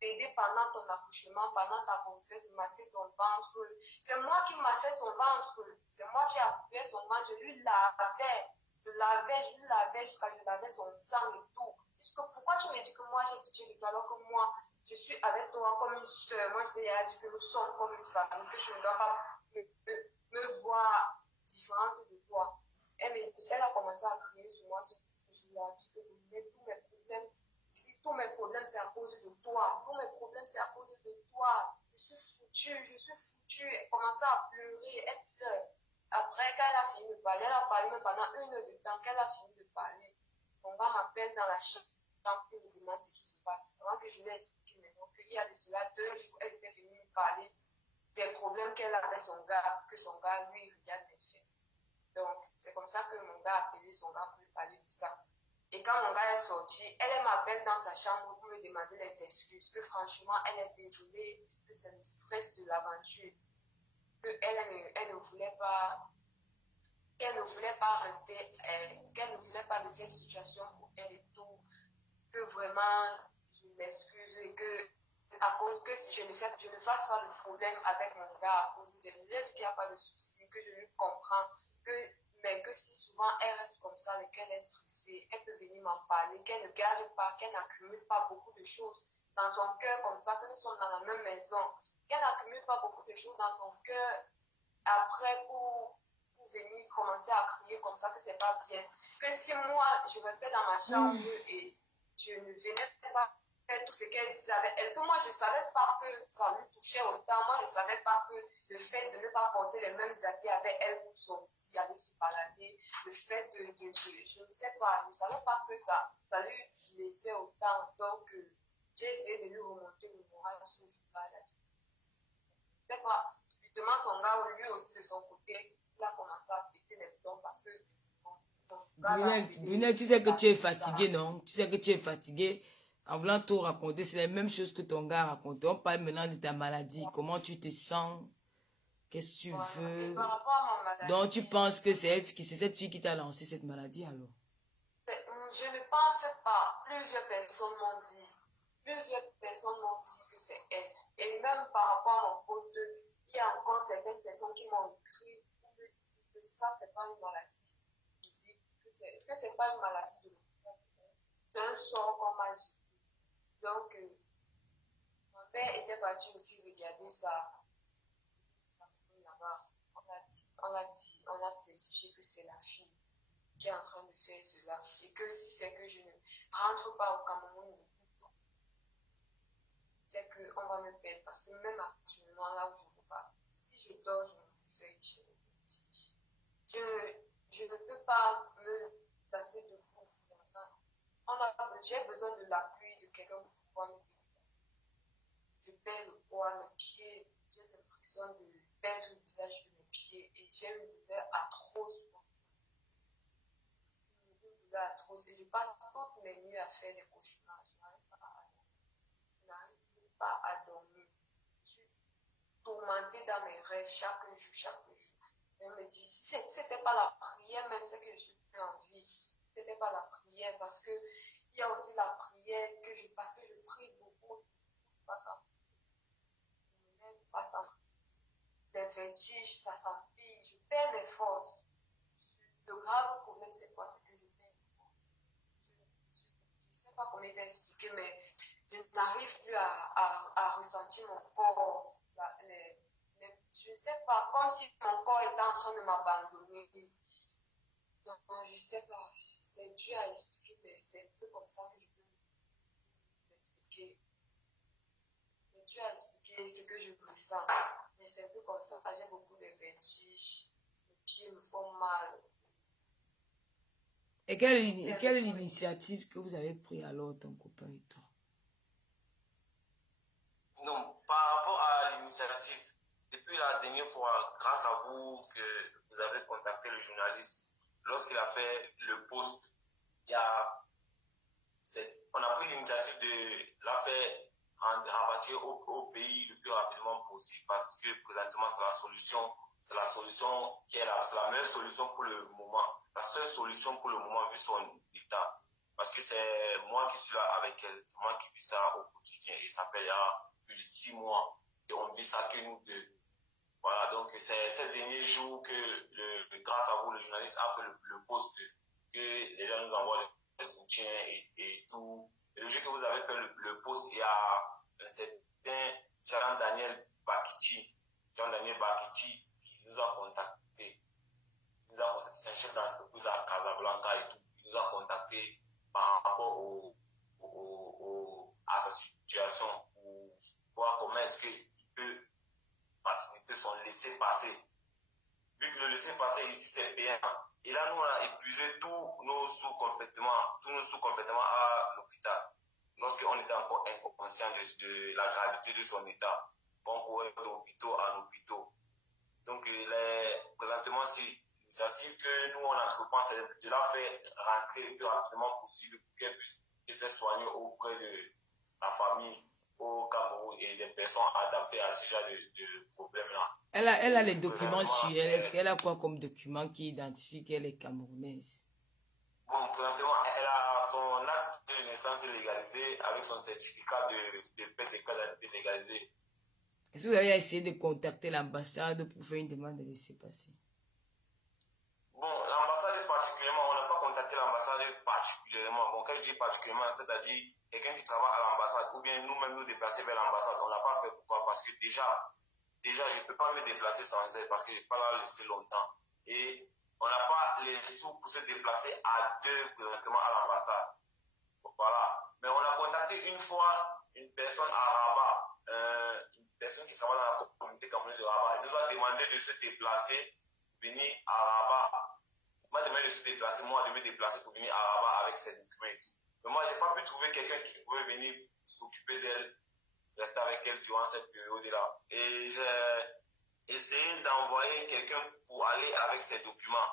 t'aider pendant ton accouchement, pendant ta grossesse, masser ton ventre. C'est moi qui massais son ventre. C'est moi qui appuyais son ventre. Je lui lavais. Je lui lavais jusqu'à ce que je lavais son sang et tout. Pourquoi tu me dis que moi j'ai pitié de toi alors que moi je suis avec toi comme une soeur? Moi je t'ai dit que nous sommes comme une famille, que je ne dois pas me voir différente de toi. Elle a commencé à crier sur moi ce jour-là, dit que tous mes problèmes c'est à cause de toi. Tous mes problèmes c'est à cause de toi. Je suis foutue. Elle commençait à pleurer, elle pleure. Après, quand elle a fini de parler, elle a parlé même pendant 1 heure de temps. Qu'elle a fini de parler, mon gars m'appelle dans la chambre pour me demander ce qui se passe. Avant que je lui ai expliqué maintenant qu'il y a de cela 2 jours, elle était venue me parler des problèmes qu'elle a avec son gars, que son gars lui regarde mes fesses. Donc, c'est comme ça que mon gars a appelé son gars pour lui parler de ça. Et quand mon gars est sorti, elle m'appelle dans sa chambre pour me demander des excuses, que franchement, elle est désolée, que c'est le stress de l'aventure, qu'elle ne voulait pas, qu'elle ne voulait pas rester, qu'elle ne voulait pas de cette situation pour elle et tout, que vraiment, je m'excuse et que, à cause que si je ne fasse pas de problème avec mon gars à cause de lui, qu'il n'y a pas de souci, que je lui comprends, mais que si souvent elle reste comme ça et qu'elle est stressée, elle peut venir m'en parler, qu'elle ne garde pas, qu'elle n'accumule pas beaucoup de choses dans son cœur comme ça, que nous sommes dans la même maison, qu'elle n'accumule pas beaucoup de choses dans son cœur après pour venir commencer à crier comme ça que c'est pas bien. Que si moi je restais dans ma chambre et je ne venais pas faire tout ce qu'elle disait avec elle, que moi je ne savais pas que ça lui touchait autant, moi je ne savais pas que le fait de ne pas porter les mêmes habits avec elle pour sortir, aller se balader, le fait de je ne sais pas, je ne savais pas que ça lui laissait autant. Donc j'ai essayé de lui remonter le moral ce jour-là. C'est pas, justement son gars, lui aussi de son côté, il a commencé à péter les plombs parce que Brunel, tu sais que tu es fatigué, non? Tu sais que tu es fatigué en voulant tout raconter. C'est la même chose que ton gars a raconté. On parle maintenant de ta maladie. Comment tu te sens? Qu'est-ce que tu veux? Et par rapport à ma maladie, Donc, tu penses que c'est cette fille qui t'a lancé cette maladie alors? Je ne pense pas. Plusieurs personnes m'ont dit. Plusieurs personnes m'ont dit que c'est elle. Et même par rapport à mon poste, il y a encore certaines personnes qui m'ont écrit pour me dire que ça, c'est pas une maladie physique, que c'est pas une maladie de l'enfant. C'est un sort qu'on m'a dit. Donc, mon père était parti aussi regarder ça. Là-bas. On a certifié que c'est la fille qui est en train de faire cela. Et que si c'est que je ne rentre pas au Cameroun, c'est qu'on va me perdre. Parce que même actuellement, là où je ne vais pas, si je dors, je me réveille chez les petits. Je ne peux pas me placer debout longtemps. J'ai besoin de l'appui de quelqu'un pour pouvoir me déplacer. Je perds le poids, mes pieds, j'ai l'impression de perdre le visage de mes pieds et j'ai une douleur atroce. peu atroce et je passe toutes mes nuits à faire des cauchemars. Je n'arrive pas à dormir. Je suis tourmentée dans mes rêves chaque jour, chaque jour. Je me dis, si c'était pas la prière, même ce que je suis plus en vie, c'était pas la prière, parce que il y a aussi la prière parce que je prie beaucoup, pas ça, pas ça. Les vertiges, ça s'empile, je perds mes forces. Le grave problème, c'est quoi? C'est que je perds mes forces. Je ne sais pas comment il va expliquer, mais je n'arrive plus à ressentir mon corps. Je ne sais pas, comme si mon corps était en train de m'abandonner. Donc, je ne sais pas, c'est dur à expliquer, mais c'est un peu comme ça que je peux expliquer. C'est dur à expliquer ce que je ressens, mais c'est un peu comme ça. J'ai beaucoup de vertiges, mes pieds me font mal. Et quelle est l'initiative que vous avez prise alors, ton copain et toi? Non, par rapport à l'initiative, depuis la dernière fois, grâce à vous, que vous avez contacté le journaliste, lorsqu'il a fait le post, on a pris l'initiative de la faire rapatrier au pays le plus rapidement possible, parce que présentement c'est la solution qui est là, c'est la meilleure solution pour le moment, la seule solution pour le moment vu son état, parce que c'est moi qui suis là avec elle, c'est moi qui vis ça au quotidien, et ça fait plus de 6 mois qu'on vit ça que nous deux. Voilà, donc c'est ces derniers jours que grâce à vous, le journaliste a fait le post, que les gens nous envoient le soutien et tout. Et le jour que vous avez fait le post, il y a un certain Jean-Daniel Bakiti qui nous a contacté. C'est un chef d'entreprise à Casablanca et tout. Il nous a contacté par rapport à sa situation pour voir comment est-ce qu'il peut faciliter son laisser-passer. Vu que le laisser-passer ici c'est payant. Et là, nous, on a épuisé tous nos sous complètement à l'hôpital. Lorsqu'on était encore inconscient de la gravité de son état, on courait d'hôpitaux en hôpitaux. Donc, présentement, c'est l'initiative que nous, on entreprend, c'est de la faire rentrer le plus rapidement possible pour qu'elle puisse se faire soigner auprès de la famille au Cameroun et des personnes adaptées à ce genre de problème-là. Elle a les documents sur elle. Est-ce qu'elle a quoi comme document qui identifie qu'elle est camerounaise? Bon, présentement, elle a son acte de naissance légalisé avec son certificat de paix des cas d'identité légalisé. Est-ce que vous avez essayé de contacter l'ambassade pour faire une demande de laisser-passer? Bon, l'ambassade particulièrement, on n'a pas contacté l'ambassade particulièrement. Bon, quand je dis particulièrement, c'est-à-dire quelqu'un qui travaille à l'ambassade ou bien nous-mêmes nous déplacer vers l'ambassade. On ne l'a pas fait. Pourquoi? Parce que déjà, je ne peux pas me déplacer sans elle parce que je n'ai pas la laissé longtemps. Et on n'a pas les sous pour se déplacer à deux présentement à l'ambassade. Voilà. Mais on a contacté une fois une personne à Rabat, une personne qui travaille dans la communauté camerounaise de Rabat. Il nous a demandé de se déplacer, venir à Rabat. Il m'a demandé de se déplacer, moi de me déplacer pour venir à Rabat avec ses documents et tout. Mais moi, je n'ai pas pu trouver quelqu'un qui pouvait venir s'occuper d'elle, rester avec elle durant cette période-là. Et j'ai essayé d'envoyer quelqu'un pour aller avec ses documents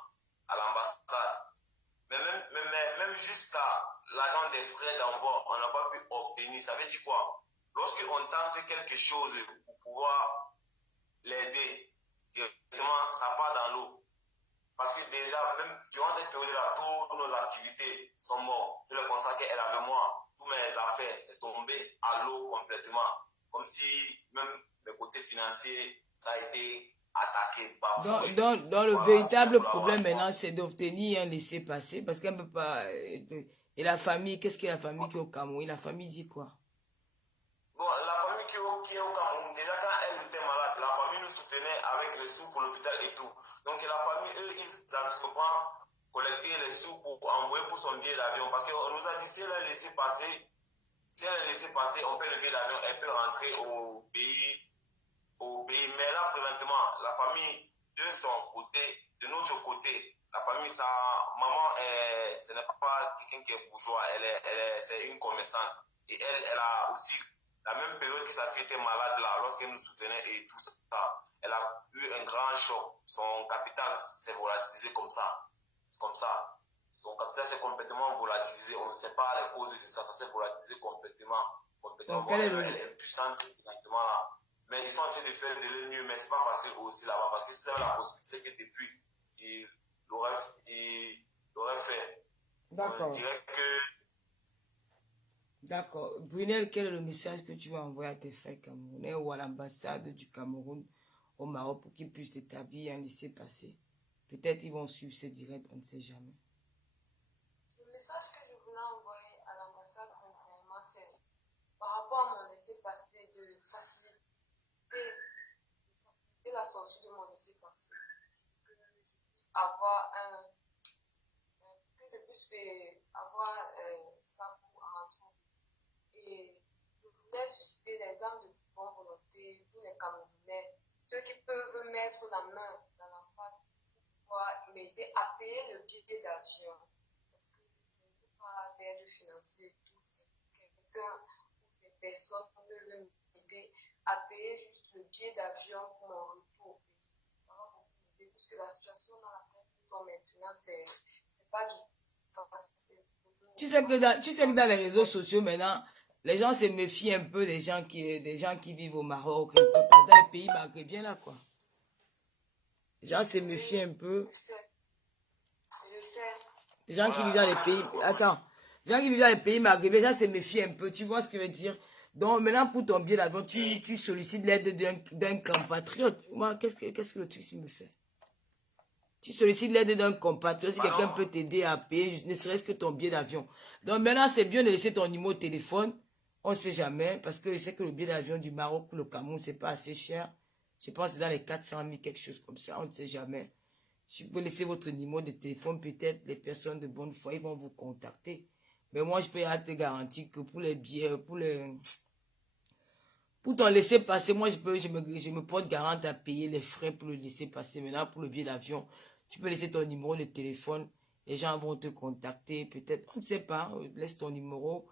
à l'ambassade. Mais même jusqu'à l'argent des frais d'envoi, on n'a pas pu obtenir. Ça veut dire quoi? Lorsqu'on tente quelque chose pour pouvoir l'aider, directement, ça part dans l'eau. Parce que déjà, même durant cette période-là, toutes nos activités sont mortes. Je le constate qu'elle avait moi, tous mes affaires, c'est tombé à l'eau complètement. Comme si même le côté financier, ça a été attaqué. Dans le véritable problème maintenant, c'est d'obtenir un laissez-passer parce qu'elle ne peut pas. Et la famille, qu'est-ce que la famille qui est au Cameroun? La famille dit quoi? Bon, la famille qui est au Cameroun, déjà quand elle était malade, la famille nous soutenait avec les sous pour l'hôpital et tout. Donc la famille, eux, ils entreprennent collecter les sous pour envoyer pour son billet d'avion. Parce qu'on nous a dit, si elle a laissé passer, on paie le billet d'avion, elle peut rentrer au pays. Mais là, présentement, la famille, de notre côté, la famille, sa maman, ce n'est pas quelqu'un qui est bourgeois, c'est une commerçante. Et elle a aussi la même période que sa fille était malade là, lorsqu'elle nous soutenait et tout ça. Elle a eu un grand choc. Son capital s'est volatilisé comme ça. son capital s'est complètement volatilisé. On ne sait pas les causes de ça. Ça s'est volatilisé complètement. Donc, Bon, elle est puissante exactement là. Mais ils sont en train de faire de leur mieux, mais c'est pas facile aussi là-bas. Parce que si c'est la possibilité, c'est que depuis, il l'aurait fait. D'accord. On dirait que... D'accord. Brunel, quel est le message que tu vas envoyer à tes frères camerounais ou à l'ambassade du Cameroun au Maroc pour qu'ils puissent établir un laissez-passer? Peut-être ils vont suivre ce direct, on ne sait jamais. Le message que je voulais envoyer à l'ambassade, premièrement, c'est par rapport à mon laissez-passer, de faciliter la sortie de mon laissez-passer. Que je puisse avoir ça pour rentrer. Et je voulais susciter les âmes de bonne volonté, tous les Camerounais, ceux qui peuvent mettre la main dans la pâte pour pouvoir m'aider à payer le billet d'avion. Parce que je ne veux pas d'aide financière, tout. Si quelqu'un ou des personnes peuvent m'aider à payer juste le billet d'avion pour mon retour au pays. Ça va beaucoup m'aider, parce que la situation dans laquelle nous sommes maintenant, c'est pas du tout facile. Tu sais que dans les réseaux sociaux maintenant, les gens se méfient un peu des gens qui vivent au Maroc, un peu dans les pays maghrébins là quoi. Les gens se méfient un peu. Je sais. Les gens qui vivent dans les pays, attends, les gens qui vivent dans les pays maghrébins, les gens se méfient un peu. Tu vois ce que je veux dire? Donc maintenant pour ton billet d'avion, tu sollicites l'aide d'un compatriote. Moi, qu'est-ce que le truc me fait? Tu sollicites l'aide d'un compatriote si quelqu'un peut t'aider à payer, ne serait-ce que ton billet d'avion. Donc maintenant, c'est bien de laisser ton numéro de téléphone. On ne sait jamais, parce que je sais que le billet d'avion du Maroc ou le Cameroun, c'est pas assez cher. Je pense que c'est dans les 400 000, quelque chose comme ça. On ne sait jamais. Si vous pouvez laisser votre numéro de téléphone, peut-être les personnes de bonne foi, ils vont vous contacter. Mais moi, je peux te garantir que pour les billets, pour ton laisser passer, moi, je me porte garante à payer les frais pour le laisser passer. Maintenant, pour le billet d'avion, tu peux laisser ton numéro de téléphone. Les gens vont te contacter. Peut-être, on ne sait pas. Laisse ton numéro.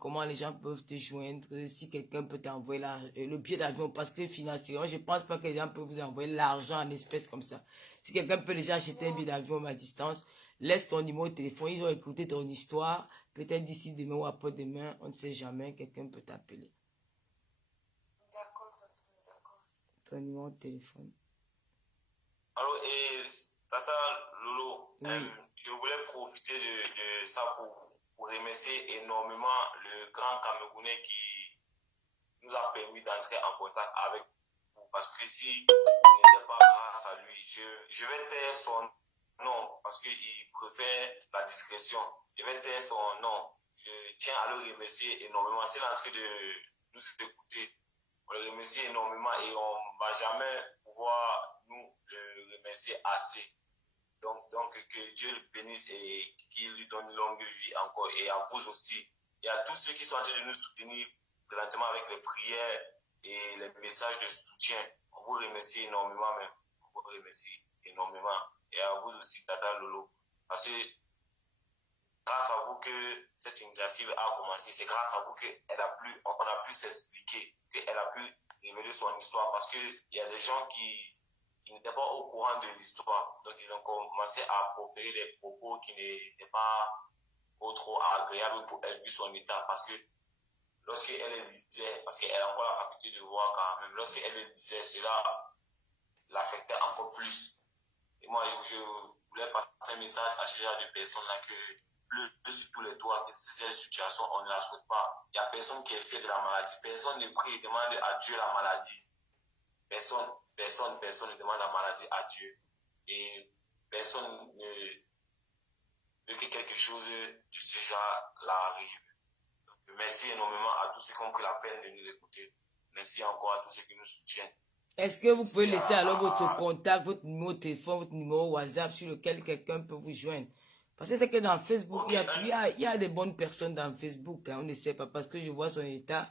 Comment les gens peuvent te joindre. Si quelqu'un peut t'envoyer le billet d'avion. Parce que financièrement, je ne pense pas que les gens peuvent vous envoyer l'argent en espèces comme ça. Si quelqu'un peut déjà acheter un billet d'avion à distance, laisse ton numéro de téléphone. Ils ont écouté ton histoire. Peut-être d'ici demain ou après-demain, on ne sait jamais. Quelqu'un peut t'appeler. D'accord. Ton numéro de téléphone. Alors, et Tata Lolo, Oui. je voulais profiter de ça pour remercier énormément le grand Camerounais qui nous a permis d'entrer en contact avec vous. Parce que si ce n'était pas grâce à lui, je vais taire son nom parce qu'il préfère la discrétion. Je vais taire son nom. Je tiens à le remercier énormément. C'est en train de nous écouter. On le remercie énormément et on ne va jamais pouvoir nous le remercier assez. Donc que Dieu le bénisse et qu'il lui donne une longue vie encore. Et à vous aussi. Et à tous ceux qui sont en train de nous soutenir présentement avec les prières et les messages de soutien. On vous remercie énormément même. On vous remercie énormément. Et à vous aussi, Tata Lolo. Parce que grâce à vous que cette initiative a commencé. C'est grâce à vous qu'on a pu s'expliquer, qu'elle a pu révéler son histoire. Parce qu'il y a des gens qui n'étaient pas au courant de l'histoire. Donc, ils ont commencé à proférer des propos qui n'étaient pas trop agréables pour elle, vu son état. Parce que lorsqu'elle le disait, parce qu'elle a encore la faculté de voir quand même, lorsqu'elle le disait, cela l'affectait encore plus. Et moi, je voulais passer un message à ce genre de personnes-là que sur tous les toits, que cette situation, on ne la souhaite pas. Il n'y a personne qui est fier de la maladie. Personne ne prie et demande à Dieu la maladie. Personne ne demande la maladie à Dieu. Et personne ne veut que quelque chose de ce genre-là arrive. Donc, merci énormément à tous ceux qui ont pris la peine de nous écouter. Merci encore à tous ceux qui nous soutiennent. Est-ce que vous pouvez laisser alors votre contact, votre numéro de téléphone, votre numéro WhatsApp sur lequel quelqu'un peut vous joindre? Parce que c'est que dans Facebook, il y a des bonnes personnes dans Facebook. Hein, on ne sait pas. Parce que je vois son état.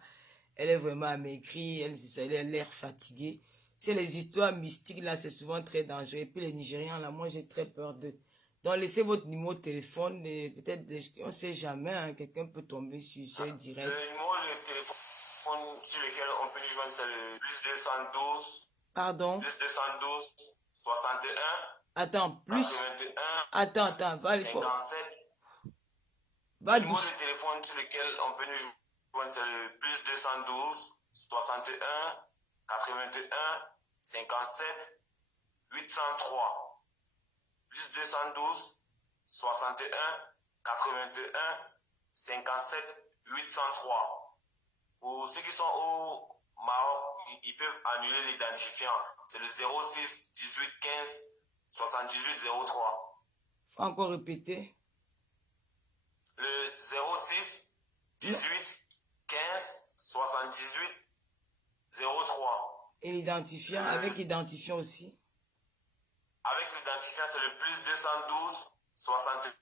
Elle est vraiment amaigrie. Elle a l'air fatiguée. C'est les histoires mystiques, là, c'est souvent très dangereux. Et puis les Nigérians, là, moi, j'ai très peur d'eux. Donc, laissez votre numéro de téléphone. Peut-être, on ne sait jamais, hein, quelqu'un peut tomber sur ce direct. Le numéro de téléphone sur lequel on peut nous joindre, c'est le +212. Pardon? +212 61 Attends, plus. 81 Attends, va, il faut. 57. Va Le numéro douce. de téléphone sur lequel on peut nous joindre, c'est le plus 212 61 81 57 803. Plus 212 61 81 57 803. Pour ceux qui sont au Maroc, ils peuvent annuler l'identifiant. C'est le 06 18 15 78 03. Faut encore répéter. Le 06 18 15 78 03. Et l'identifiant, avec identifiant aussi. Avec l'identifiant, c'est le plus 212 61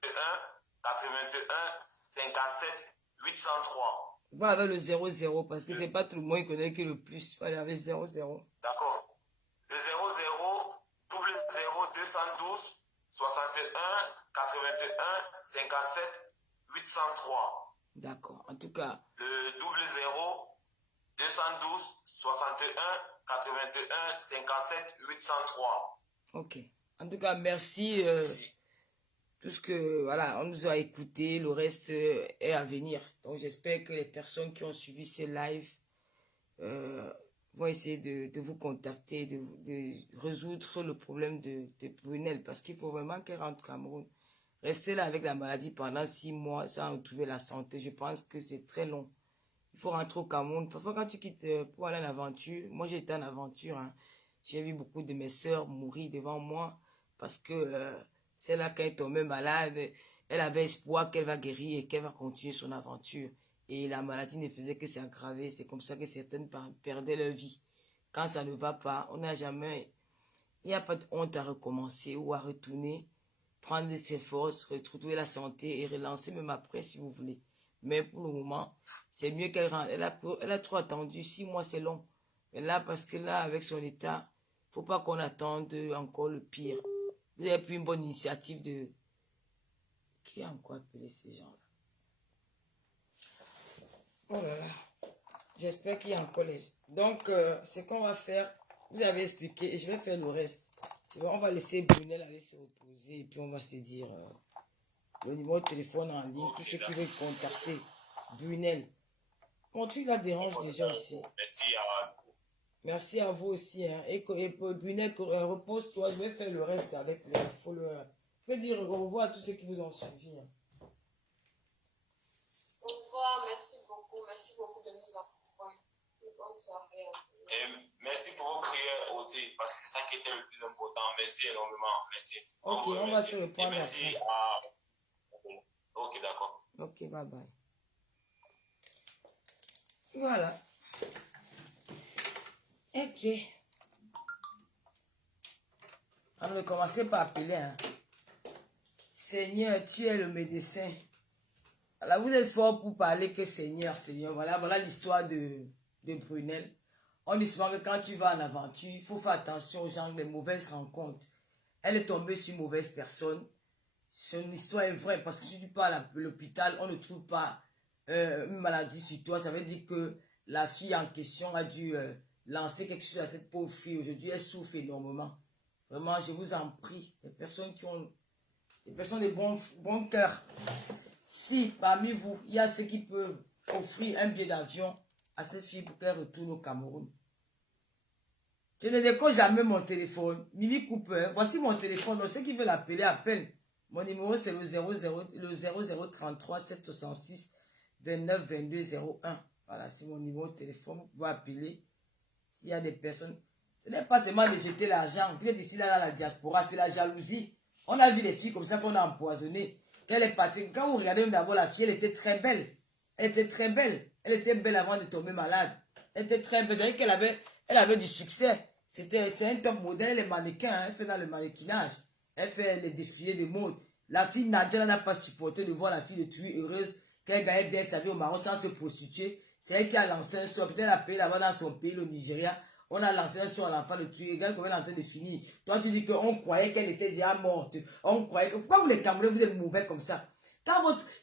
81 57 803. Va avec le 00 parce que c'est pas tout le monde qui connaît que le plus. Il faut aller avec 00. D'accord. Le 00 212 61 81 57 803. D'accord. En tout cas. Le 00 212 61 81 57 803. Ok. En tout cas, merci. Tout ce que, voilà, on nous a écouté, le reste est à venir. Donc, j'espère que les personnes qui ont suivi ce live vont essayer de vous contacter, de résoudre le problème de Brunel, parce qu'il faut vraiment qu'elle rentre au Cameroun. Rester là avec la maladie pendant 6 mois sans retrouver la santé, je pense que c'est très long. Il faut rentrer au Cameroun. Parfois, quand tu quittes pour aller en aventure, moi j'ai été en aventure, hein. J'ai vu beaucoup de mes sœurs mourir devant moi parce que celle-là, quand elle est tombée malade, elle avait espoir qu'elle va guérir et qu'elle va continuer son aventure. Et la maladie ne faisait que s'aggraver. C'est comme ça que certaines perdaient leur vie. Quand ça ne va pas, on n'a jamais... Il n'y a pas de honte à recommencer ou à retourner, prendre ses forces, retrouver la santé et relancer même après si vous voulez. Mais pour le moment, c'est mieux qu'elle rentre. Elle a trop attendu. 6 mois, c'est long. Mais là, parce que là, avec son état, il ne faut pas qu'on attende encore le pire. Vous avez pris une bonne initiative de... Qui a encore appelé ces gens-là? Oh là là. J'espère qu'il y a encore les... Donc, ce qu'on va faire, vous avez expliqué, et je vais faire le reste. On va laisser Brunel aller se reposer, et puis on va se dire le numéro de téléphone en ligne, tous ceux qui veulent contacter Brunel. Bon, tu la déranges déjà aussi. Merci à... Merci à vous aussi. Hein. Et Brunel, repose-toi. Je vais faire le reste avec les followers. Je vais dire au revoir à tous ceux qui vous ont suivi. Hein. Au revoir. Merci beaucoup de nous accompagner. Bonne soirée. Et merci pour vos prières aussi, parce que c'est ça qui était le plus important. Merci énormément. Merci. Ok, on va se reprendre. Merci à... Ok, d'accord. Ok, bye bye. Voilà. Ok. On va commencer par appeler. Hein. Seigneur, tu es le médecin. Alors, vous êtes fort pour parler que Seigneur, Seigneur. Voilà l'histoire de Brunel. On dit souvent que quand tu vas en aventure, il faut faire attention aux gens, les mauvaises rencontres. Elle est tombée sur une mauvaise personne. Son histoire est vraie parce que si tu pars à l'hôpital, on ne trouve pas une maladie sur toi. Ça veut dire que la fille en question a dû lancer quelque chose à cette pauvre fille. Aujourd'hui, elle souffre énormément. Vraiment, je vous en prie, les personnes de bon cœur. Si parmi vous, il y a ceux qui peuvent offrir un billet d'avion à cette fille pour qu'elle retourne au Cameroun. Je ne décoche jamais mon téléphone. Mimi Cooper, voici mon téléphone. Donc, ceux qui veulent appeler, appellent. Mon numéro, c'est le 0033 766 29 22 01. Voilà, c'est mon numéro de téléphone. Vous pouvez appeler. S'il y a des personnes... Ce n'est pas seulement de jeter l'argent. Vous êtes ici, là, la diaspora, c'est la jalousie. On a vu des filles comme ça qu'on a empoisonnées. Elle est partie. Quand vous regardez d'abord la fille, elle était très belle. Elle était très belle. Elle était belle avant de tomber malade. Elle était très belle. Vous savez qu'elle avait du succès. C'est un top modèle, les mannequins. Hein. Elle fait dans le mannequinage. Elle fait les défilés de mode. La fille Nadia n'a pas supporté de voir la fille de Tui heureuse, qu'elle gagnait bien sa vie au Maroc sans se prostituer. C'est elle qui a lancé un sort. Peut-être elle a payé là-bas dans son pays, le Nigeria. On a lancé un sort à l'enfant de Tui. Regarde comment elle est en train de finir. Toi, tu dis qu'on croyait qu'elle était déjà morte. On croyait que... Pourquoi vous les Camerounais, vous êtes mauvais comme ça?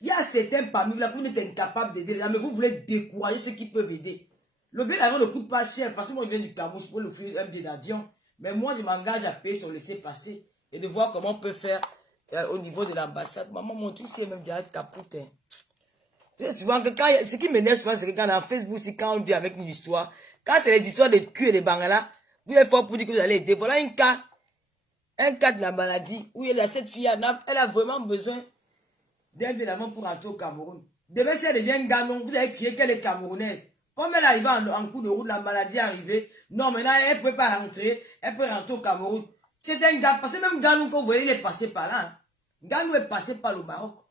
Il y a certains parmi vous là que vous n'êtes incapable d'aider les gens, mais vous voulez décourager ceux qui peuvent aider. Le billet d'avion ne coûte pas cher parce que moi je viens du Cameroun, je peux l'offrir un billet d'avion. Mais moi je m'engage à payer sur laisser passer. et de voir comment on peut faire au niveau de l'ambassade. Maman, mon truc, c'est même déjà capote. Hein. Souvent, que quand, ce qui m'énerve souvent, c'est que quand dans Facebook, c'est quand on dit avec une histoire, quand c'est les histoires de cul et de bangala, vous êtes fort pour dire que vous allez aider. Voilà un cas de la maladie où cette fille, elle a vraiment besoin d'un bien avant pour rentrer au Cameroun. Demain, si elle devient Ganon, vous allez crier qu'elle est camerounaise. Comme elle arrive en cours de route, la maladie est arrivée. Non, maintenant, elle ne peut pas rentrer. Elle peut rentrer au Cameroun. C'est un gars, parce que même Ganon, quand vous voyez, il est passé par là. Hein. Ganon est passé par le Maroc.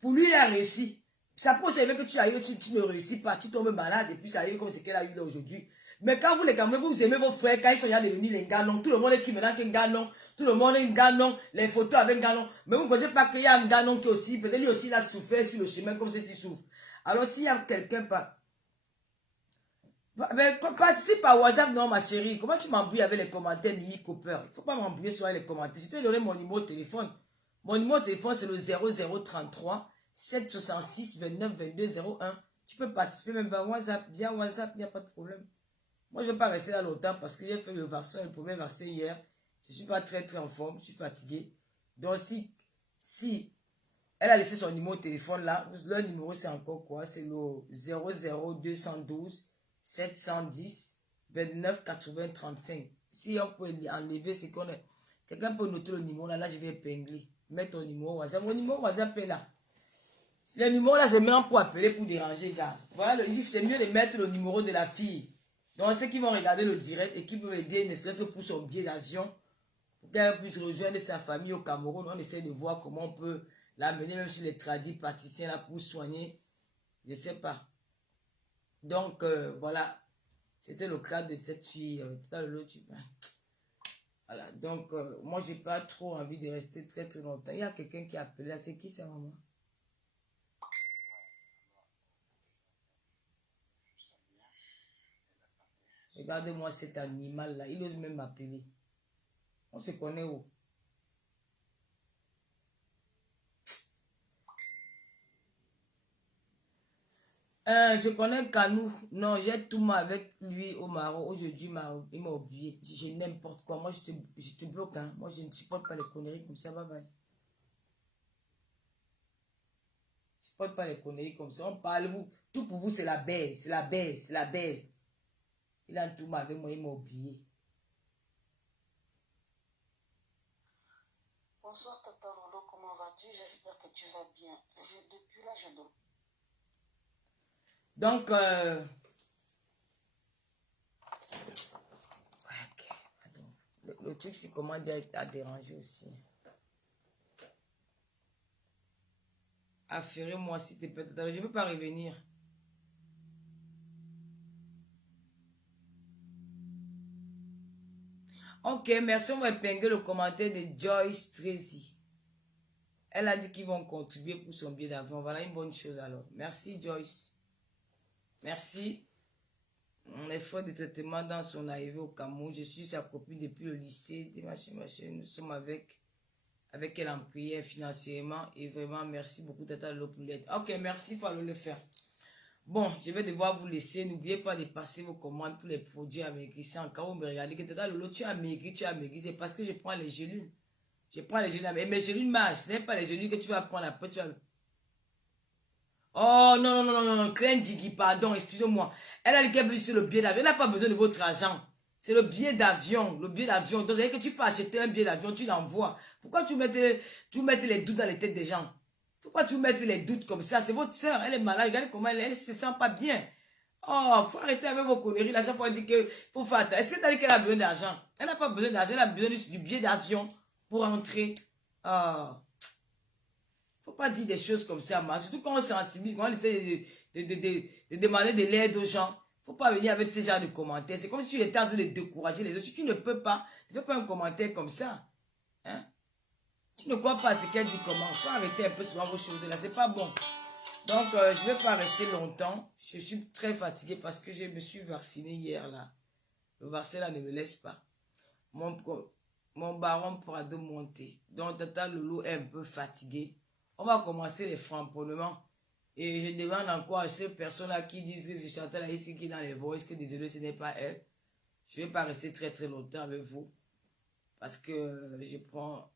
Pour lui, il a réussi. Ça peut servir que tu arrives, si tu ne réussis pas, tu tombes malade et puis ça arrive comme ce qu'elle a eu là aujourd'hui. Mais quand vous les Camerounais, vous aimez vos frères, quand ils sont déjà devenus les Ganons, tout le monde est qui maintenant qu'un Ganon, tout le monde est un Ganon, les photos avec Ganon. Mais vous ne connaissez pas qu'il y a un Ganon qui aussi, peut-être lui aussi il a souffert sur le chemin comme ceci souffre. Alors s'il y a quelqu'un pas. Mais participe à WhatsApp, non ma chérie. Comment tu m'embrouilles avec les commentaires, Mimi Cooper? Il ne faut pas m'embrouiller sur les commentaires. Je t'ai donné mon numéro de téléphone. Mon numéro de téléphone c'est le 0033 766 29 22 01. Tu peux participer même via WhatsApp, il n'y a pas de problème. Moi, je ne vais pas rester là longtemps parce que j'ai fait le premier verset hier. Je ne suis pas très en forme, je suis fatigué. Donc, si elle a laissé son numéro de téléphone là, leur numéro c'est encore quoi? C'est le 00212 710 29 80 35. Si on peut enlever, c'est qu'on est. Quelqu'un peut noter le numéro là, je vais épingler. Mettre ton numéro WhatsApp. Mon numéro WhatsApp est là. Le numéro là, c'est même pour appeler, pour déranger, gars. Voilà, c'est mieux de mettre le numéro de la fille. Donc, ceux qui vont regarder le direct et qui peuvent aider, ne serait-ce pour son billet d'avion, pour qu'elle puisse rejoindre sa famille au Cameroun, on essaie de voir comment on peut l'amener, même chez les tradis praticiens là, pour soigner. Je ne sais pas. Donc, voilà. C'était le cas de cette fille. Voilà. Donc, moi, je n'ai pas trop envie de rester très longtemps. Il y a quelqu'un qui a appelé là. C'est qui, sa maman? Regardez-moi cet animal-là. Il ose même m'appeler. On se connaît où? Je connais Kanou. Non, j'ai tout mal avec lui au Maroc. Aujourd'hui, il m'a oublié. Je n'importe quoi. Moi, je te bloque. Hein. Moi, je ne supporte pas les conneries comme ça. Bye bye. Je ne supporte pas les conneries comme ça. On parle, vous. Tout pour vous, c'est la baise. C'est la baise. C'est la baise. Il a tout mal avec moi. Il m'a oublié. Bonsoir Tata Lolo, comment vas-tu? J'espère que tu vas bien. Depuis là, je dors. Donc, le truc, c'est comment dire à déranger aussi. Affairez-moi s'il te plaît. Je ne peux pas revenir. Ok, merci. On va épingler le commentaire de Joyce Tracy. Elle a dit qu'ils vont contribuer pour son billet d'avion. Voilà une bonne chose alors. Merci Joyce. Merci. On est fait de traitement dans son arrivée au Cameroun. Je suis sa copine depuis le lycée. Nous sommes avec elle en prière financièrement. Et vraiment, merci beaucoup Tata Lolo pour l'aide. Ok, merci, il faut aller le faire. Bon, je vais devoir vous laisser. N'oubliez pas de passer vos commandes pour les produits américains. C'est encore vous me regardez que Tata Lolo, tu as maigri. C'est parce que je prends les gélules. Je prends les gélules. Mais mes gélules marchent. Ce n'est pas les gélules que tu vas prendre après. Oh non, Klein Digi, pardon, excusez-moi. Elle a dit qu'elle veut sur le billet d'avion. Elle n'a pas besoin de votre argent. C'est le billet d'avion. Le billet d'avion. Donc, c'est-à-dire que tu peux acheter un billet d'avion, tu l'envoies. Pourquoi tu mets les doutes dans les têtes des gens? Pourquoi tu mets les doutes comme ça? C'est votre soeur, elle est malade. Regardez comment elle se sent pas bien. Oh, faut arrêter avec vos conneries. La chaque fois, elle dit qu'il faut faire attention. Est-ce que t'as dit qu'elle a besoin d'argent? Elle n'a pas besoin d'argent, elle a besoin du billet d'avion pour entrer. Oh. Faut pas dire des choses comme ça, mais surtout quand on sensibilise, quand on essaie de demander de l'aide aux gens. Faut pas venir avec ce genre de commentaires. C'est comme si tu étais en train de décourager les autres. Si tu ne peux pas, ne fais pas un commentaire comme ça. Hein? Tu ne crois pas à ce qu'elle dit comment. Faut arrêter un peu souvent vos choses là. C'est pas bon. Donc, je vais pas rester longtemps. Je suis très fatiguée parce que je me suis vacciné hier là. Le vaccin là ne me laisse pas. Mon baron pourra de monter. Donc, Tata Lolo est un peu fatiguée. On va commencer les framponnements. Et je demande encore à ces personnes-là qui disent que je chantais là ici, qui est dans les voix, que désolé, ce n'est pas elle. Je ne vais pas rester très longtemps avec vous. Parce que je prends...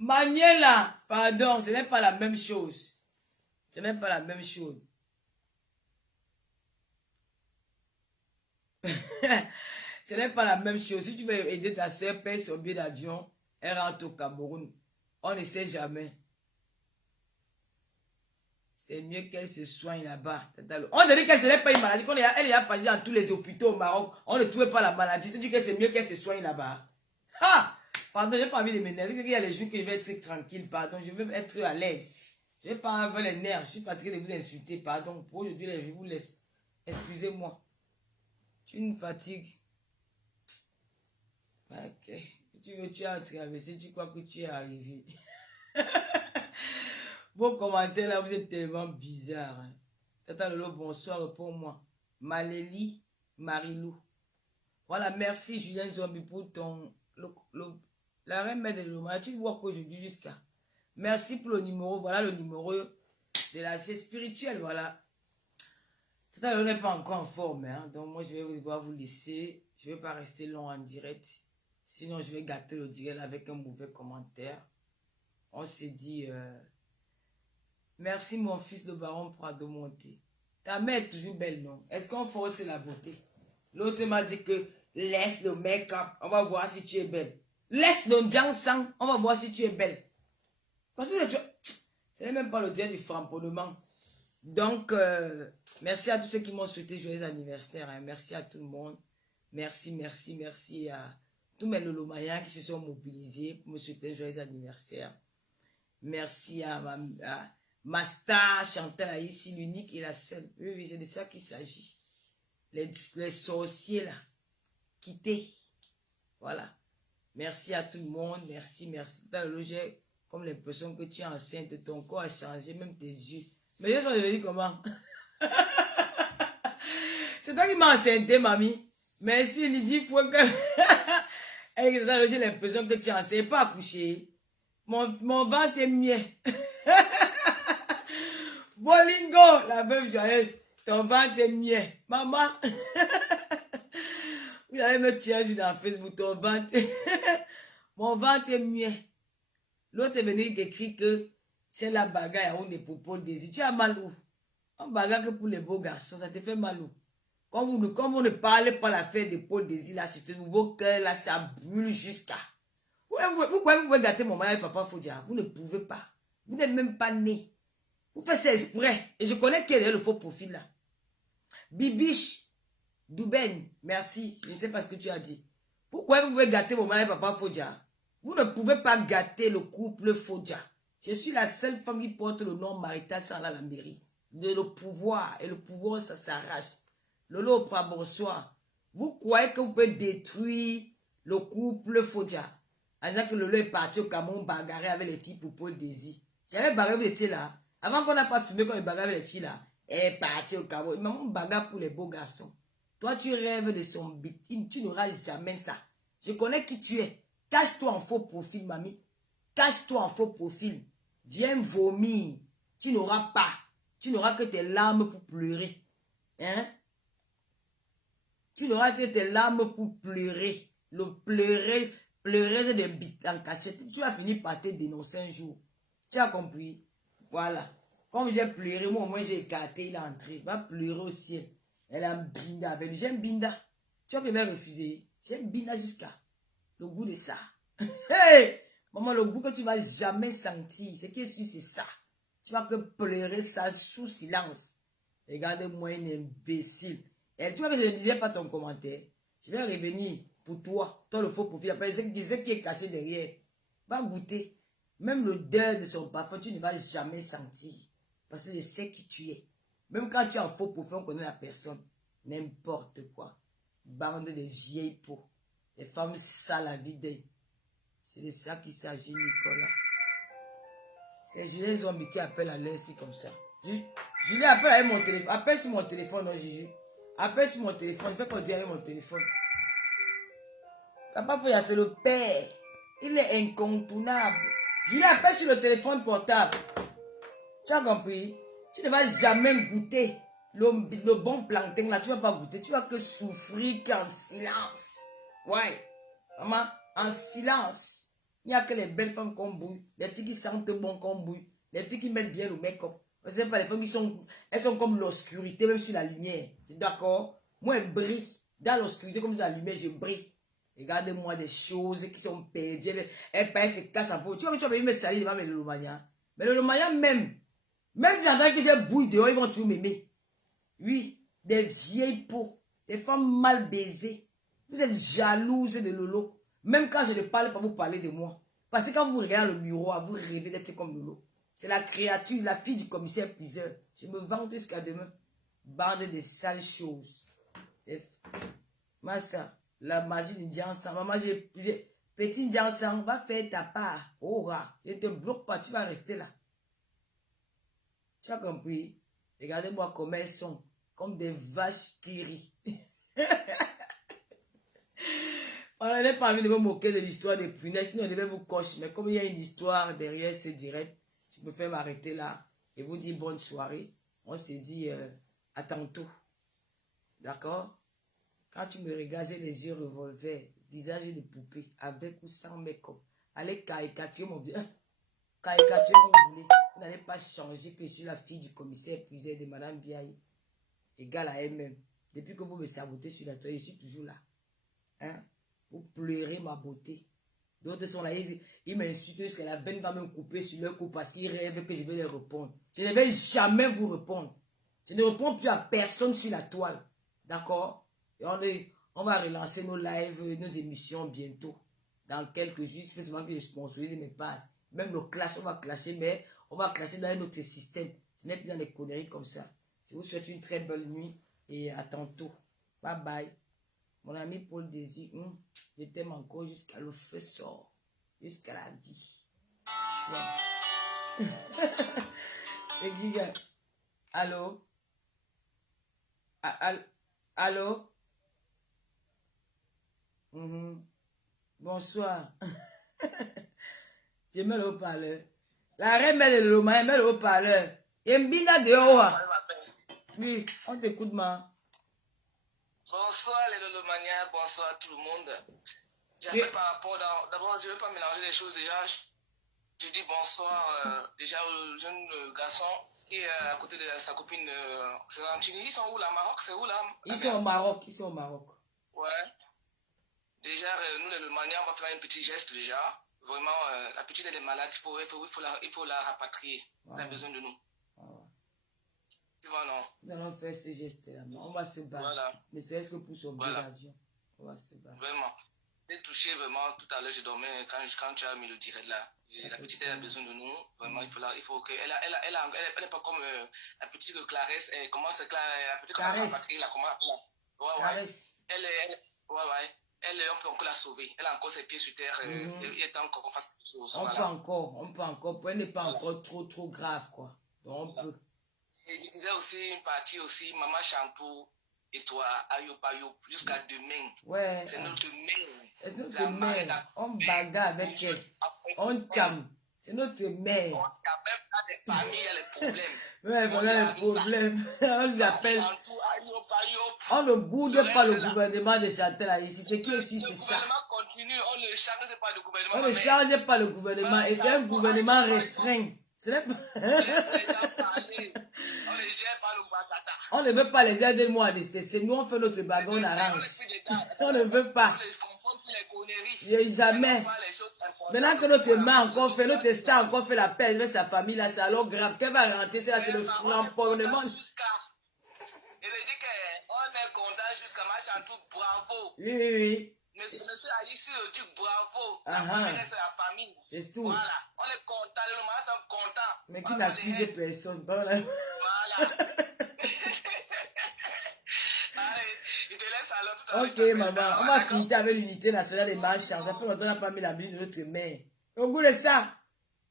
Maniela, pardon, ce n'est pas la même chose. Ce n'est pas la même chose. Ce n'est pas la même chose. Si tu veux aider ta soeur, paye son billet d'avion, elle rentre au Cameroun. On ne sait jamais. C'est mieux qu'elle se soigne là-bas. On dit qu'elle ne serait pas une maladie. Elle est partie dans tous les hôpitaux au Maroc. On ne trouvait pas la maladie. Tu dis que c'est mieux qu'elle se soigne là-bas. Ah! Pardon, je n'ai pas envie de m'énerver. Il y a les jours que je vais être tranquille. Pardon, je veux être à l'aise. Je n'ai pas envie les nerfs. Je suis fatigué de vous insulter. Pardon. Pour aujourd'hui, je vous laisse. Excusez-moi. Tu me fatigues. Ok. Tu as traversé. Tu crois que tu es arrivé. Vos commentaires là, vous êtes tellement bizarres. Hein. Tata Lolo, bonsoir pour moi. Malélie, Marilou. Voilà, merci Julien Zombie pour ton... la reine de l'homme. Tu vois qu'aujourd'hui jusqu'à... Merci pour le numéro. Voilà le numéro de la chaise spirituelle. Voilà. Tata Lolo n'est pas encore en forme. Hein. Donc moi, je vais devoir vous laisser. Je ne vais pas rester long en direct. Sinon, je vais gâter le direct avec un mauvais commentaire. On s'est dit... Merci mon fils le baron Prado Monté. Ta mère est toujours belle, non? Est-ce qu'on force la beauté? L'autre m'a dit que laisse le make-up, on va voir si tu es belle. Laisse le Jiangsang, on va voir si tu es belle. Parce que ce n'est même pas le direct du framponnement. Donc, merci à tous ceux qui m'ont souhaité joyeux anniversaire. Hein. Merci à tout le monde. Merci à tous mes lolomayens qui se sont mobilisés pour me souhaiter joyeux anniversaire. Merci à ma star Chantal ici, l'unique et la seule. Oui, c'est de ça qu'il s'agit. Les sorciers là, quittez. Voilà. Merci à tout le monde. Merci. Dans le j'ai comme l'impression que tu es enceinte. Ton corps a changé, même tes yeux. Mais je suis devenue comment? C'est toi qui m'as enceinté, mamie. Merci, Lydie. Faut que... j'ai l'impression que tu es enceinte. Pas accoucher. Mon ventre est mieux. Bolingo, la veuve joyeuse, ton ventre est mieux. Maman, vous allez me tirer dans Facebook, ton ventre. Mon ventre est mieux. L'autre est venu écrire que c'est la bagarre où les propos désir. Tu as mal où? On bagarre que pour les beaux garçons, ça te fait mal où? Quand vous ne parlez pas l'affaire des Paul Désir, là, sur ce nouveau cœur, là, ça brûle jusqu'à. Vous pouvez gâter mon mariage, papa Fodja? Vous ne pouvez pas. Vous n'êtes même pas né. Vous faites ça exprès. Et je connais quel est le faux profil là. Bibiche, Douben, merci. Je ne sais pas ce que tu as dit. Pourquoi vous pouvez gâter mon mariage, papa Fodja? Vous ne pouvez pas gâter le couple Fodja. Je suis la seule femme qui porte le nom marital sans la mairie. Le pouvoir. Et le pouvoir, ça s'arrache. Lolo, bonsoir. Vous croyez que vous pouvez détruire le couple Fodja? En disant que Lolo est parti au Cameroun bagarrer avec les filles pour Paul Désir. J'avais bagarré, vous étiez là. Avant qu'on n'a pas filmé quand il bagarre avec les filles là. Elle est partie au Cameroun. Maman bagarre pour les beaux garçons. Toi, tu rêves de son bikini. Tu n'auras jamais ça. Je connais qui tu es. Cache-toi en faux profil, mamie. Cache-toi en faux profil. Viens vomir. Tu n'auras pas. Tu n'auras que tes larmes pour pleurer. Hein? Tu n'auras que tes larmes pour pleurer. Le pleurer des bites en cachette. Tu vas finir par te dénoncer un jour. Tu as compris? Voilà. Comme j'ai pleuré, moi au moins j'ai écarté, il est entré. Il va pleurer au ciel. Elle a un binda avec lui. J'aime binda. Tu vois qu'il m'a refusé. J'aime binda jusqu'à le goût de ça. Hey! Maman, le goût que tu ne vas jamais sentir. Ce qui est sûr, c'est ça. Tu vas que pleurer ça sous silence. Regarde-moi, un imbécile. Et tu vois que je ne disais pas ton commentaire. Je vais revenir pour toi. Toi, le faux profil. Après, je disais qui est caché derrière. Va goûter. Même l'odeur de son parfum, tu ne vas jamais sentir. Parce que je sais qui tu es. Même quand tu es en faux profil, on connaît la personne. N'importe quoi. Bande de vieilles peaux. Les femmes sales à vider. C'est de ça qu'il s'agit, Nicolas. C'est Julien Zombie qui appelle à l'aise comme ça. Julien appelle avec mon téléphone. Appelle sur mon téléphone, non, Juju. Appelle sur mon téléphone. Je ne vais pas dire avec mon téléphone. Papa Foya, c'est le père. Il est incontournable. Julien appelle sur le téléphone portable. Tu as compris? Tu ne vas jamais goûter Le bon plantain, là, tu ne vas pas goûter. Tu vas que souffrir qu'en silence. Ouais. Maman, en silence. Il n'y a que les belles femmes qu'on bouille. Les filles qui sentent bon qu'on bouille. Les filles qui mettent bien le make-up. Vous savez pas, les femmes qui sont... Elles sont comme l'obscurité, même sur la lumière. D'accord? Moi, elles brillent. Dans l'obscurité, comme dans la lumière, je brille. Regardez-moi des choses qui sont perdues. Elles paraissent se cachent en peau. Tu vois que tu vas venir me salir devant mes lolomanias. Mais le lolomania même si j'entends que j'ai bouille dehors, ils vont toujours m'aimer. Oui, des vieilles peaux, des femmes mal baisées. Vous êtes jalouses de Lolo. Même quand je ne parle pas, vous parlez de moi. Parce que quand vous regardez le miroir, vous rêvez d'être comme Lolo. C'est la créature, la fille du commissaire Puiseur. Je me vante jusqu'à demain. Bande de sales choses. Massa, la magie du Djansan. Maman, petit Djansan, va faire ta part. Oh, je ne te bloque pas, tu vas rester là. Tu as compris? Regardez-moi comment elles sont. Comme des vaches qui rient. On n'avait pas envie de me moquer de l'histoire des punaises, sinon on devait vous cocher. Mais comme il y a une histoire derrière ce direct, je peux faire m'arrêter là et vous dire bonne soirée. On se dit à tantôt. D'accord? Quand tu me regardes, j'ai les yeux revolver, visage de poupée, avec ou sans make-up. Allez caricaturer mon visage. Caricaturer comme vous voulez. Vous n'allez pas changer que je suis la fille du commissaire Puiseur de Madame Biaye. Égale à elle-même. Depuis que vous me sabotez sur la toile, je suis toujours là. Hein? Vous pleurez ma beauté. D'autres sont là, ils m'insultent jusqu'à la veine va me couper sur leur cou parce qu'ils rêvent que je vais leur répondre. Je ne vais jamais vous répondre. Je ne réponds plus à personne sur la toile. D'accord? Et on va relancer nos lives, nos émissions bientôt. Dans quelques jours, il faut seulement que je sponsorise mes pages. Même le clash, on va clasher, mais on va clasher dans un autre système. Ce n'est plus dans les conneries comme ça. Je vous souhaite une très belle nuit et à tantôt. Bye bye. Mon ami Paul Désir, je t'aime encore jusqu'à le feu sort, jusqu'à la vie. C'est Giga. Allô? Allô? Bonsoir. Je mets le haut-parleur. La reine met le loma, elle met le haut-parleur. Et Mbina dehors. Oui, on t'écoute, ma. Bonsoir les Lolomaniens, bonsoir tout le monde. J'appelle par rapport, d'abord je ne vais pas mélanger les choses déjà. Je dis bonsoir déjà au jeune garçon qui est à côté de sa copine. C'est en Tunisie, ils sont où là, Maroc? C'est où là? Ils sont au Maroc, ils sont au Maroc. Ouais. Déjà, nous les Lolomaniens, on va faire un petit geste déjà. Vraiment, la petite elle est malade, il faut la rapatrier. Elle a besoin de nous. Tu vois, non? Nous allons faire ce geste-là. On va se battre. Voilà. Mais c'est ce que pour son billet d'avion. On va se battre. Vraiment. J'ai touché vraiment tout à l'heure, je dormais quand tu as mis le direct là. La petite elle a besoin de nous. Vraiment, il faut que. Elle n'est pas comme la petite Clarisse. Comment c'est la petite Clarisse là, comment Clarisse. Elle, on peut encore la sauver. Elle a encore ses pieds sur terre. Il est temps qu'on fasse quelque chose. On peut encore. Elle n'est pas encore trop grave, quoi. Donc on peut. Et je disais aussi une partie aussi, Maman Chantou et toi, Ayop, jusqu'à demain. Ouais. C'est notre mère. C'est notre mère. On bagarre avec elle. On tcham. C'est notre mère. On a même pas des familles, il y a les problèmes. Ouais, voilà les problèmes. On les appelle. On ne boude pas le gouvernement de Chantal ici. C'est que si c'est ça. Le gouvernement continue, on ne change pas le gouvernement. On ne change pas le gouvernement. Et c'est un gouvernement restreint. On ne veut pas les aider, moi, à c'est nous, on fait notre bagarre, on arrange. On ne veut pas. Jamais. Maintenant que notre main encore fait, notre star encore fait la paix avec sa famille, là, c'est alors grave. Qu'elle va rentrer, c'est là, c'est le flamponnement. Il veut dire qu'on est content jusqu'à Machantou, bravo. Oui. Monsieur Aïssi dit bravo. C'est la famille. C'est tout. Voilà. On est content. Les Lolomaniens sont contents. Mais qui n'accuse personne. Voilà. Allez, je te laisse alors tout à l'heure. Ok, maman. On va finir avec l'unité nationale des marches. Ça fait longtemps qu'on n'a pas mis la musique de notre mère. Au goût de ça,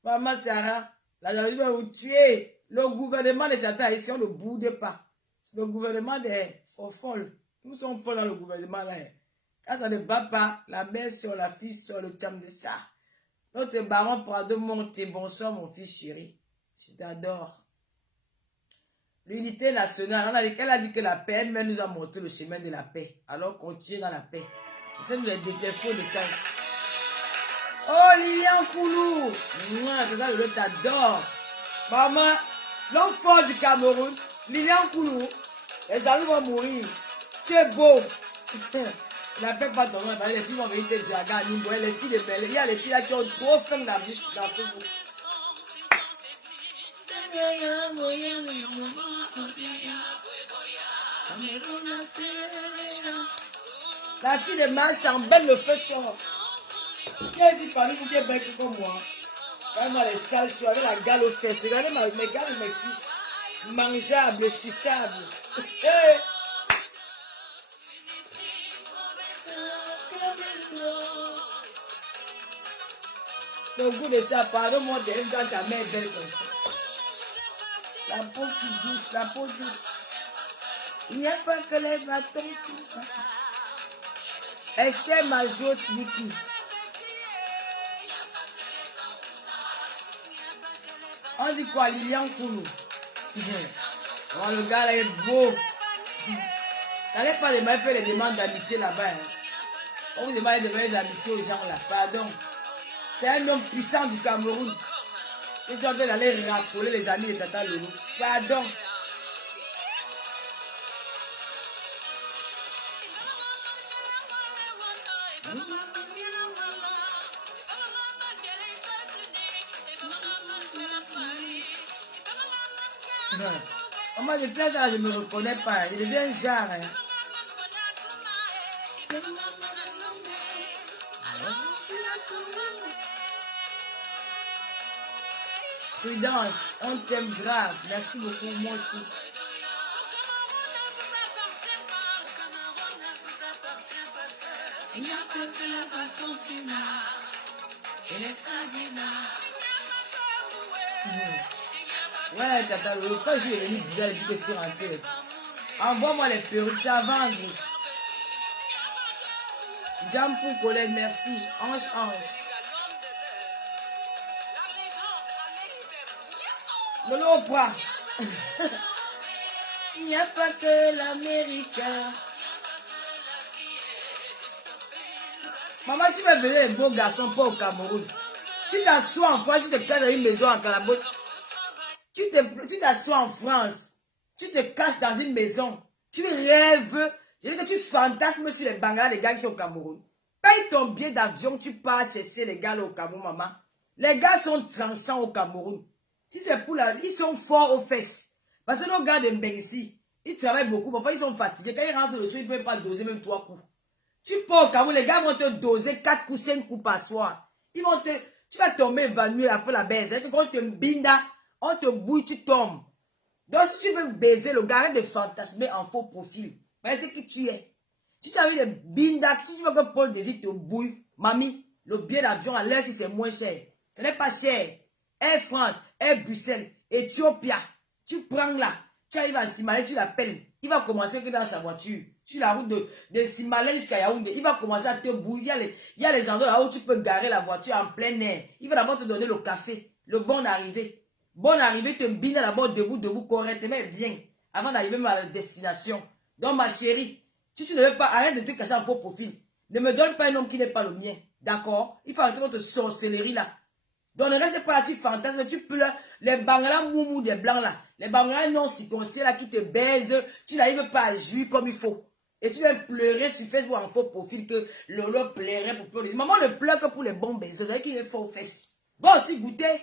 maman Sarah, la jalousie va vous tuer. Le gouvernement des Chantal ici, on ne boude pas. Le gouvernement des folles. Nous sommes folles dans le gouvernement là. Quand ça ne va pas, la mère sur la fille sur le terme de ça. Notre baron Prado monte. Bonsoir mon fils chéri. Je t'adore. L'unité nationale, elle a dit que la paix, elle nous a montré le chemin de la paix. Alors continuez dans la paix. C'est les faux détails. Oh, Lilian Koulou. Moi, je t'adore. Maman, l'homme fort du Cameroun, Lilian Koulou. Les amis vont mourir. Tu es beau. La paix pas ton nom. Les filles vont venir te dire, regarde, les filles de Belle. Il y a les filles là qui ont trop faim dans la bouche. La fille de ma chambelle le fait sort. Quelle fille parmi vous qui est belle comme moi? Quand moi les sales choux avec la gale aux fesses. Regardez mes gales et mes cuisses. Mangeables, suçables. Hey. Le goût de ça, pardon-moi, t'aimes quand sa mère est belle comme ça. La peau qui douce, la peau douce. Il n'y a pas que les bâtons qui sont. Esther Majos Niki. On dit quoi, Lilian Koulou? Oh, le gars là est beau. N'allez pas les faire les demandes d'amitié là-bas. Hein. On vous demande de faire les amitiés aux gens là. Pardon. C'est un homme puissant du Cameroun. Et tu es en train d'aller racoler les amis de Tata Lolo. Pardon. Moi, je plaide là, je ne me reconnais pas. Il est un genre. Hein. Prudence, on t'aime grave. Merci beaucoup, moi aussi. Il n'y a pas que la Batontina et les Sardina. Ouais, Tata, quand j'ai venu bizarre, je suis rentré. Envoie-moi les perruques, ça vendre. Jam pour collègue, merci. Ange. Le Oprah. Il n'y a pas que l'Amérique. Maman, tu vas venir les beaux garçons pas au Cameroun. Tu t'assois en France, tu te caches dans une maison en Calabote. Tu t'assois en France. Tu te caches dans une maison. Tu rêves. Je dis que tu fantasmes sur les Bangla, les gars qui sont au Cameroun. Paye ton billet d'avion, tu pars chercher les gars là au Cameroun, maman. Les gars sont tranchants au Cameroun. Si c'est pour la... Ils sont forts aux fesses. Parce que nos gars de Mbengsi, ils travaillent beaucoup. Parfois, ils sont fatigués. Quand ils rentrent le soir, ils ne peuvent pas doser même 3 coups. Tu pars au Cameroun, les gars vont te doser 4 coups, 5 coups par soir. Ils vont te... Tu vas tomber évanoui après la baise. Quand on te binda, on te bouille, tu tombes. Donc, si tu veux baiser le gars, arrête de fantasmer en faux profil. Mais c'est qui tu es. Si tu as envie de binda, si tu veux que Paul Désir te bouille, mamie, le billet d'avion à l'air, si c'est moins cher. Ce n'est pas cher. Air France, Air Bruxelles, Ethiopia. Tu prends là, tu arrives à Simalé, tu l'appelles. Il va commencer que dans sa voiture. Sur la route de Simalé jusqu'à Yaoundé. Il va commencer à te bouiller. Il y a les endroits là où tu peux garer la voiture en plein air. Il va d'abord te donner le café, le bon arrivée. Bonne arrivée, te bine d'abord debout, correctement bien. Avant d'arriver à la destination. Donc ma chérie, si tu ne veux pas, arrête de te cacher en faux profil. Ne me donne pas un homme qui n'est pas le mien. D'accord? Il faut arrêter votre sorcellerie là. Donc ne reste pas là, tu fantasmes, tu pleures. Les Bangla moumou des blancs là. Les Bangla non circoncis là qui te baisent. Tu n'arrives pas à jouir comme il faut. Et tu viens pleurer sur Facebook en faux profil que Lolo pleurait pour pleurer. Maman ne pleure que pour les bons baisers. C'est vrai qu'il est faux aux fesses. Va aussi goûter.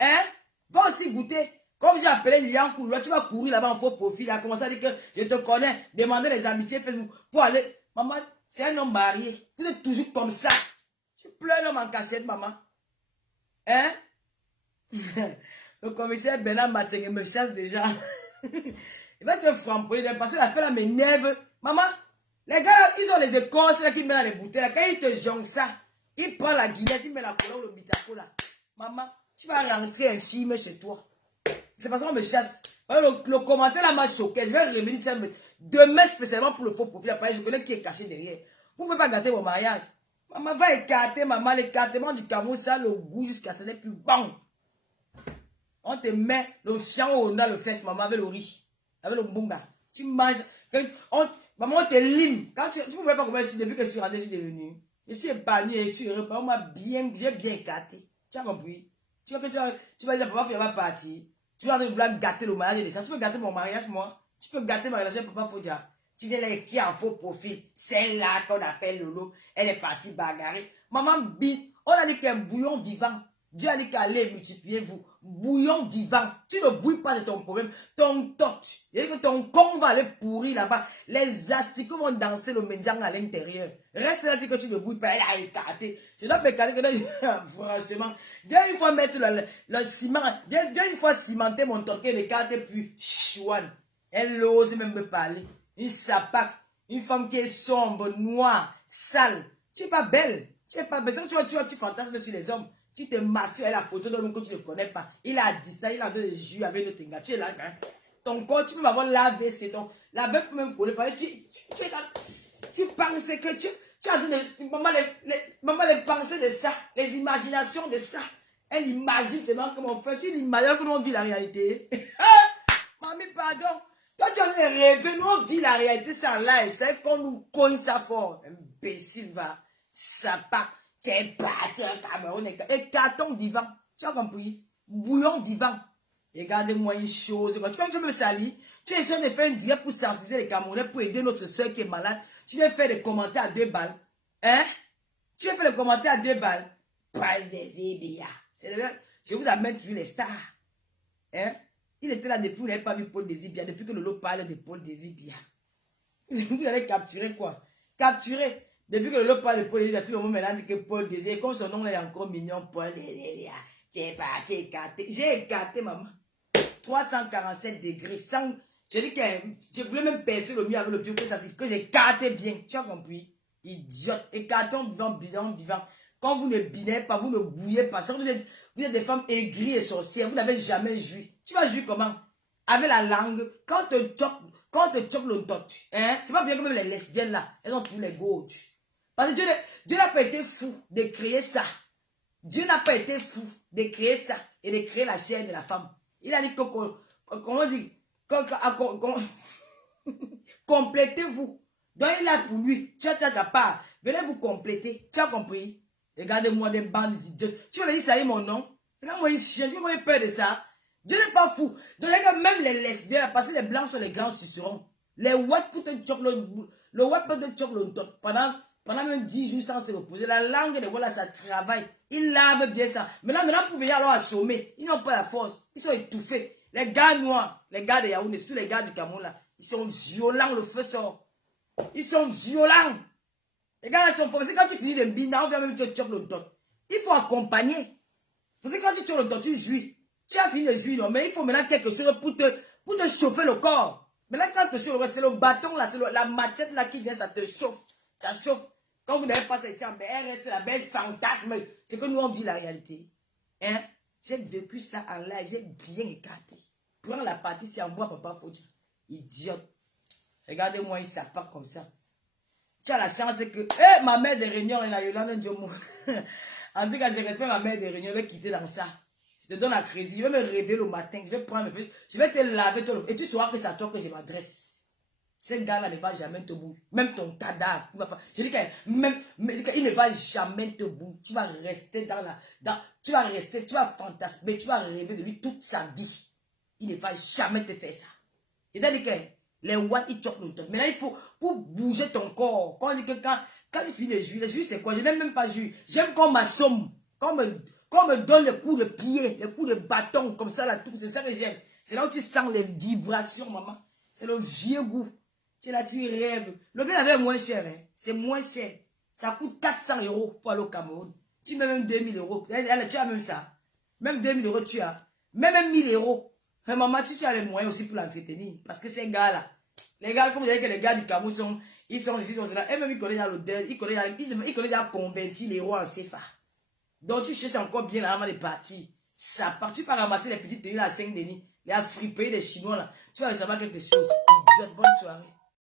Hein? Va aussi goûter. Comme j'ai appelé Lilian Koulou, tu vas courir là-bas en faux profil. Il a commencé à dire que je te connais. Demander les amitiés Facebook pour aller. Maman, c'est un homme marié. Vous êtes toujours comme ça. Tu pleures l'homme en cassette, maman. Hein? Le commissaire Bernard Mateng me chasse déjà. Il va te frampoyer parce que la fête là m'énerve. Maman, les gars là, ils ont les écorces là qui mettent dans les bouteilles là. Quand ils te jonglent ça, ils prennent la guinée, ils mettent la couleur ou le bitaco là. Maman, tu vas rentrer ainsi chez toi. C'est parce qu'on me chasse. Le commentaire là m'a choqué. Je vais revenir ça demain spécialement pour le faux profil. Je connais qui est caché derrière. Vous ne pouvez pas gâter mon mariage. Maman va écarter, maman. L'écartement du Cameroun, ça le goût jusqu'à ce n'est plus bon. On te met le fian au dans le fesse, maman, avec le riz. Avec le mbunga. Tu manges. Maman, on te lime. Quand tu ne pouvais pas comment je suis depuis que je suis rentré, je suis devenu. Je suis épargné, je suis heureux. J'ai bien gâté. Tu as compris? Tu vas dire, papa, il va partir. Tu vas vouloir gâter le mariage des gens. Tu peux gâter mon mariage, moi. Tu peux gâter ma relation, papa, faut dire. Tu viens là qui en faux profil. Celle-là qu'on appelle Lolo, elle est partie bagarrer. Maman bite. On a dit qu'un bouillon vivant. Dieu a dit qu'allez multiplier vous. Bouillon vivant. Tu ne bouilles pas de ton problème. Ton toc. Il dit que ton con va aller pourrir là-bas. Les asticots vont danser le médian à l'intérieur. Reste là, dit que tu ne bouilles pas. Elle a écarté. Je dois me écarter que franchement. Dieu une fois mettre le ciment. Dieu une fois cimenter mon toquet, l'écarter puis chouane. Elle n'ose même me parler. Une sapac. Une femme qui est sombre, noire, sale. Tu n'es pas belle. Tu n'es pas belle. Tu fantasmes sur les hommes. Tu te massures à la photo d'un homme que tu ne connais pas. Il a distance, il a de jus avec le tenga. Tu es là, hein? Ton corps, tu peux m'avoir lavé, c'est ton. La bête peut même coller. Tu penses que tu as donné. Maman, les pensées de ça, les imaginations de ça. Elle imagine seulement comment on fait. Tu l'imagines que nous on vit la réalité. Mamie, pardon. Toi, tu as rêvé, nous on vit la réalité, c'est en live. C'est qu'on nous cogne ça fort. Imbécile, va. Ça part. Tu es parti en Cameroun. Et carton vivant. Tu as compris? Bouillon vivant. Regardez-moi une chose. Quand tu me salis, tu essaies de faire un direct pour sensibiliser les Camerounais, pour aider notre soeur qui est malade. Tu viens faire des commentaires à 2 balles. Hein? Tu viens faire des commentaires à 2 balles. Paul Désir. Je vous amène toujours les stars. Hein? Il était là depuis, vous n'avez pas vu Paul Désir, depuis que Lolo parle de Paul Désir. Vous allez capturer quoi? Capturer. Depuis que Lolo parle de Paul Désir, tout le monde maintenant dit que Paul Désir, comme son nom est encore mignon, Paul Désir. Tu es parti écarté. J'ai écarté, maman. 347 degrés. Sans, je dis que je voulais même percer le mur avec le pied que j'ai écarté bien. Tu as compris? Idiote. Écartons vivant, bidon, vivant. Quand vous ne binez pas, vous ne bouillez pas. Vous êtes des femmes aigries et sorcières. Vous n'avez jamais joui. Tu vas jouir comment? Avec la langue. Quand te chope le tortue. Hein? C'est pas bien que même les lesbiennes là, elles ont tous les gauches. Parce que Dieu n'a pas été fou de créer ça. Dieu n'a pas été fou de créer ça et de créer la chair de la femme. Il a dit que, comment dit, complétez-vous. Donc il a pour lui, tu as ta part. Venez vous compléter. Tu as compris? Regardez-moi des bandes idiotes. Tu m'as dit ça est mon nom? Regarde-moi une chienne, tu m'as peur de ça. Dieu n'est pas fou. Donc même les lesbiennes, parce que les blancs sont les grands sucerons. Les whites pour te choquer le white peut te choquer le top pendant même 10 jours sans se reposer. La langue de voilà, ça travaille. Ils lavent bien ça. Maintenant, pour venir alors assommer, ils n'ont pas la force. Ils sont étouffés. Les gars noirs, les gars de Yaoundé, surtout les gars du Cameroun là, ils sont violents, le feu sort. Ils sont violents. Les gars là sont forts. C'est quand tu finis le bina, on vient même te choquer le top. Il faut accompagner. Parce que quand tu choques le top, tu jouis. Tu as fini de jouir, non, mais il faut maintenant quelque chose pour te chauffer le corps. Maintenant, quand tu te chauffes, c'est le bâton là, c'est la machette là qui vient, ça te chauffe. Ça chauffe. Quand vous n'avez pas ça ici, mais elle reste la belle fantasme. C'est que nous, on vit la réalité. Hein? J'ai vécu ça en live, j'ai bien écarté. Prends la partie, c'est en moi, papa, faut dire. Idiote. Regardez-moi, il ne pas comme ça. Tu as la chance que, ma mère de Réunion est la Yolande Ndiomo. En tout cas, je respecte ma mère de Réunion, elle va quitter dans ça. Je te donne la crédit, je vais me réveiller le matin, je vais prendre je vais te laver, et tu sauras que c'est à toi que je m'adresse. Ce gars-là ne va jamais te bouger. Même ton cadavre. Je dis qu'il ne va jamais te bouger. Tu vas rester tu vas fantasmer, tu vas rêver de lui toute sa vie. Il ne va jamais te faire ça. C'est-à-dire que les one, ils choquent le temps. Maintenant, il faut, pour bouger ton corps, quand on dit que quand tu finis le jus, c'est quoi? Je n'aime même pas jus. J'aime qu'on m'assomme, qu'on me donne le coup de pied, le coup de bâton, comme ça, là, tout. C'est ça que j'aime. C'est là où tu sens les vibrations, maman. C'est le vieux goût. Tu es là, tu rêves. Le bien est moins cher, hein. C'est moins cher. Ça coûte 400 € pour aller au Cameroun. Tu mets même 2000 €. Tu as même ça. Même 2000 € tu as. Même 1000 €. Mais maman, tu as les moyens aussi pour l'entretenir. Parce que ces gars-là, les gars, comme vous savez que les gars du Cameroun ils sont ici, sont là. Et même ils connaissent l'odeur, ils connaissent déjà convertir les rois en CFA. Donc tu cherches encore bien avant de partir. Ça part. Tu peux ramasser les petites tenues à Saint-Denis. Les afripés, les Chinois là. Tu vas recevoir quelque chose. Bonne soirée.